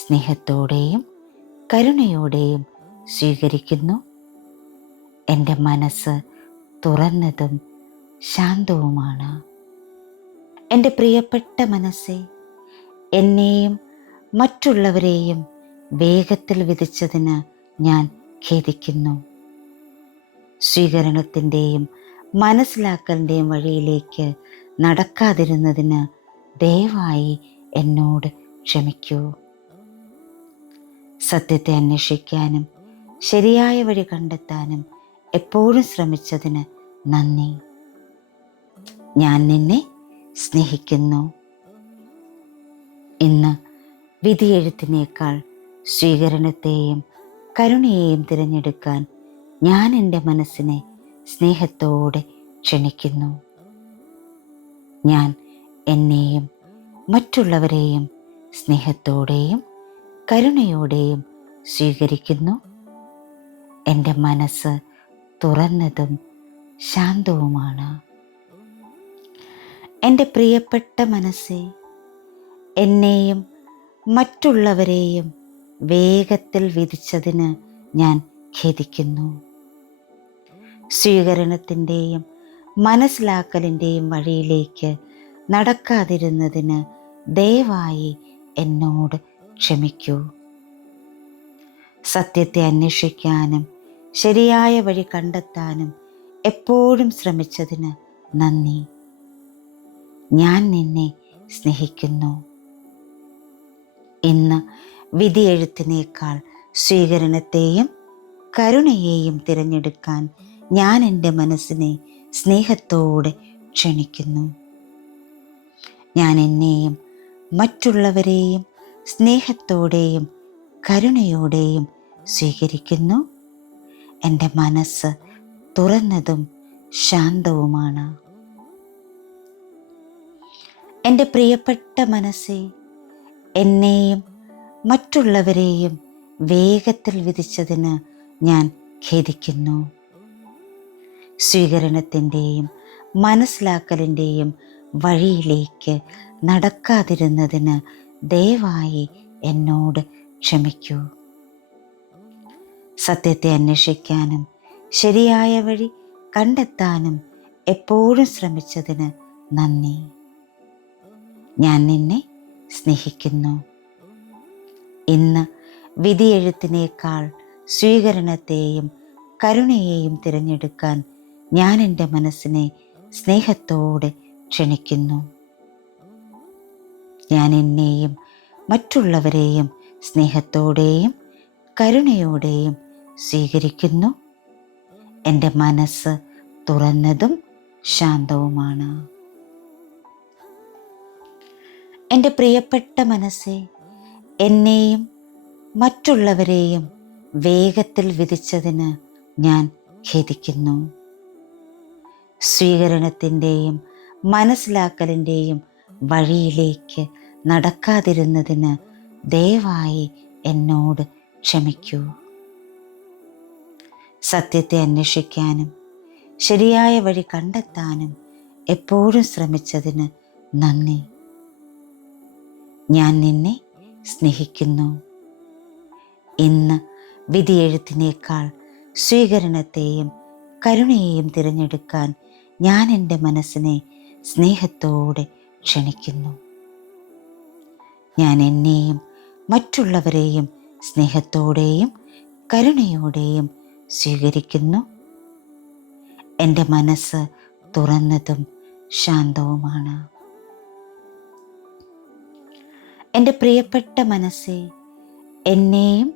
സ്നേഹത്തോടെയും കരുണയോടെയും സ്വീകരിക്കുന്നു. എൻ്റെ മനസ്സ് തുറന്നതും ശാന്തവുമാണ്. എൻ്റെ പ്രിയപ്പെട്ട മനസ്സേ, എന്നെയും മറ്റുള്ളവരെയും വേഗത്തിൽ വിധിച്ചതിന് ഞാൻ ഖേദിക്കുന്നു. സ്വീകരണത്തിൻ്റെയും മനസ്സിലാക്കലിൻ്റെയും വഴിയിലേക്ക് നടക്കാതിരുന്നതിന് ദയവായി എന്നോട് ക്ഷമിക്കൂ. സത്യത്തെ അന്വേഷിക്കാനും ശരിയായ വഴി കണ്ടെത്താനും എപ്പോഴും ശ്രമിച്ചതിന് നന്ദി. ഞാൻ നിന്നെ സ്നേഹിക്കുന്നു. ഇന്ന് വിധിയെഴുത്തിനേക്കാൾ സ്വീകരണത്തെയും കരുണയെയും തിരഞ്ഞെടുക്കാൻ ഞാൻ എൻ്റെ മനസ്സിനെ സ്നേഹത്തോടെ ക്ഷണിക്കുന്നു. ഞാൻ എന്നെയും മറ്റുള്ളവരെയും സ്നേഹത്തോടെയും കരുണയോടെയും സ്വീകരിക്കുന്നു. എൻ്റെ മനസ്സ് തുറന്നതും ശാന്തവുമാണ്. എൻ്റെ പ്രിയപ്പെട്ട മനസ്സേ, എന്നെയും മറ്റുള്ളവരെയും വേഗത്തിൽ വിധിച്ചതിന് ഞാൻ ഖേദിക്കുന്നു. സ്വീകരണത്തിൻ്റെയും മനസ്സിലാക്കലിൻ്റെയും വഴിയിലേക്ക് നടക്കാതിരുന്നതിന് ദയവായി എന്നോട് ക്ഷമിക്കൂ. സത്യത്തെ അന്വേഷിക്കാനും ശരിയായ വഴി കണ്ടെത്താനും എപ്പോഴും ശ്രമിച്ചതിന് നന്ദി. ഞാൻ നിന്നെ സ്നേഹിക്കുന്നു. ഇന്ന് വിധിയെഴുത്തിനേക്കാൾ സ്വീകരണത്തെയും കരുണയെയും തിരഞ്ഞെടുക്കാൻ ഞാൻ എൻ്റെ മനസ്സിനെ സ്നേഹത്തോടെ ക്ഷണിക്കുന്നു. ഞാൻ എന്നെയും മറ്റുള്ളവരെയും സ്നേഹത്തോടെയും കരുണയോടെയും സ്വീകരിക്കുന്നു. എൻ്റെ മനസ്സ് തുറന്നതും ശാന്തവുമാണ്. എൻ്റെ പ്രിയപ്പെട്ട മനസ്സേ, എന്നെയും മറ്റുള്ളവരെയും വേഗത്തിൽ വിധിച്ചതിന് ഞാൻ ഖേദിക്കുന്നു. സ്വീകരണത്തിൻ്റെയും മനസ്സിലാക്കലിൻ്റെയും വഴിയിലേക്ക് നടക്കാതിരുന്നതിന് ദയവായി എന്നോട് ക്ഷമിക്കൂ. സത്യത്തെ അന്വേഷിക്കാനും ശരിയായ വഴി കണ്ടെത്താനും എപ്പോഴും ശ്രമിച്ചതിന് നന്ദി. ഞാൻ നിന്നെ സ്നേഹിക്കുന്നു. ഇന്ന് വിധിയെഴുത്തിനേക്കാൾ സ്വീകരണത്തെയും കരുണയെയും തിരഞ്ഞെടുക്കാൻ ഞാൻ എൻ്റെ മനസ്സിനെ സ്നേഹത്തോടെ ക്ഷണിക്കുന്നു. ഞാൻ എന്നെയും മറ്റുള്ളവരെയും സ്നേഹത്തോടെയും കരുണയോടെയും സ്വീകരിക്കുന്നു. എൻ്റെ മനസ്സ് തുറന്നതും ശാന്തവുമാണ്. എൻ്റെ പ്രിയപ്പെട്ട മനസ്സേ, എന്നെയും മറ്റുള്ളവരെയും വേഗത്തിൽ വിധിച്ചതിന് ഞാൻ ഖേദിക്കുന്നു. സ്വീകരണത്തിൻ്റെയും മനസ്സിലാക്കലിൻ്റെയും വഴിയിലേക്ക് നടക്കാതിരുന്നതിന് ദയവായി എന്നോട് ക്ഷമിക്കൂ. സത്യത്തെ അന്വേഷിക്കാനും ശരിയായ വഴി കണ്ടെത്താനും എപ്പോഴും ശ്രമിച്ചതിന് നന്ദി. ഞാൻ നിന്നെ സ്നേഹിക്കുന്നു. ഇന്ന് വിധിയെഴുത്തിനേക്കാൾ സ്വീകരണത്തെയും കരുണയെയും തിരഞ്ഞെടുക്കാൻ ഞാൻ എൻ്റെ മനസ്സിനെ സ്നേഹത്തോടെ ക്ഷണിക്കുന്നു. ഞാൻ എന്നെയും മറ്റുള്ളവരെയും സ്നേഹത്തോടെയും കരുണയോടെയും സ്വീകരിക്കുന്നു. എൻ്റെ മനസ്സ് തുറന്നതും ശാന്തവുമാണ്. എൻ്റെ പ്രിയപ്പെട്ട മനസ്സേ, എന്നെയും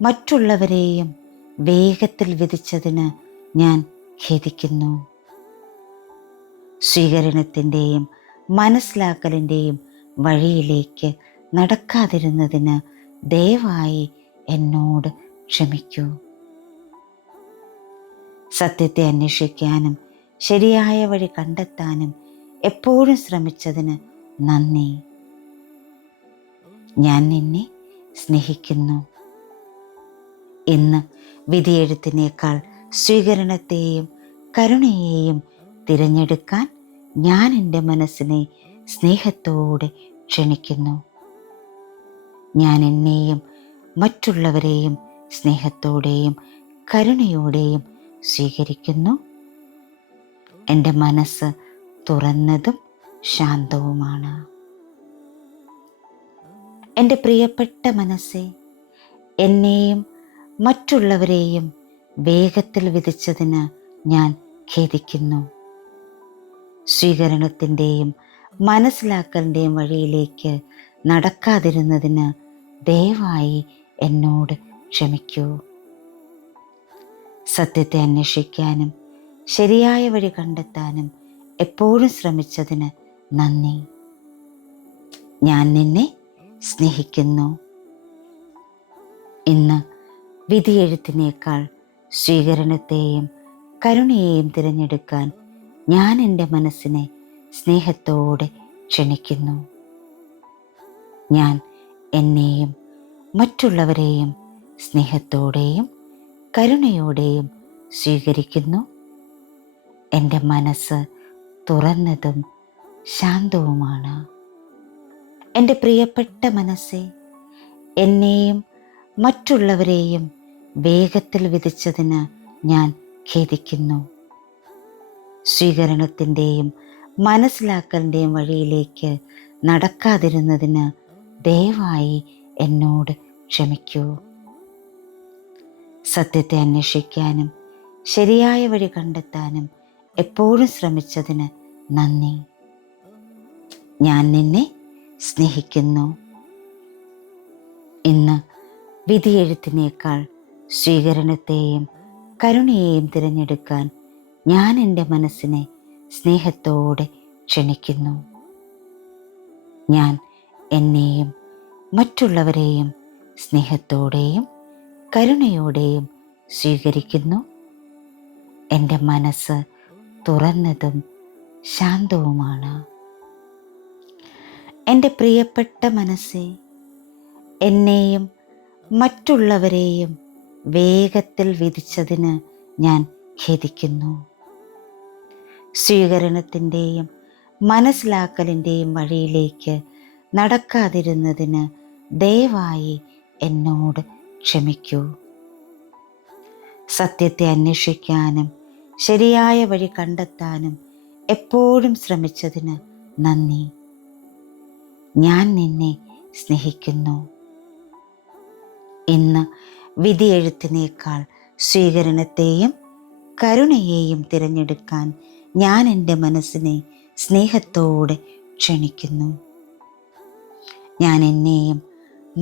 മറ്റുള്ളവരെയും വേഗത്തിൽ വിധിച്ചതിന് ഞാൻ ഖേദിക്കുന്നു. സ്വീകരണത്തിൻ്റെയും മനസ്സിലാക്കലിൻ്റെയും വഴിയിലേക്ക് നടക്കാതിരുന്നതിന് ദയവായി എന്നോട് ക്ഷമിക്കൂ. സത്യത്തെ അന്വേഷിക്കാനും ശരിയായ വഴി കണ്ടെത്താനും എപ്പോഴും ശ്രമിച്ചതിന് നന്ദി. ഞാൻ നിന്നെ സ്നേഹിക്കുന്നു. ഇന്ന് വിധിയെഴുത്തിനേക്കാൾ സ്വീകരണത്തെയും കരുണയെയും തിരഞ്ഞെടുക്കാൻ ഞാൻ എൻ്റെ മനസ്സിനെ സ്നേഹത്തോടെ ക്ഷണിക്കുന്നു. ഞാൻ എന്നെയും മറ്റുള്ളവരെയും സ്നേഹത്തോടെയും കരുണയോടെയും സ്വീകരിക്കുന്നു. എൻ്റെ മനസ്സ് തുറന്നതും ശാന്തവുമാണ്. എൻ്റെ പ്രിയപ്പെട്ട മനസ്സേ, എന്നെയും മറ്റുള്ളവരെയും വേഗത്തിൽ വിധിച്ചതിന് ഞാൻ ഖേദിക്കുന്നു. സ്വീകരണത്തിൻ്റെയും മനസ്സിലാക്കലിൻ്റെയും വഴിയിലേക്ക് നടക്കാതിരുന്നതിന് ദയവായി എന്നോട് ക്ഷമിക്കൂ. സത്യത്തെ അന്വേഷിക്കാനും ശരിയായ വഴി കണ്ടെത്താനും എപ്പോഴും ശ്രമിച്ചതിന് നന്ദി. ഞാൻ നിന്നെ സ്നേഹിക്കുന്നു. ഇന്ന് വിധിയെഴുത്തിനേക്കാൾ സ്വീകരണത്തെയും കരുണയെയും തിരഞ്ഞെടുക്കാൻ ഞാൻ എൻ്റെ മനസ്സിനെ സ്നേഹത്തോടെ ക്ഷണിക്കുന്നു. ഞാൻ എന്നെയും മറ്റുള്ളവരെയും സ്നേഹത്തോടെയും കരുണയോടെയും സ്വീകരിക്കുന്നു. എൻ്റെ മനസ്സ് തുറന്നതും ശാന്തവുമാണ്. എൻ്റെ പ്രിയപ്പെട്ട മനസ്സേ, എന്നെയും മറ്റുള്ളവരെയും വേഗത്തിൽ വിധിച്ചതിന് ഞാൻ ഖേദിക്കുന്നു. സ്വീകരണത്തിൻ്റെയും മനസ്സിലാക്കലിൻ്റെയും വഴിയിലേക്ക് നടക്കാതിരുന്നതിന് ദയവായി എന്നോട് ക്ഷമിക്കൂ. സത്യത്തെ അന്വേഷിക്കാനും ശരിയായ വഴി കണ്ടെത്താനും എപ്പോഴും ശ്രമിച്ചതിന് നന്ദി. ഞാൻ നിന്നെ സ്നേഹിക്കുന്നു. ഇന്ന് വിധിയെഴുത്തിനേക്കാൾ സ്വീകരണത്തെയും കരുണയെയും തിരഞ്ഞെടുക്കാൻ ഞാൻ എൻ്റെ മനസ്സിനെ സ്നേഹത്തോടെ ക്ഷണിക്കുന്നു. ഞാൻ എന്നെയും മറ്റുള്ളവരെയും സ്നേഹത്തോടെയും കരുണയോടെയും സ്വീകരിക്കുന്നു. എൻ്റെ മനസ്സ് തുറന്നതും ശാന്തവുമാണ്. എൻ്റെ പ്രിയപ്പെട്ട മനസ്സേ, എന്നെയും മറ്റുള്ളവരെയും വേഗത്തിൽ വിധിച്ചതിന് ഞാൻ ഖേദിക്കുന്നു. സ്വീകരണത്തിൻ്റെയും മനസ്സിലാക്കലിൻ്റെയും വഴിയിലേക്ക് നടക്കാതിരുന്നതിന് ദയവായി എന്നോട് ക്ഷമിക്കൂ. സത്യത്തെ അന്വേഷിക്കാനും ശരിയായ വഴി കണ്ടെത്താനും എപ്പോഴും ശ്രമിച്ചതിന് നന്ദി. ഞാൻ നിന്നെ സ്നേഹിക്കുന്നു. ഇന്ന് വിധിയെഴുത്തിനേക്കാൾ സ്വീകരണത്തെയും കരുണയെയും തിരഞ്ഞെടുക്കാൻ ഞാൻ എൻ്റെ മനസ്സിനെ സ്നേഹത്തോടെ ക്ഷണിക്കുന്നു. ഞാൻ എന്നെയും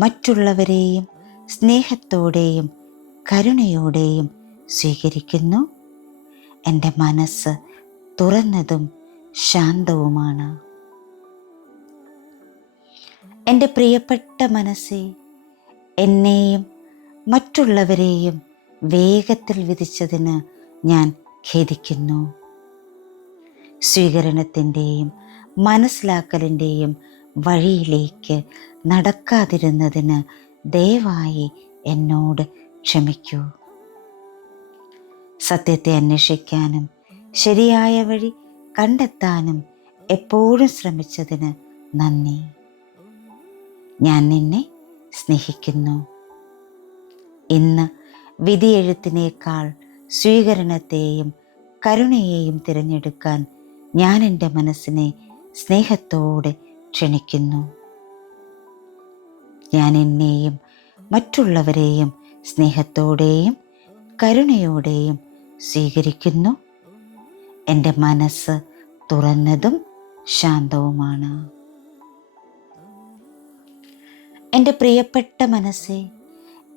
മറ്റുള്ളവരെയും സ്നേഹത്തോടെയും കരുണയോടെയും സ്വീകരിക്കുന്നു. എൻ്റെ മനസ്സ് തുറന്നതും ശാന്തവുമാണ്. എൻ്റെ പ്രിയപ്പെട്ട മനസ്സേ, എന്നെയും മറ്റുള്ളവരെയും വേഗത്തിൽ വിധിച്ചതിന് ഞാൻ ഖേദിക്കുന്നു. സ്വീകരണത്തിൻ്റെയും മനസ്സിലാക്കലിൻ്റെയും വഴിയിലേക്ക് നടക്കാതിരുന്നതിന് ദയവായി എന്നോട് ക്ഷമിക്കൂ. സത്യത്തെ അന്വേഷിക്കാനും ശരിയായ വഴി കണ്ടെത്താനും എപ്പോഴും ശ്രമിച്ചതിന് നന്ദി. ഞാൻ നിന്നെ സ്നേഹിക്കുന്നു. ഇന്ന് വിധിയെഴുത്തിനേക്കാൾ സ്വീകരണത്തെയും കരുണയെയും തിരഞ്ഞെടുക്കാൻ ഞാൻ എൻ്റെ മനസ്സിനെ സ്നേഹത്തോടെ ക്ഷണിക്കുന്നു. ഞാൻ എന്നെയും മറ്റുള്ളവരെയും സ്നേഹത്തോടെയും കരുണയോടെയും സ്വീകരിക്കുന്നു. എൻ്റെ മനസ്സ് തുറന്നതും ശാന്തവുമാണ്. എൻ്റെ പ്രിയപ്പെട്ട മനസ്സേ,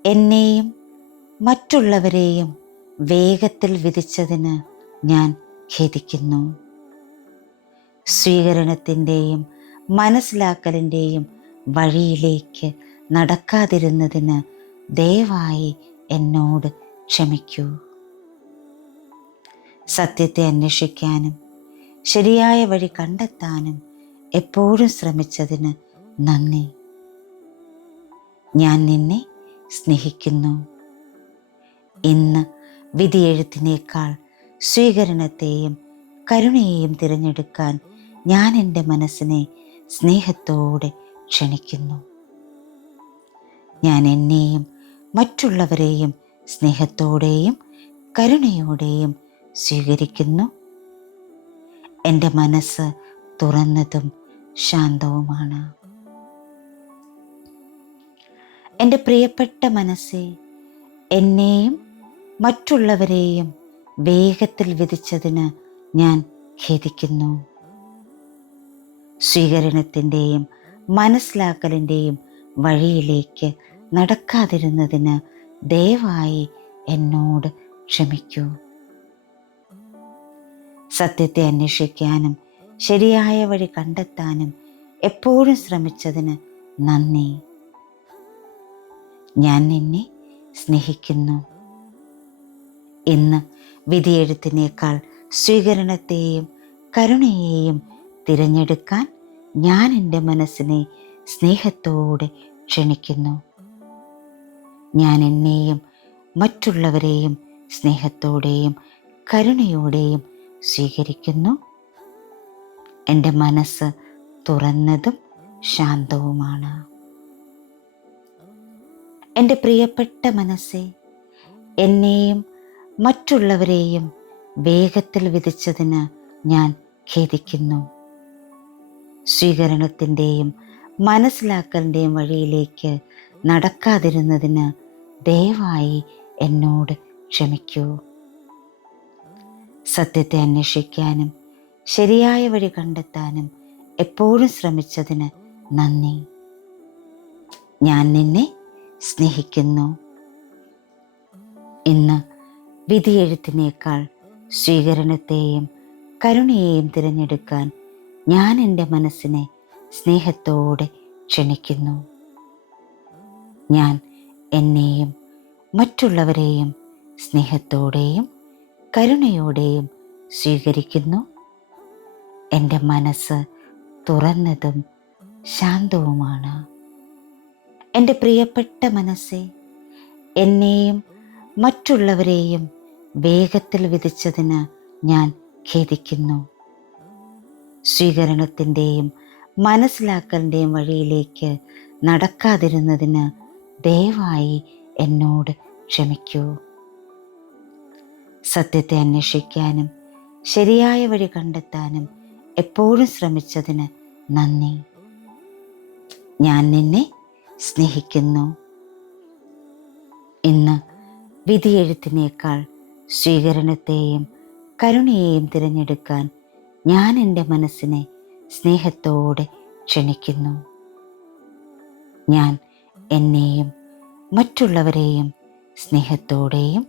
എന്നെയും മറ്റുള്ളവരെയും വേഗത്തിൽ വിധിച്ചതിന് ഞാൻ ഖേദിക്കുന്നു. സ്വീകരണത്തിൻ്റെയും മനസ്സിലാക്കലിൻ്റെയും വഴിയിലേക്ക് നടക്കാതിരുന്നതിന് ദയവായി എന്നോട് ക്ഷമിക്കൂ. സത്യത്തെ അന്വേഷിക്കാനും ശരിയായ വഴി കണ്ടെത്താനും എപ്പോഴും ശ്രമിച്ചതിന് നന്ദി. ഞാൻ നിന്നെ സ്നേഹിക്കുന്നു. ഇന്ന് വിധിയെഴുത്തിനേക്കാൾ സ്വീകരണത്തെയും കരുണയെയും തിരഞ്ഞെടുക്കാൻ ഞാൻ എൻ്റെ മനസ്സിനെ സ്നേഹത്തോടെ ക്ഷണിക്കുന്നു. ഞാൻ എന്നെയും മറ്റുള്ളവരെയും സ്നേഹത്തോടെയും കരുണയോടെയും സ്വീകരിക്കുന്നു. എൻ്റെ മനസ്സ് തുറന്നതും ശാന്തവുമാണ്. എൻ്റെ പ്രിയപ്പെട്ട മനസ്സേ, എന്നെയും മറ്റുള്ളവരെയും വേഗത്തിൽ വിധിച്ചതിന് ഞാൻ ഖേദിക്കുന്നു. സ്വീകരണത്തിൻ്റെയും മനസ്സിലാക്കലിൻ്റെയും വഴിയിലേക്ക് നടക്കാതിരുന്നതിന് ദയവായി എന്നോട് ക്ഷമിക്കൂ. സത്യത്തെ അന്വേഷിക്കാനും ശരിയായ വഴി കണ്ടെത്താനും എപ്പോഴും ശ്രമിച്ചതിന് നന്ദി. ഞാൻ നിന്നെ സ്നേഹിക്കുന്നു. ഇന്ന് വിധിയെഴുത്തിനേക്കാൾ സ്വീകരണത്തെയും കരുണയെയും തിരഞ്ഞെടുക്കാൻ ഞാൻ എൻ്റെ മനസ്സിനെ സ്നേഹത്തോടെ ക്ഷണിക്കുന്നു. ഞാൻ എന്നെയും മറ്റുള്ളവരെയും സ്നേഹത്തോടെയും കരുണയോടെയും സ്വീകരിക്കുന്നു. എൻ്റെ മനസ്സ് തുറന്നതും ശാന്തവുമാണ്. എൻ്റെ പ്രിയപ്പെട്ട മനസ്സേ, എന്നെയും മറ്റുള്ളവരെയും വേഗത്തിൽ വിധിച്ചതിന് ഞാൻ ഖേദിക്കുന്നു. സ്വീകരണത്തിൻ്റെയും മനസ്സിലാക്കലിൻ്റെയും വഴിയിലേക്ക് നടക്കാതിരുന്നതിന് ദയവായി എന്നോട് ക്ഷമിക്കൂ. സത്യത്തെ അന്വേഷിക്കാനും ശരിയായ വഴി കണ്ടെത്താനും എപ്പോഴും ശ്രമിച്ചതിന് നന്ദി. ഞാൻ നിന്നെ സ്നേഹിക്കുന്നു. ഇന്ന് വിധിയെഴുത്തിനേക്കാൾ സ്വീകരണത്തെയും കരുണയെയും തിരഞ്ഞെടുക്കാൻ ഞാൻ എൻ്റെ മനസ്സിനെ സ്നേഹത്തോടെ ക്ഷണിക്കുന്നു. ഞാൻ എന്നെയും മറ്റുള്ളവരെയും സ്നേഹത്തോടെയും കരുണയോടെയും സ്വീകരിക്കുന്നു. എൻ്റെ മനസ്സ് തുറന്നതും ശാന്തവുമാണ്. എൻ്റെ പ്രിയപ്പെട്ട മനസ്സേ, എന്നെയും മറ്റുള്ളവരെയും വേഗത്തിൽ വിധിച്ചതിന് ഞാൻ ഖേദിക്കുന്നു. സ്വീകരണത്തിൻ്റെയും മനസ്സിലാക്കലിൻ്റെയും വഴിയിലേക്ക് നടക്കാതിരുന്നതിന് ദയവായി എന്നോട് ക്ഷമിക്കൂ. സത്യത്തെ അന്വേഷിക്കാനും ശരിയായ വഴി കണ്ടെത്താനും എപ്പോഴും ശ്രമിച്ചതിന് നന്ദി. ഞാൻ നിന്നെ സ്നേഹിക്കുന്നു. ഇന്ന് വിധിയെഴുത്തിനേക്കാൾ സ്വീകരണത്തെയും കരുണയെയും തിരഞ്ഞെടുക്കാൻ ഞാൻ എൻ്റെ മനസ്സിനെ സ്നേഹത്തോടെ ക്ഷണിക്കുന്നു. ഞാൻ എന്നെയും മറ്റുള്ളവരെയും സ്നേഹത്തോടെയും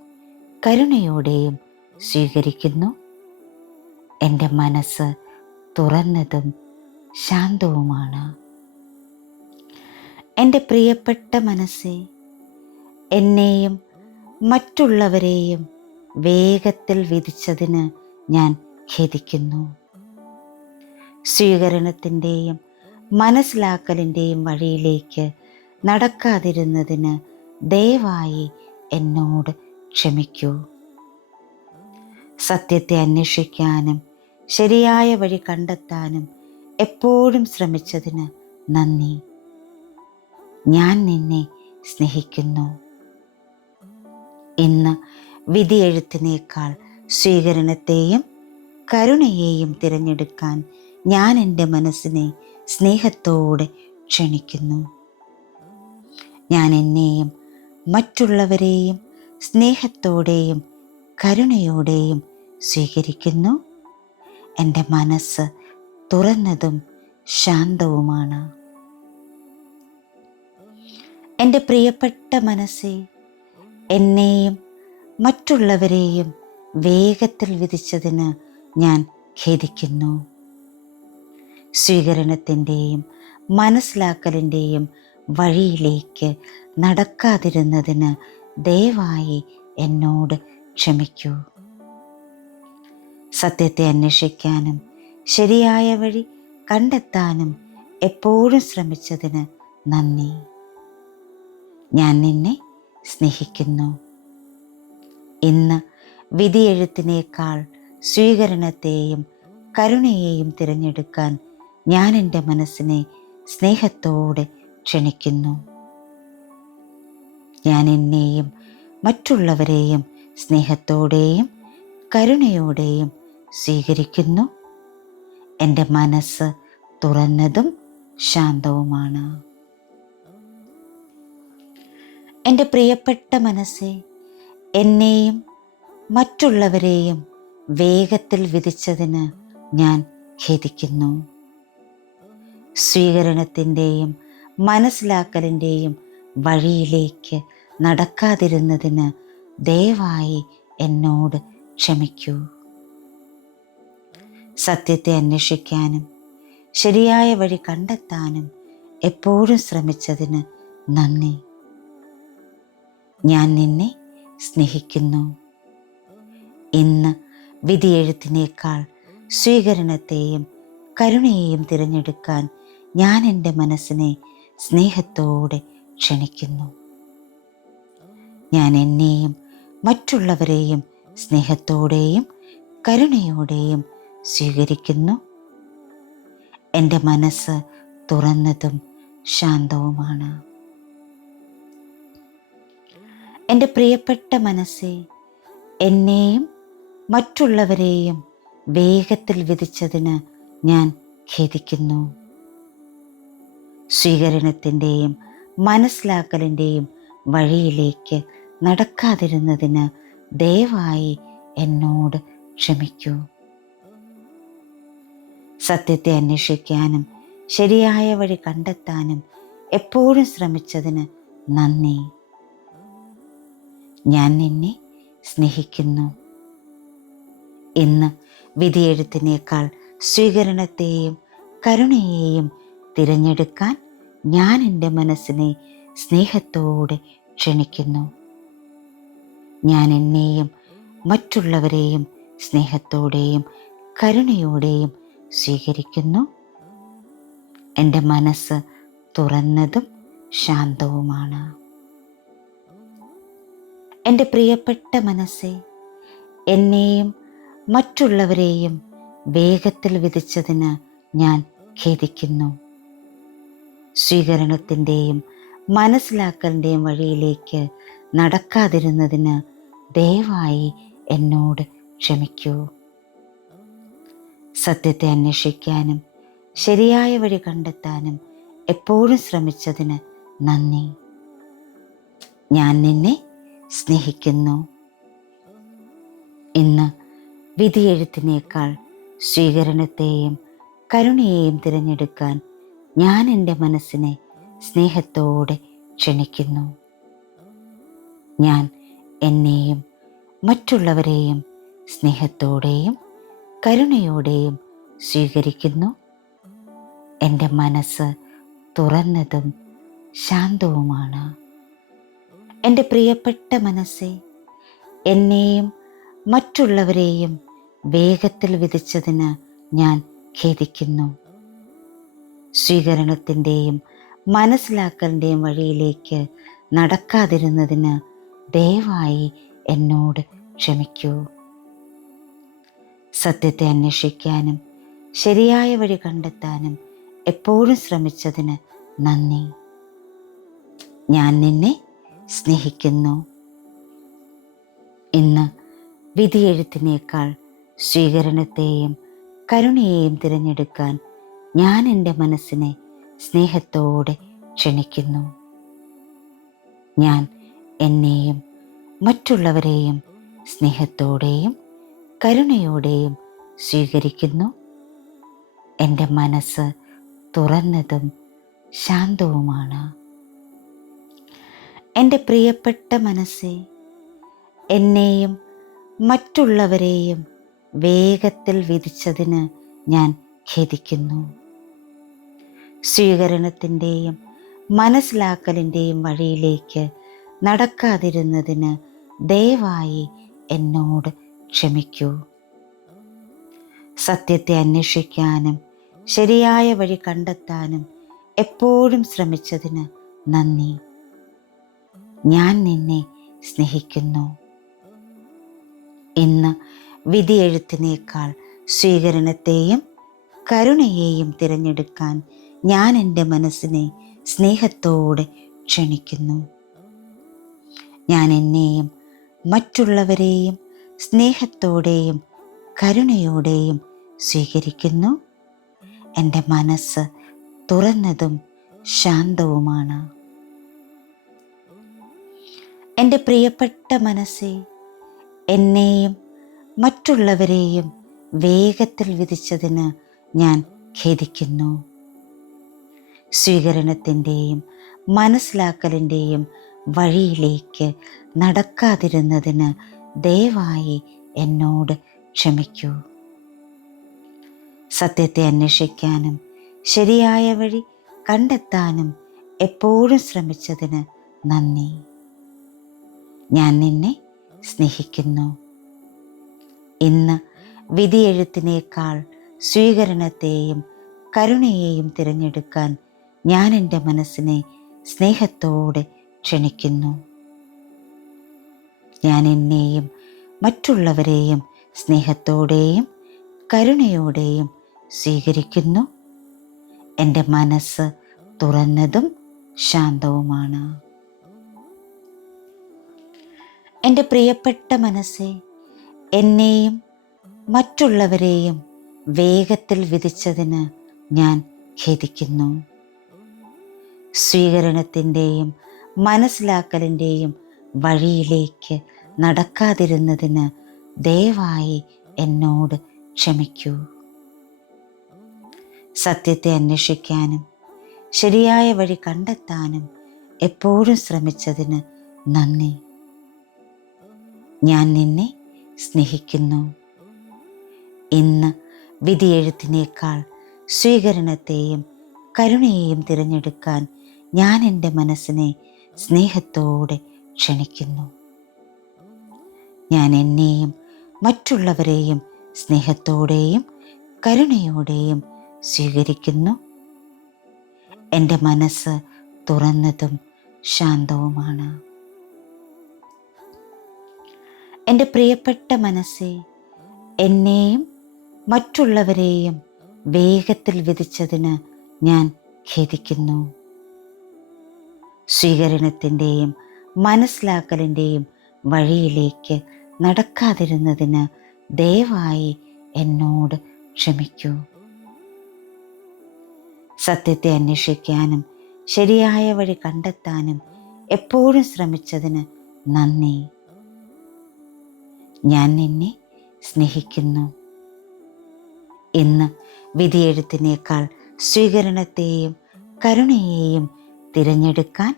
കരുണയോടെയും സ്വീകരിക്കുന്നു. എൻ്റെ മനസ്സ് തുറന്നതും ശാന്തവുമാണ്. എൻ്റെ പ്രിയപ്പെട്ട മനസ്സേ, എന്നെയും മറ്റുള്ളവരെയും വേഗത്തിൽ വിധിച്ചതിന് ഞാൻ ഖേദിക്കുന്നു. സ്വീകരണത്തിൻ്റെയും മനസ്സിലാക്കലിൻ്റെയും വഴിയിലേക്ക് നടക്കാതിരുന്നതിന് ദയവായി എന്നോട് ക്ഷമിക്കൂ. സത്യത്തെ അന്വേഷിക്കാനും ശരിയായ വഴി കണ്ടെത്താനും എപ്പോഴും ശ്രമിച്ചതിന് നന്ദി. ഞാൻ നിന്നെ സ്നേഹിക്കുന്നു. ഇന്ന് വിധിയെഴുത്തിനേക്കാൾ സ്വീകരണത്തെയും കരുണയെയും തിരഞ്ഞെടുക്കാൻ ഞാൻ എൻ്റെ മനസ്സിനെ സ്നേഹത്തോടെ ക്ഷണിക്കുന്നു. ഞാൻ എന്നെയും മറ്റുള്ളവരെയും സ്നേഹത്തോടെയും കരുണയോടെയും സ്വീകരിക്കുന്നു. എൻ്റെ മനസ്സ് തുറന്നതും ശാന്തവുമാണ്. എൻ്റെ പ്രിയപ്പെട്ട മനസ്സേ, എന്നെയും മറ്റുള്ളവരെയും വേഗത്തിൽ വിധിച്ചതിന് ഞാൻ ഖേദിക്കുന്നു. സ്വീകരണത്തിൻ്റെയും മനസ്സിലാക്കലിൻ്റെയും വഴിയിലേക്ക് നടക്കാതിരുന്നതിന് ദയവായി എന്നോട് ക്ഷമിക്കൂ. സത്യത്തെ അന്വേഷിക്കാനും ശരിയായ വഴി കണ്ടെത്താനും എപ്പോഴും ശ്രമിച്ചതിന് നന്ദി. ഞാൻ നിന്നെ സ്നേഹിക്കുന്നു. ഇന്ന് വിധിയെഴുത്തിനേക്കാൾ സ്വീകരണത്തെയും കരുണയെയും തിരഞ്ഞെടുക്കാൻ ഞാൻ എൻ്റെ മനസ്സിനെ സ്നേഹത്തോടെ ക്ഷണിക്കുന്നു. ഞാൻ എന്നെയും മറ്റുള്ളവരെയും സ്നേഹത്തോടെയും കരുണയോടെയും സ്വീകരിക്കുന്നു. എൻ്റെ മനസ്സ് തുറന്നതും ശാന്തവുമാണ്. എൻ്റെ പ്രിയപ്പെട്ട മനസ്സേ, എന്നെയും മറ്റുള്ളവരെയും വേഗത്തിൽ വിധിച്ചതിന് ഞാൻ ഖേദിക്കുന്നു. സ്വീകരണത്തിൻ്റെയും മനസ്സിലാക്കലിൻ്റെയും വഴിയിലേക്ക് നടക്കാതിരുന്നതിന് ദയവായി എന്നോട് ക്ഷമിക്കൂ. സത്യത്തെ അന്വേഷിക്കാനും ശരിയായ വഴി കണ്ടെത്താനും എപ്പോഴും ശ്രമിച്ചതിന് നന്ദി. ഞാൻ നിന്നെ സ്നേഹിക്കുന്നു. ഇന്ന് വിധിയെഴുത്തിനേക്കാൾ സ്വീകരണത്തെയും കരുണയെയും തിരഞ്ഞെടുക്കാൻ ഞാൻ എൻ്റെ മനസ്സിനെ സ്നേഹത്തോടെ ക്ഷണിക്കുന്നു. ഞാൻ എന്നെയും മറ്റുള്ളവരെയും സ്നേഹത്തോടെയും കരുണയോടെയും സ്വീകരിക്കുന്നു. എൻ്റെ മനസ്സ് തുറന്നതും ശാന്തവുമാണ്. എൻ്റെ പ്രിയപ്പെട്ട മനസ്സേ, എന്നെയും മറ്റുള്ളവരെയും വേഗത്തിൽ വിധിച്ചതിന് ഞാൻ ഖേദിക്കുന്നു. സ്വീകരണത്തിൻ്റെയും മനസ്സിലാക്കലിൻ്റെയും വഴിയിലേക്ക് നടക്കാതിരുന്നതിന് ദയവായി എന്നോട് ക്ഷമിക്കൂ. സത്യത്തെ അന്വേഷിക്കാനും ശരിയായ വഴി കണ്ടെത്താനും എപ്പോഴും ശ്രമിച്ചതിന് നന്ദി. ഞാൻ നിന്നെ സ്നേഹിക്കുന്നു. ഇന്ന് വിധിയെഴുത്തിനേക്കാൾ സ്വീകരണത്തെയും കരുണയെയും തിരഞ്ഞെടുക്കാൻ ഞാൻ എൻ്റെ മനസ്സിനെ സ്നേഹത്തോടെ ക്ഷണിക്കുന്നു. ഞാൻ എന്നെയും മറ്റുള്ളവരെയും സ്നേഹത്തോടെയും കരുണയോടെയും സ്വീകരിക്കുന്നു. എൻ്റെ മനസ്സ് തുറന്നതും ശാന്തവുമാണ്. എൻ്റെ പ്രിയപ്പെട്ട മനസ്സേ, എന്നെയും മറ്റുള്ളവരെയും വേഗത്തിൽ വിധിച്ചതിന് ഞാൻ ഖേദിക്കുന്നു. സ്വീകരണത്തിൻ്റെയും മനസ്സിലാക്കലിൻ്റെയും വഴിയിലേക്ക് നടക്കാതിരുന്നതിന് ദയവായി എന്നോട് ക്ഷമിക്കൂ. സത്യത്തെ അന്വേഷിക്കാനും ശരിയായ വഴി കണ്ടെത്താനും എപ്പോഴും ശ്രമിച്ചതിന് നന്ദി. ഞാൻ നിന്നെ സ്നേഹിക്കുന്നു. ഇന്ന് വിധിയെഴുത്തിനേക്കാൾ സ്വീകരണത്തെയും കരുണയെയും തിരഞ്ഞെടുക്കാൻ ഞാൻ എൻ്റെ മനസ്സിനെ സ്നേഹത്തോടെ ക്ഷണിക്കുന്നു. ഞാൻ എന്നെയും മറ്റുള്ളവരെയും സ്നേഹത്തോടെയും കരുണയോടെയും സ്വീകരിക്കുന്നു. എൻ്റെ മനസ്സ് തുറന്നതും ശാന്തവുമാണ്. എൻ്റെ പ്രിയപ്പെട്ട മനസ്സേ, എന്നെയും മറ്റുള്ളവരെയും വേഗത്തിൽ വിധിച്ചതിന് ഞാൻ ഖേദിക്കുന്നു. സ്വീകരണത്തിൻ്റെയും മനസ്സിലാക്കലിൻ്റെയും വഴിയിലേക്ക് നടക്കാതിരുന്നതിന് ദയവായി എന്നോട് ക്ഷമിക്കൂ. സത്യത്തെ അന്വേഷിക്കാനും ശരിയായ വഴി കണ്ടെത്താനും എപ്പോഴും ശ്രമിച്ചതിന് നന്ദി. ഞാൻ നിന്നെ സ്നേഹിക്കുന്നു. ഇന്ന് വിധിയെഴുത്തിനേക്കാൾ സ്വീകരണത്തെയും കരുണയെയും തിരഞ്ഞെടുക്കാൻ ഞാൻ എൻ്റെ മനസ്സിനെ സ്നേഹത്തോടെ ക്ഷണിക്കുന്നു. ഞാൻ എന്നെയും മറ്റുള്ളവരെയും സ്നേഹത്തോടെയും കരുണയോടെയും സ്വീകരിക്കുന്നു. എൻ്റെ മനസ്സ് തുറന്നതും ശാന്തവുമാണ്. എൻ്റെ പ്രിയപ്പെട്ട മനസ്സേ, എന്നെയും മറ്റുള്ളവരെയും വേഗത്തിൽ വിധിച്ചതിന് ഞാൻ ഖേദിക്കുന്നു. സ്വീകരണത്തിൻ്റെയും മനസ്സിലാക്കലിൻ്റെയും വഴിയിലേക്ക് നടക്കാതിരുന്നതിന് ദയവായി എന്നോട് ക്ഷമിക്കൂ. സത്യത്തെ അന്വേഷിക്കാനും ശരിയായ വഴി കണ്ടെത്താനും എപ്പോഴും ശ്രമിച്ചതിന് നന്ദി. ഞാൻ നിന്നെ സ്നേഹിക്കുന്നു. ഇന്ന് വിധിയെഴുത്തിനേക്കാൾ സ്വീകരണത്തെയും കരുണയെയും തിരഞ്ഞെടുക്കാൻ ഞാൻ എൻ്റെ മനസ്സിനെ സ്നേഹത്തോടെ ക്ഷണിക്കുന്നു. ഞാൻ എന്നെയും മറ്റുള്ളവരെയും സ്നേഹത്തോടെയും കരുണയോടെയും സ്വീകരിക്കുന്നു. എൻ്റെ മനസ്സ് തുറന്നതും ശാന്തവുമാണ്. എൻ്റെ പ്രിയപ്പെട്ട മനസ്സേ, എന്നെയും മറ്റുള്ളവരെയും വേഗത്തിൽ വിധിച്ചതിന് ഞാൻ ഖേദിക്കുന്നു. സ്വീകരണത്തിൻ്റെയും മനസ്സിലാക്കലിൻ്റെയും വഴിയിലേക്ക് നടക്കാതിരുന്നതിന് ദയവായി എന്നോട് ക്ഷമിക്കൂ. സത്യത്തെ അന്വേഷിക്കാനും ശരിയായ വഴി കണ്ടെത്താനും എപ്പോഴും ശ്രമിച്ചതിന് നന്ദി. ഞാൻ നിന്നെ സ്നേഹിക്കുന്നു. ഇന്ന് വിധിയെഴുത്തിനേക്കാൾ സ്വീകരണത്തെയും കരുണയെയും തിരഞ്ഞെടുക്കാൻ ഞാൻ എൻ്റെ മനസ്സിനെ സ്നേഹത്തോടെ ക്ഷണിക്കുന്നു. ഞാൻ എന്നെയും മറ്റുള്ളവരെയും സ്നേഹത്തോടെയും കരുണയോടെയും സ്വീകരിക്കുന്നു. എൻ്റെ മനസ്സ് തുറന്നതും ശാന്തവുമാണ്. എൻ്റെ പ്രിയപ്പെട്ട മനസ്സേ, എന്നെയും മറ്റുള്ളവരെയും വേഗത്തിൽ വിധിച്ചതിന് ഞാൻ ഖേദിക്കുന്നു. സ്വീകരണത്തിൻ്റെയും മനസ്സിലാക്കലിൻ്റെയും വഴിയിലേക്ക് നടക്കാതിരുന്നതിന് ദയവായി എന്നോട് ക്ഷമിക്കൂ. സത്യത്തെ അന്വേഷിക്കാനും ശരിയായ വഴി കണ്ടെത്താനും എപ്പോഴും ശ്രമിച്ചതിന് നന്ദി. ഞാൻ നിന്നെ സ്നേഹിക്കുന്നു. ഇന്ന് വിധിയെഴുത്തിനേക്കാൾ സ്വീകരണത്തെയും കരുണയെയും തിരഞ്ഞെടുക്കാൻ ഞാൻ എൻ്റെ മനസ്സിനെ സ്നേഹത്തോടെ ക്ഷണിക്കുന്നു. ഞാൻ എന്നെയും മറ്റുള്ളവരെയും സ്നേഹത്തോടെയും കരുണയോടെയും സ്വീകരിക്കുന്നു. എൻ്റെ മനസ്സ് തുറന്നതും ശാന്തവുമാണ്. എൻ്റെ പ്രിയപ്പെട്ട മനസ്സേ, എന്നെയും മറ്റുള്ളവരെയും വേഗത്തിൽ വിധിച്ചതിന് ഞാൻ ഖേദിക്കുന്നു. സ്വീകരണത്തിൻ്റെയും മനസ്സിലാക്കലിൻ്റെയും വഴിയിലേക്ക് നടക്കാതിരുന്നതിന് ദയവായി എന്നോട് ക്ഷമിക്കൂ. സത്യത്തെ അന്വേഷിക്കാനും ശരിയായ വഴി കണ്ടെത്താനും എപ്പോഴും ശ്രമിച്ചതിന് നന്ദി. ഞാൻ നിന്നെ സ്നേഹിക്കുന്നു. ഇന്ന് വിധിയെഴുത്തിനേക്കാൾ സ്വീകരണത്തെയും കരുണയെയും തിരഞ്ഞെടുക്കാൻ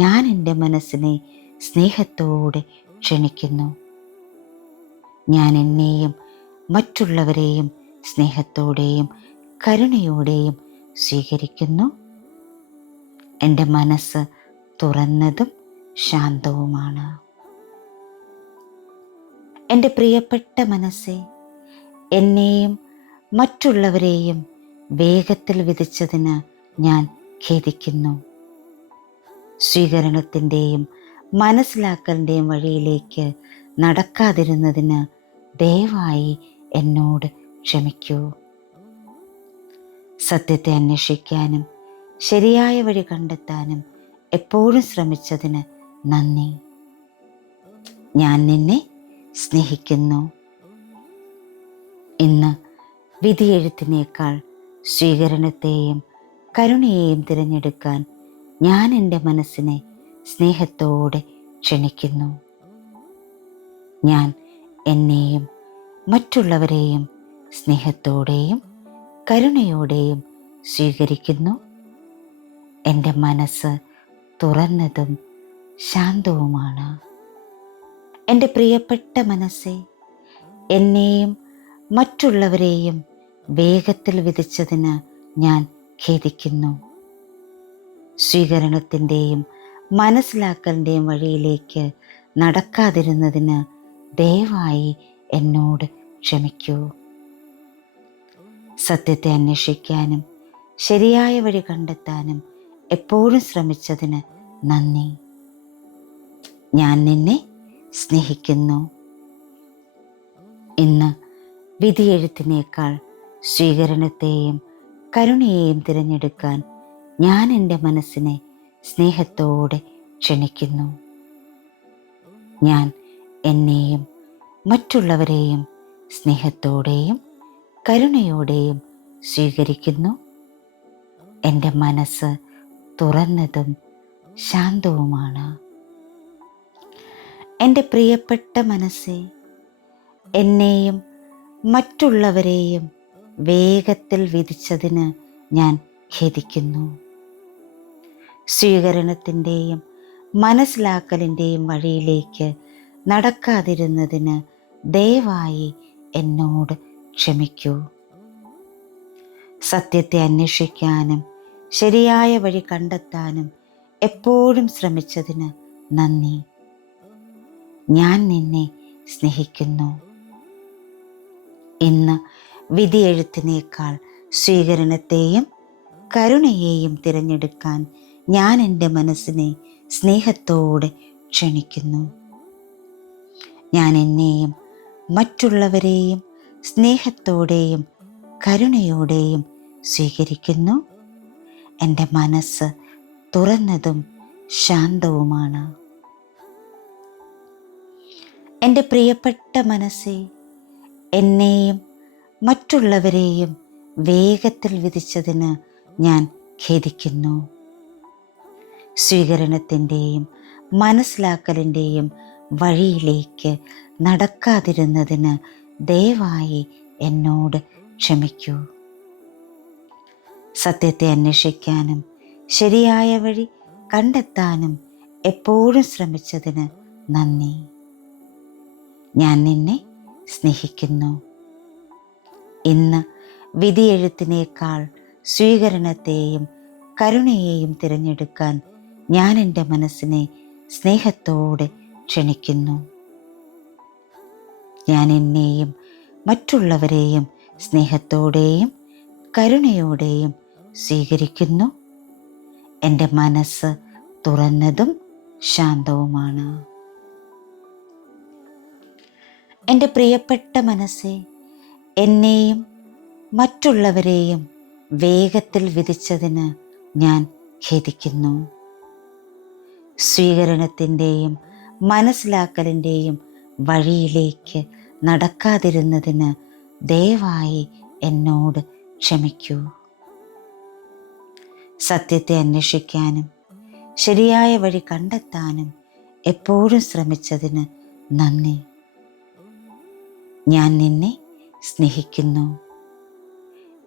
ഞാൻ എൻ്റെ മനസ്സിനെ സ്നേഹത്തോടെ ക്ഷണിക്കുന്നു. ഞാൻ എന്നെയും മറ്റുള്ളവരെയും സ്നേഹത്തോടെയും കരുണയോടെയും സ്വീകരിക്കുന്നു. എൻ്റെ മനസ്സ് തുറന്നതും ശാന്തവുമാണ്. എൻ്റെ പ്രിയപ്പെട്ട മനസ്സേ, എന്നെയും മറ്റുള്ളവരെയും വേഗത്തിൽ വിധിച്ചതിന് ഞാൻ ഖേദിക്കുന്നു. സ്വീകരണത്തിൻ്റെയും മനസ്സിലാക്കലിൻ്റെയും വഴിയിലേക്ക് നടക്കാതിരുന്നതിന് ദയവായി എന്നോട് ക്ഷമിക്കൂ. സത്യത്തെ അന്വേഷിക്കാനും ശരിയായ വഴി കണ്ടെത്താനും എപ്പോഴും ശ്രമിച്ചതിന് നന്ദി. ഞാൻ നിന്നെ സ്നേഹിക്കുന്നു. ഇന്ന് വിധിയെഴുത്തിനേക്കാൾ സ്വീകരണത്തെയും കരുണയെയും തിരഞ്ഞെടുക്കാൻ ഞാൻ എൻ്റെ മനസ്സിനെ സ്നേഹത്തോടെ ക്ഷണിക്കുന്നു. ഞാൻ എന്നെയും മറ്റുള്ളവരെയും സ്നേഹത്തോടെയും കരുണയോടെയും സ്വീകരിക്കുന്നു. എൻ്റെ മനസ്സ് തുറന്നതും ശാന്തവുമാണ്. എൻ്റെ പ്രിയപ്പെട്ട മനസ്സേ, എന്നെയും മറ്റുള്ളവരെയും വേഗത്തിൽ വിധിച്ചതിന് ഞാൻ ഖേദിക്കുന്നു. സ്വീകരണത്തിൻ്റെയും മനസ്സിലാക്കലിൻ്റെയും വഴിയിലേക്ക് നടക്കാതിരുന്നതിന് ദയവായി എന്നോട് ക്ഷമിക്കൂ. സത്യത്തെ അന്വേഷിക്കാനും ശരിയായ വഴി കണ്ടെത്താനും എപ്പോഴും ശ്രമിച്ചതിന് നന്ദി. ഞാൻ നിന്നെ സ്നേഹിക്കുന്നു. ഇന്ന് വിധിയെഴുത്തിനേക്കാൾ സ്വീകരണത്തെയും കരുണയെയും തിരഞ്ഞെടുക്കാൻ ഞാൻ എൻ്റെ മനസ്സിനെ സ്നേഹത്തോടെ ക്ഷണിക്കുന്നു. ഞാൻ എന്നെയും മറ്റുള്ളവരെയും സ്നേഹത്തോടെയും കരുണയോടെയും സ്വീകരിക്കുന്നു. എൻ്റെ മനസ്സ് തുറന്നതും ശാന്തവുമാണ്. എൻ്റെ പ്രിയപ്പെട്ട മനസ്സേ, എന്നെയും മറ്റുള്ളവരെയും വേഗത്തിൽ വിധിച്ചതിന് ഞാൻ ഖേദിക്കുന്നു. സ്വീകരണത്തിൻ്റെയും മനസ്സിലാക്കലിൻ്റെയും വഴിയിലേക്ക് നടക്കാതിരുന്നതിന് ദയവായി എന്നോട് ക്ഷമിക്കൂ. സത്യത്തെ അന്വേഷിക്കാനും ശരിയായ വഴി കണ്ടെത്താനും എപ്പോഴും ശ്രമിച്ചതിന് നന്ദി. ഞാൻ നിന്നെ സ്നേഹിക്കുന്നു. ഇന്ന് വിധിയെഴുത്തിനേക്കാൾ സ്വീകരണത്തെയും കരുണയെയും തിരഞ്ഞെടുക്കാൻ ഞാൻ എൻ്റെ മനസ്സിനെ സ്നേഹത്തോടെ ക്ഷണിക്കുന്നു. ഞാൻ എന്നെയും മറ്റുള്ളവരെയും സ്നേഹത്തോടെയും കരുണയോടെയും സ്വീകരിക്കുന്നു. എൻ്റെ മനസ്സ് തുറന്നതും ശാന്തവുമാണ്. എൻ്റെ പ്രിയപ്പെട്ട മനസ്സേ, എന്നെയും മറ്റുള്ളവരെയും വേഗത്തിൽ വിധിച്ചതിന് ഞാൻ ഖേദിക്കുന്നു. സ്വീകരണത്തിൻ്റെയും മനസ്സിലാക്കലിൻ്റെയും വഴിയിലേക്ക് നടക്കാതിരുന്നതിന് ദയവായി എന്നോട് ക്ഷമിക്കൂ. സത്യത്തെ അന്വേഷിക്കാനും ശരിയായ വഴി കണ്ടെത്താനും എപ്പോഴും ശ്രമിച്ചതിന് നന്ദി. ഞാൻ നിന്നെ സ്നേഹിക്കുന്നു. ഇന്ന് വിധിയെഴുത്തിനേക്കാൾ സ്വീകരണത്തെയും കരുണയെയും തിരഞ്ഞെടുക്കാൻ ഞാൻ എൻ്റെ മനസ്സിനെ സ്നേഹത്തോടെ ക്ഷണിക്കുന്നു. ഞാൻ എന്നെയും മറ്റുള്ളവരെയും സ്നേഹത്തോടെയും കരുണയോടെയും സ്വീകരിക്കുന്നു. എൻ്റെ മനസ്സ് തുറന്നതും ശാന്തവുമാണ്. എൻ്റെ പ്രിയപ്പെട്ട മനസ്സേ, എന്നെയും മറ്റുള്ളവരെയും വേഗത്തിൽ വിധിച്ചതിന് ഞാൻ ഖേദിക്കുന്നു. സ്വീകരണത്തിൻ്റെയും മനസ്സിലാക്കലിൻ്റെയും വഴിയിലേക്ക് നടക്കാതിരുന്നതിന് ദയവായി എന്നോട് ക്ഷമിക്കൂ. സത്യത്തെ അന്വേഷിക്കാനും ശരിയായ വഴി കണ്ടെത്താനും എപ്പോഴും ശ്രമിച്ചതിന് നന്ദി. ഞാൻ നിന്നെ സ്നേഹിക്കുന്നു.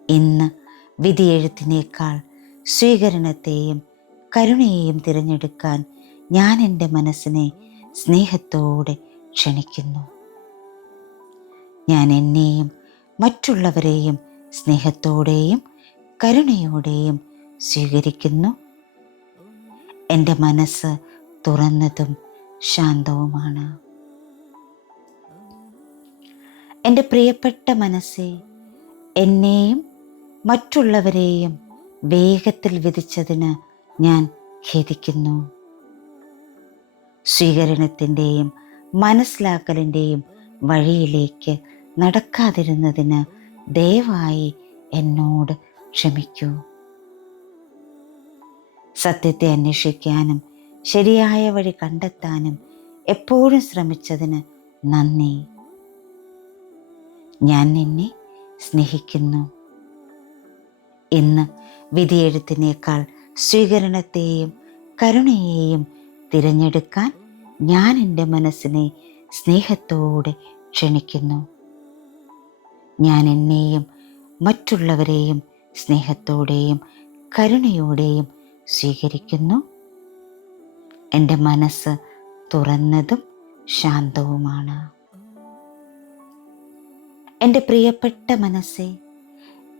ഇന്ന് വിധിയെഴുത്തിനേക്കാൾ സ്വീകരണത്തെയും കരുണയെയും തിരഞ്ഞെടുക്കാൻ ഞാൻ എൻ്റെ മനസ്സിനെ സ്നേഹത്തോടെ ക്ഷണിക്കുന്നു. ഞാൻ എന്നെയും മറ്റുള്ളവരെയും സ്നേഹത്തോടെയും കരുണയോടെയും സ്വീകരിക്കുന്നു. എൻ്റെ മനസ്സ് തുറന്നതും ശാന്തവുമാണ്. എൻ്റെ പ്രിയപ്പെട്ട മനസ്സേ, എന്നെയും മറ്റുള്ളവരെയും വേഗത്തിൽ വിധിച്ചതിന് ഞാൻ ഖേദിക്കുന്നു. സ്വീകരണത്തിൻ്റെയും മനസ്സിലാക്കലിൻ്റെയും വഴിയിലേക്ക് നടക്കാതിരുന്നതിന് ദയവായി എന്നോട് ക്ഷമിക്കൂ. സത്യത്തെ അന്വേഷിക്കാനും ശരിയായ വഴി കണ്ടെത്താനും എപ്പോഴും ശ്രമിച്ചതിന് നന്ദി. ഞാൻ നിന്നെ സ്നേഹിക്കുന്നു. ഇന്ന് വിധിയെഴുത്തിനേക്കാൾ സ്വീകരണത്തെയും കരുണയെയും തിരഞ്ഞെടുക്കാൻ ഞാൻ എൻ്റെ മനസ്സിനെ സ്നേഹത്തോടെ ക്ഷണിക്കുന്നു. ഞാൻ എന്നെയും മറ്റുള്ളവരെയും സ്നേഹത്തോടെയും കരുണയോടെയും സ്വീകരിക്കുന്നു. എൻ്റെ മനസ്സ് തുറന്നതും ശാന്തവുമാണ്. എൻ്റെ പ്രിയപ്പെട്ട മനസ്സേ,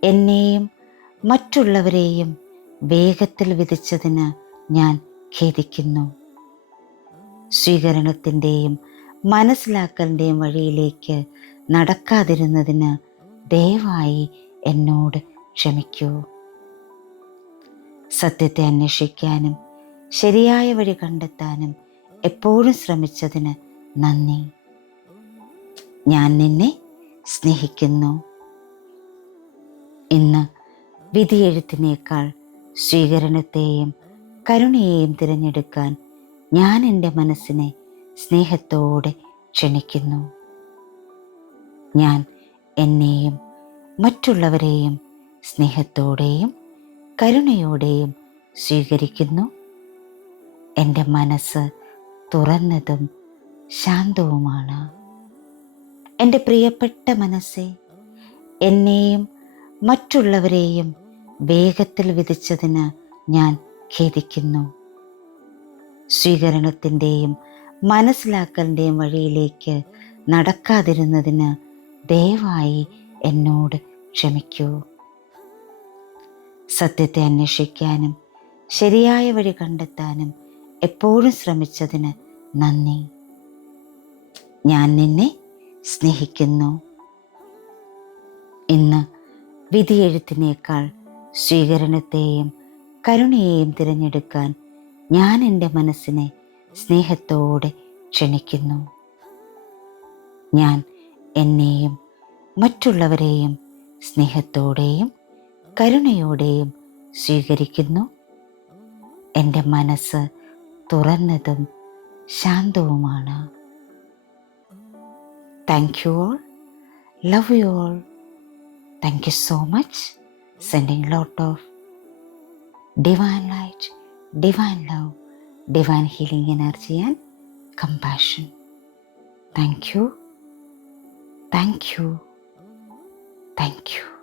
എന്നെയും മറ്റുള്ളവരെയും വേഗത്തിൽ വിധിച്ചതിന് ഞാൻ ഖേദിക്കുന്നു. സ്വീകരണത്തിൻ്റെയും മനസ്സിലാക്കലിൻ്റെയും വഴിയിലേക്ക് നടക്കാതിരുന്നതിന് ദയവായി എന്നോട് ക്ഷമിക്കൂ. സത്യത്തെ അന്വേഷിക്കാനും ശരിയായ വഴി കണ്ടെത്താനും എപ്പോഴും ശ്രമിച്ചതിന് നന്ദി. ഞാൻ നിന്നെ സ്നേഹിക്കുന്നു. ഇന്ന് വിധിയെഴുത്തിനേക്കാൾ സ്വീകരണത്തെയും കരുണയെയും തിരഞ്ഞെടുക്കാൻ ഞാൻ എൻ്റെ മനസ്സിനെ സ്നേഹത്തോടെ ക്ഷണിക്കുന്നു. ഞാൻ എന്നെയും മറ്റുള്ളവരെയും സ്നേഹത്തോടെയും കരുണയോടെയും സ്വീകരിക്കുന്നു. എൻ്റെ മനസ്സ് തുറന്നതും ശാന്തവുമാണ്. എൻ്റെ പ്രിയപ്പെട്ട മനസ്സേ, എന്നെയും മറ്റുള്ളവരെയും വേഗത്തിൽ വിധിച്ചതിന് ഞാൻ ഖേദിക്കുന്നു. സ്വീകരണത്തിൻ്റെയും മനസ്സിലാക്കലിൻ്റെയും വഴിയിലേക്ക് നടക്കാതിരുന്നതിന് ദയവായി എന്നോട് ക്ഷമിക്കൂ. സത്യത്തെ അന്വേഷിക്കാനും ശരിയായ വഴി കണ്ടെത്താനും എപ്പോഴും ശ്രമിച്ചതിന് നന്ദി. ഞാൻ നിന്നെ സ്നേഹിക്കുന്നു. ഇന്ന് വിധിയെഴുത്തിനേക്കാൾ സ്വീകരണത്തെയും കരുണയെയും തിരഞ്ഞെടുക്കാൻ ഞാൻ എൻ്റെ മനസ്സിനെ സ്നേഹത്തോടെ ക്ഷണിക്കുന്നു. ഞാൻ എന്നെയും മറ്റുള്ളവരെയും സ്നേഹത്തോടെയും കരുണയോടെയും സ്വീകരിക്കുന്നു. എൻ്റെ മനസ്സ് തുറന്നതും ശാന്തവുമാണ്. Thank you all. Love you all. Thank you so much. Sending lot of divine light, divine love, divine healing energy and compassion. Thank you. Thank you. Thank you.